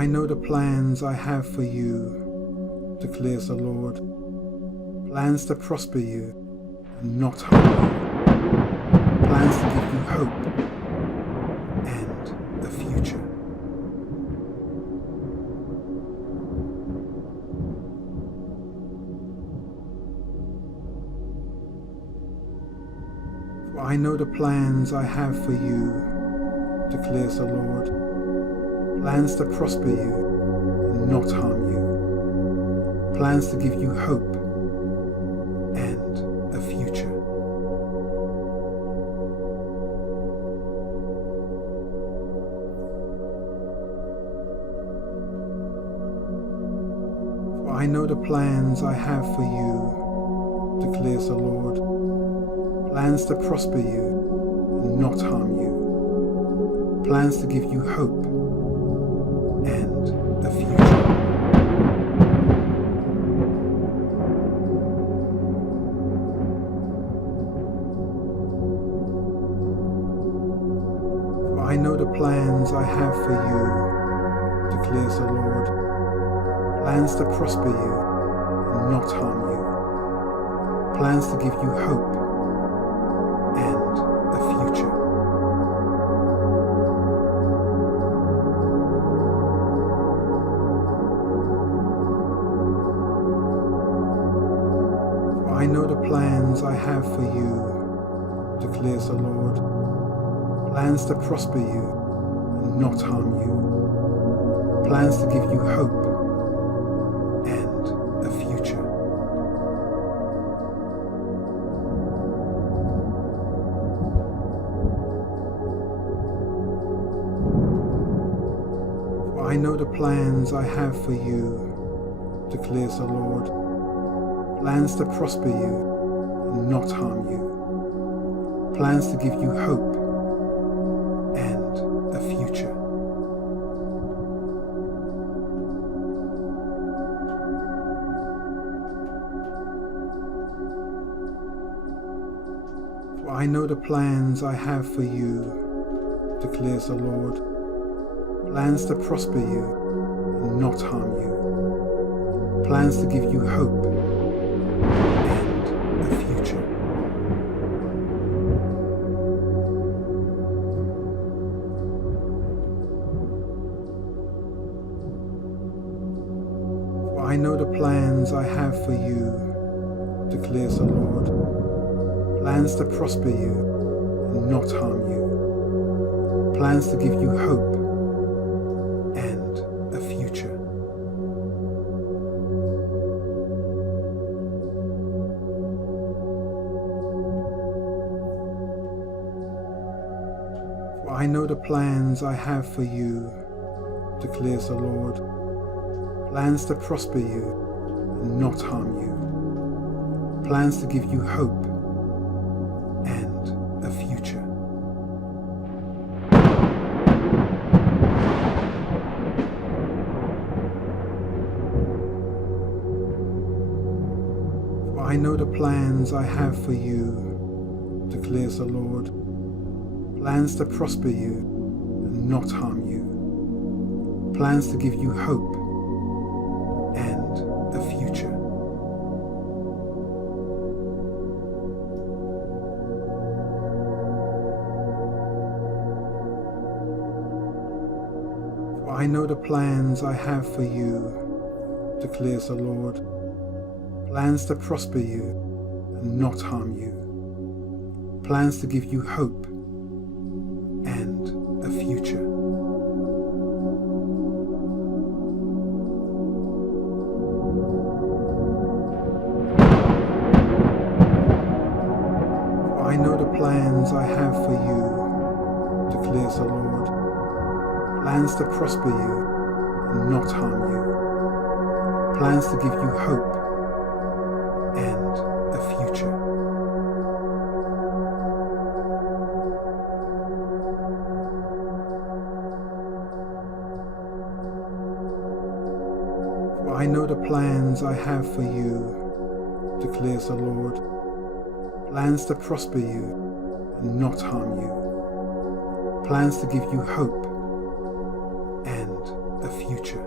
I know the plans I have for you, declares the Lord. Plans to prosper you and not harm you. Plans to give you hope and a future. For I know the plans I have for you, declares the Lord. Plans to prosper you and not harm you. Plans to give you hope and a future. For I know the plans I have for you, declares the Lord. Plans to prosper you and not harm you. Plans to give you hope and a future. For I know the plans I have for you, declares the Lord. Plans to prosper you and not harm you. Plans to give you hope and a future. I know the plans I have for you, declares the Lord. Plans to prosper you and not harm you. Plans to give you hope and a future. For I know the plans I have for you, declares the Lord. Plans to prosper you and not harm you. Plans to give you hope and a future. For I know the plans I have for you, declares the Lord. Plans to prosper you and not harm you. Plans to give you hope and a future. For I know the plans I have for you, declares the Lord. Plans to prosper you and not harm you. Plans to give you hope and a future. I know the plans I have for you, declares the Lord. Plans to prosper you and not harm you. Plans to give you hope and a future. For I know the plans I have for you, declares the Lord. Plans to prosper you and not harm you. Plans to give you hope and a future. For I know the plans I have for you, declares the Lord. Plans to prosper you and not harm you. Plans to give you hope and a future. For I know the plans I have for you, declares the Lord. Plans to prosper you and not harm you. Plans to give you hope and a future. For I know the plans I have for you, declares the Lord. Plans to prosper you and not harm you. Plans to give you hope and a future.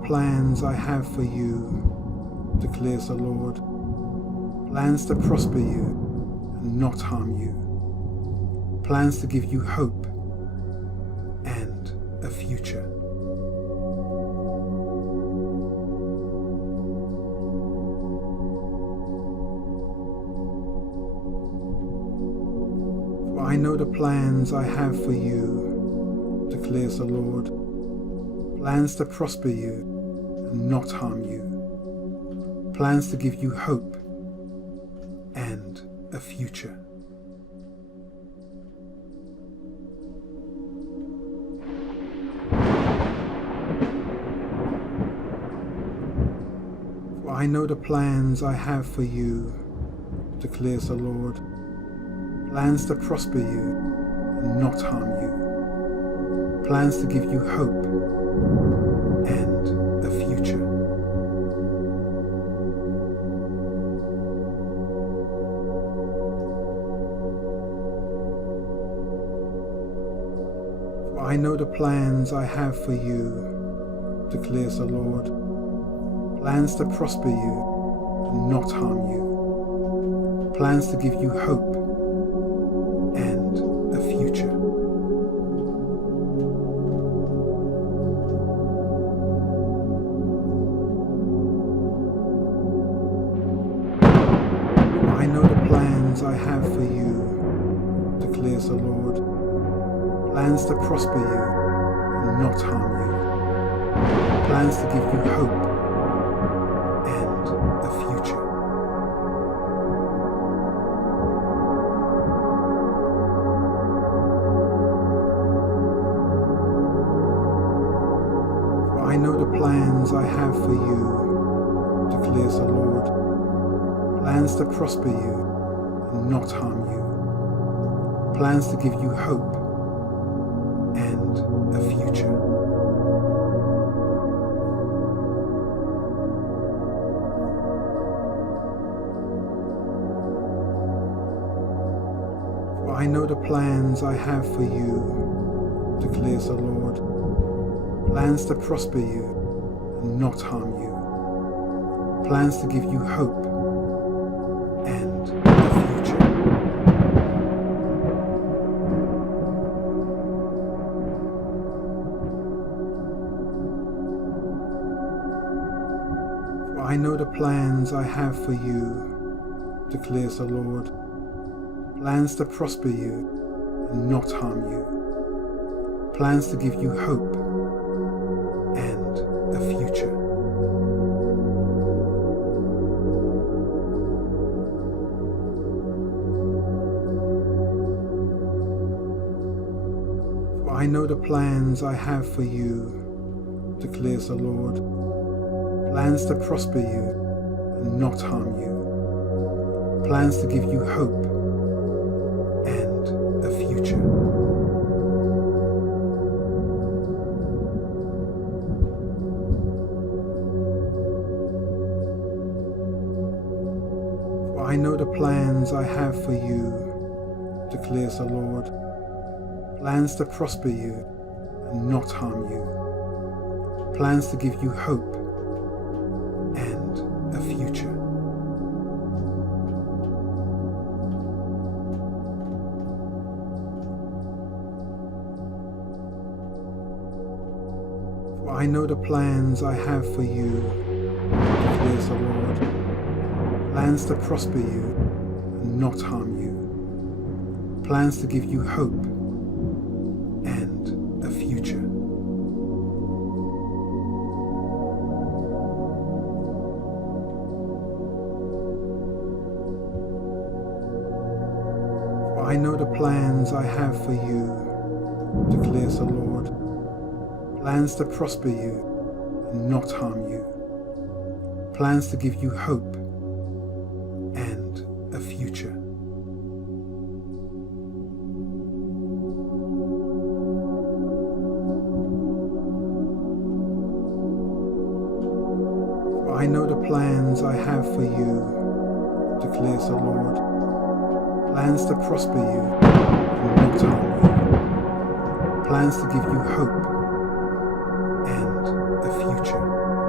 plans I have for you, declares the Lord. Plans to prosper you and not harm you. Plans to give you hope and a future. For I know the plans I have for you, declares the Lord. Plans to prosper you and not harm you. Plans to give you hope and a future. For I know the plans I have for you, declares the Lord. Plans to prosper you and not harm you. Plans to give you hope and a future. For I know the plans I have for you, declares the Lord. Plans to prosper you and not harm you. Plans to give you hope and a future. I know the plans I have for you, declares the Lord. Plans to prosper you and not harm you. Plans to give you hope and a future. For I know the plans I have for you, declares the Lord. Plans to prosper you and not harm you. Plans to give you hope and a future. For I know the plans I have for you, declares the Lord. Plans to prosper you and not harm you. Plans to give you hope and a future. For I know the plans I have for you, declares the Lord. Plans to prosper you and not harm you. Plans to give you hope and a future. I know the plans I have for you, declares the Lord. Plans to prosper you and not harm you. Plans to give you hope and a future. For I know the plans I have for you, declares the Lord. Plans to prosper you and not harm you. Plans to give you hope and a future. For I know the plans I have for you, declares the Lord. Plans to prosper you and not harm you. Plans to give you hope and a future. For I know the plans I have for you, declares the Lord. Plans to prosper you and not harm you. Plans to give you hope and a future. I know the plans I have for you, declares the Lord. Plans to prosper you and not harm you. Plans to give you hope and a future.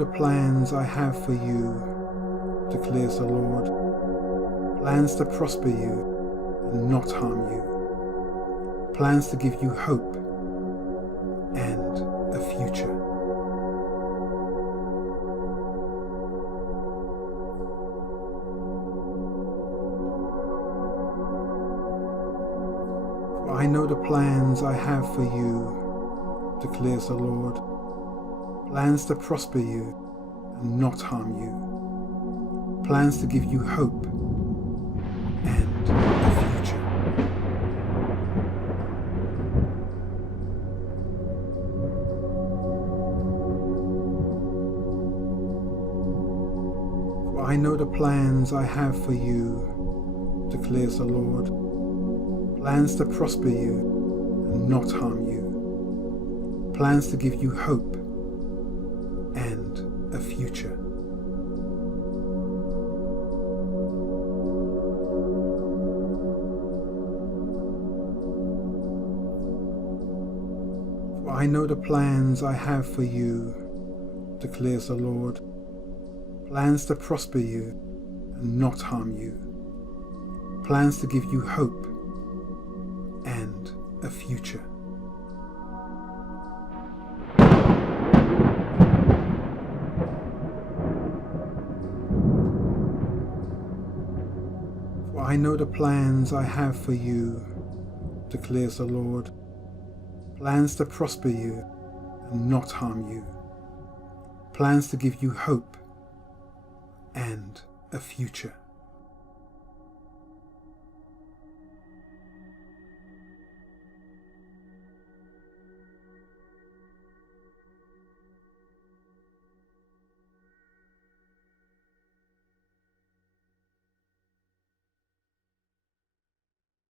the plans I have for you, declares the Lord. Plans to prosper you and not harm you. Plans to give you hope and a future. For I know the plans I have for you, declares the Lord. Plans to prosper you and not harm you. Plans to give you hope and a future. For I know the plans I have for you, declares the Lord. Plans to prosper you and not harm you. Plans to give you hope and a future. For I know the plans I have for you, declares the Lord. Plans to prosper you and not harm you. Plans to give you hope and a future. For I know the plans I have for you, declares the Lord. Plans to prosper you and not harm you. Plans to give you hope and a future.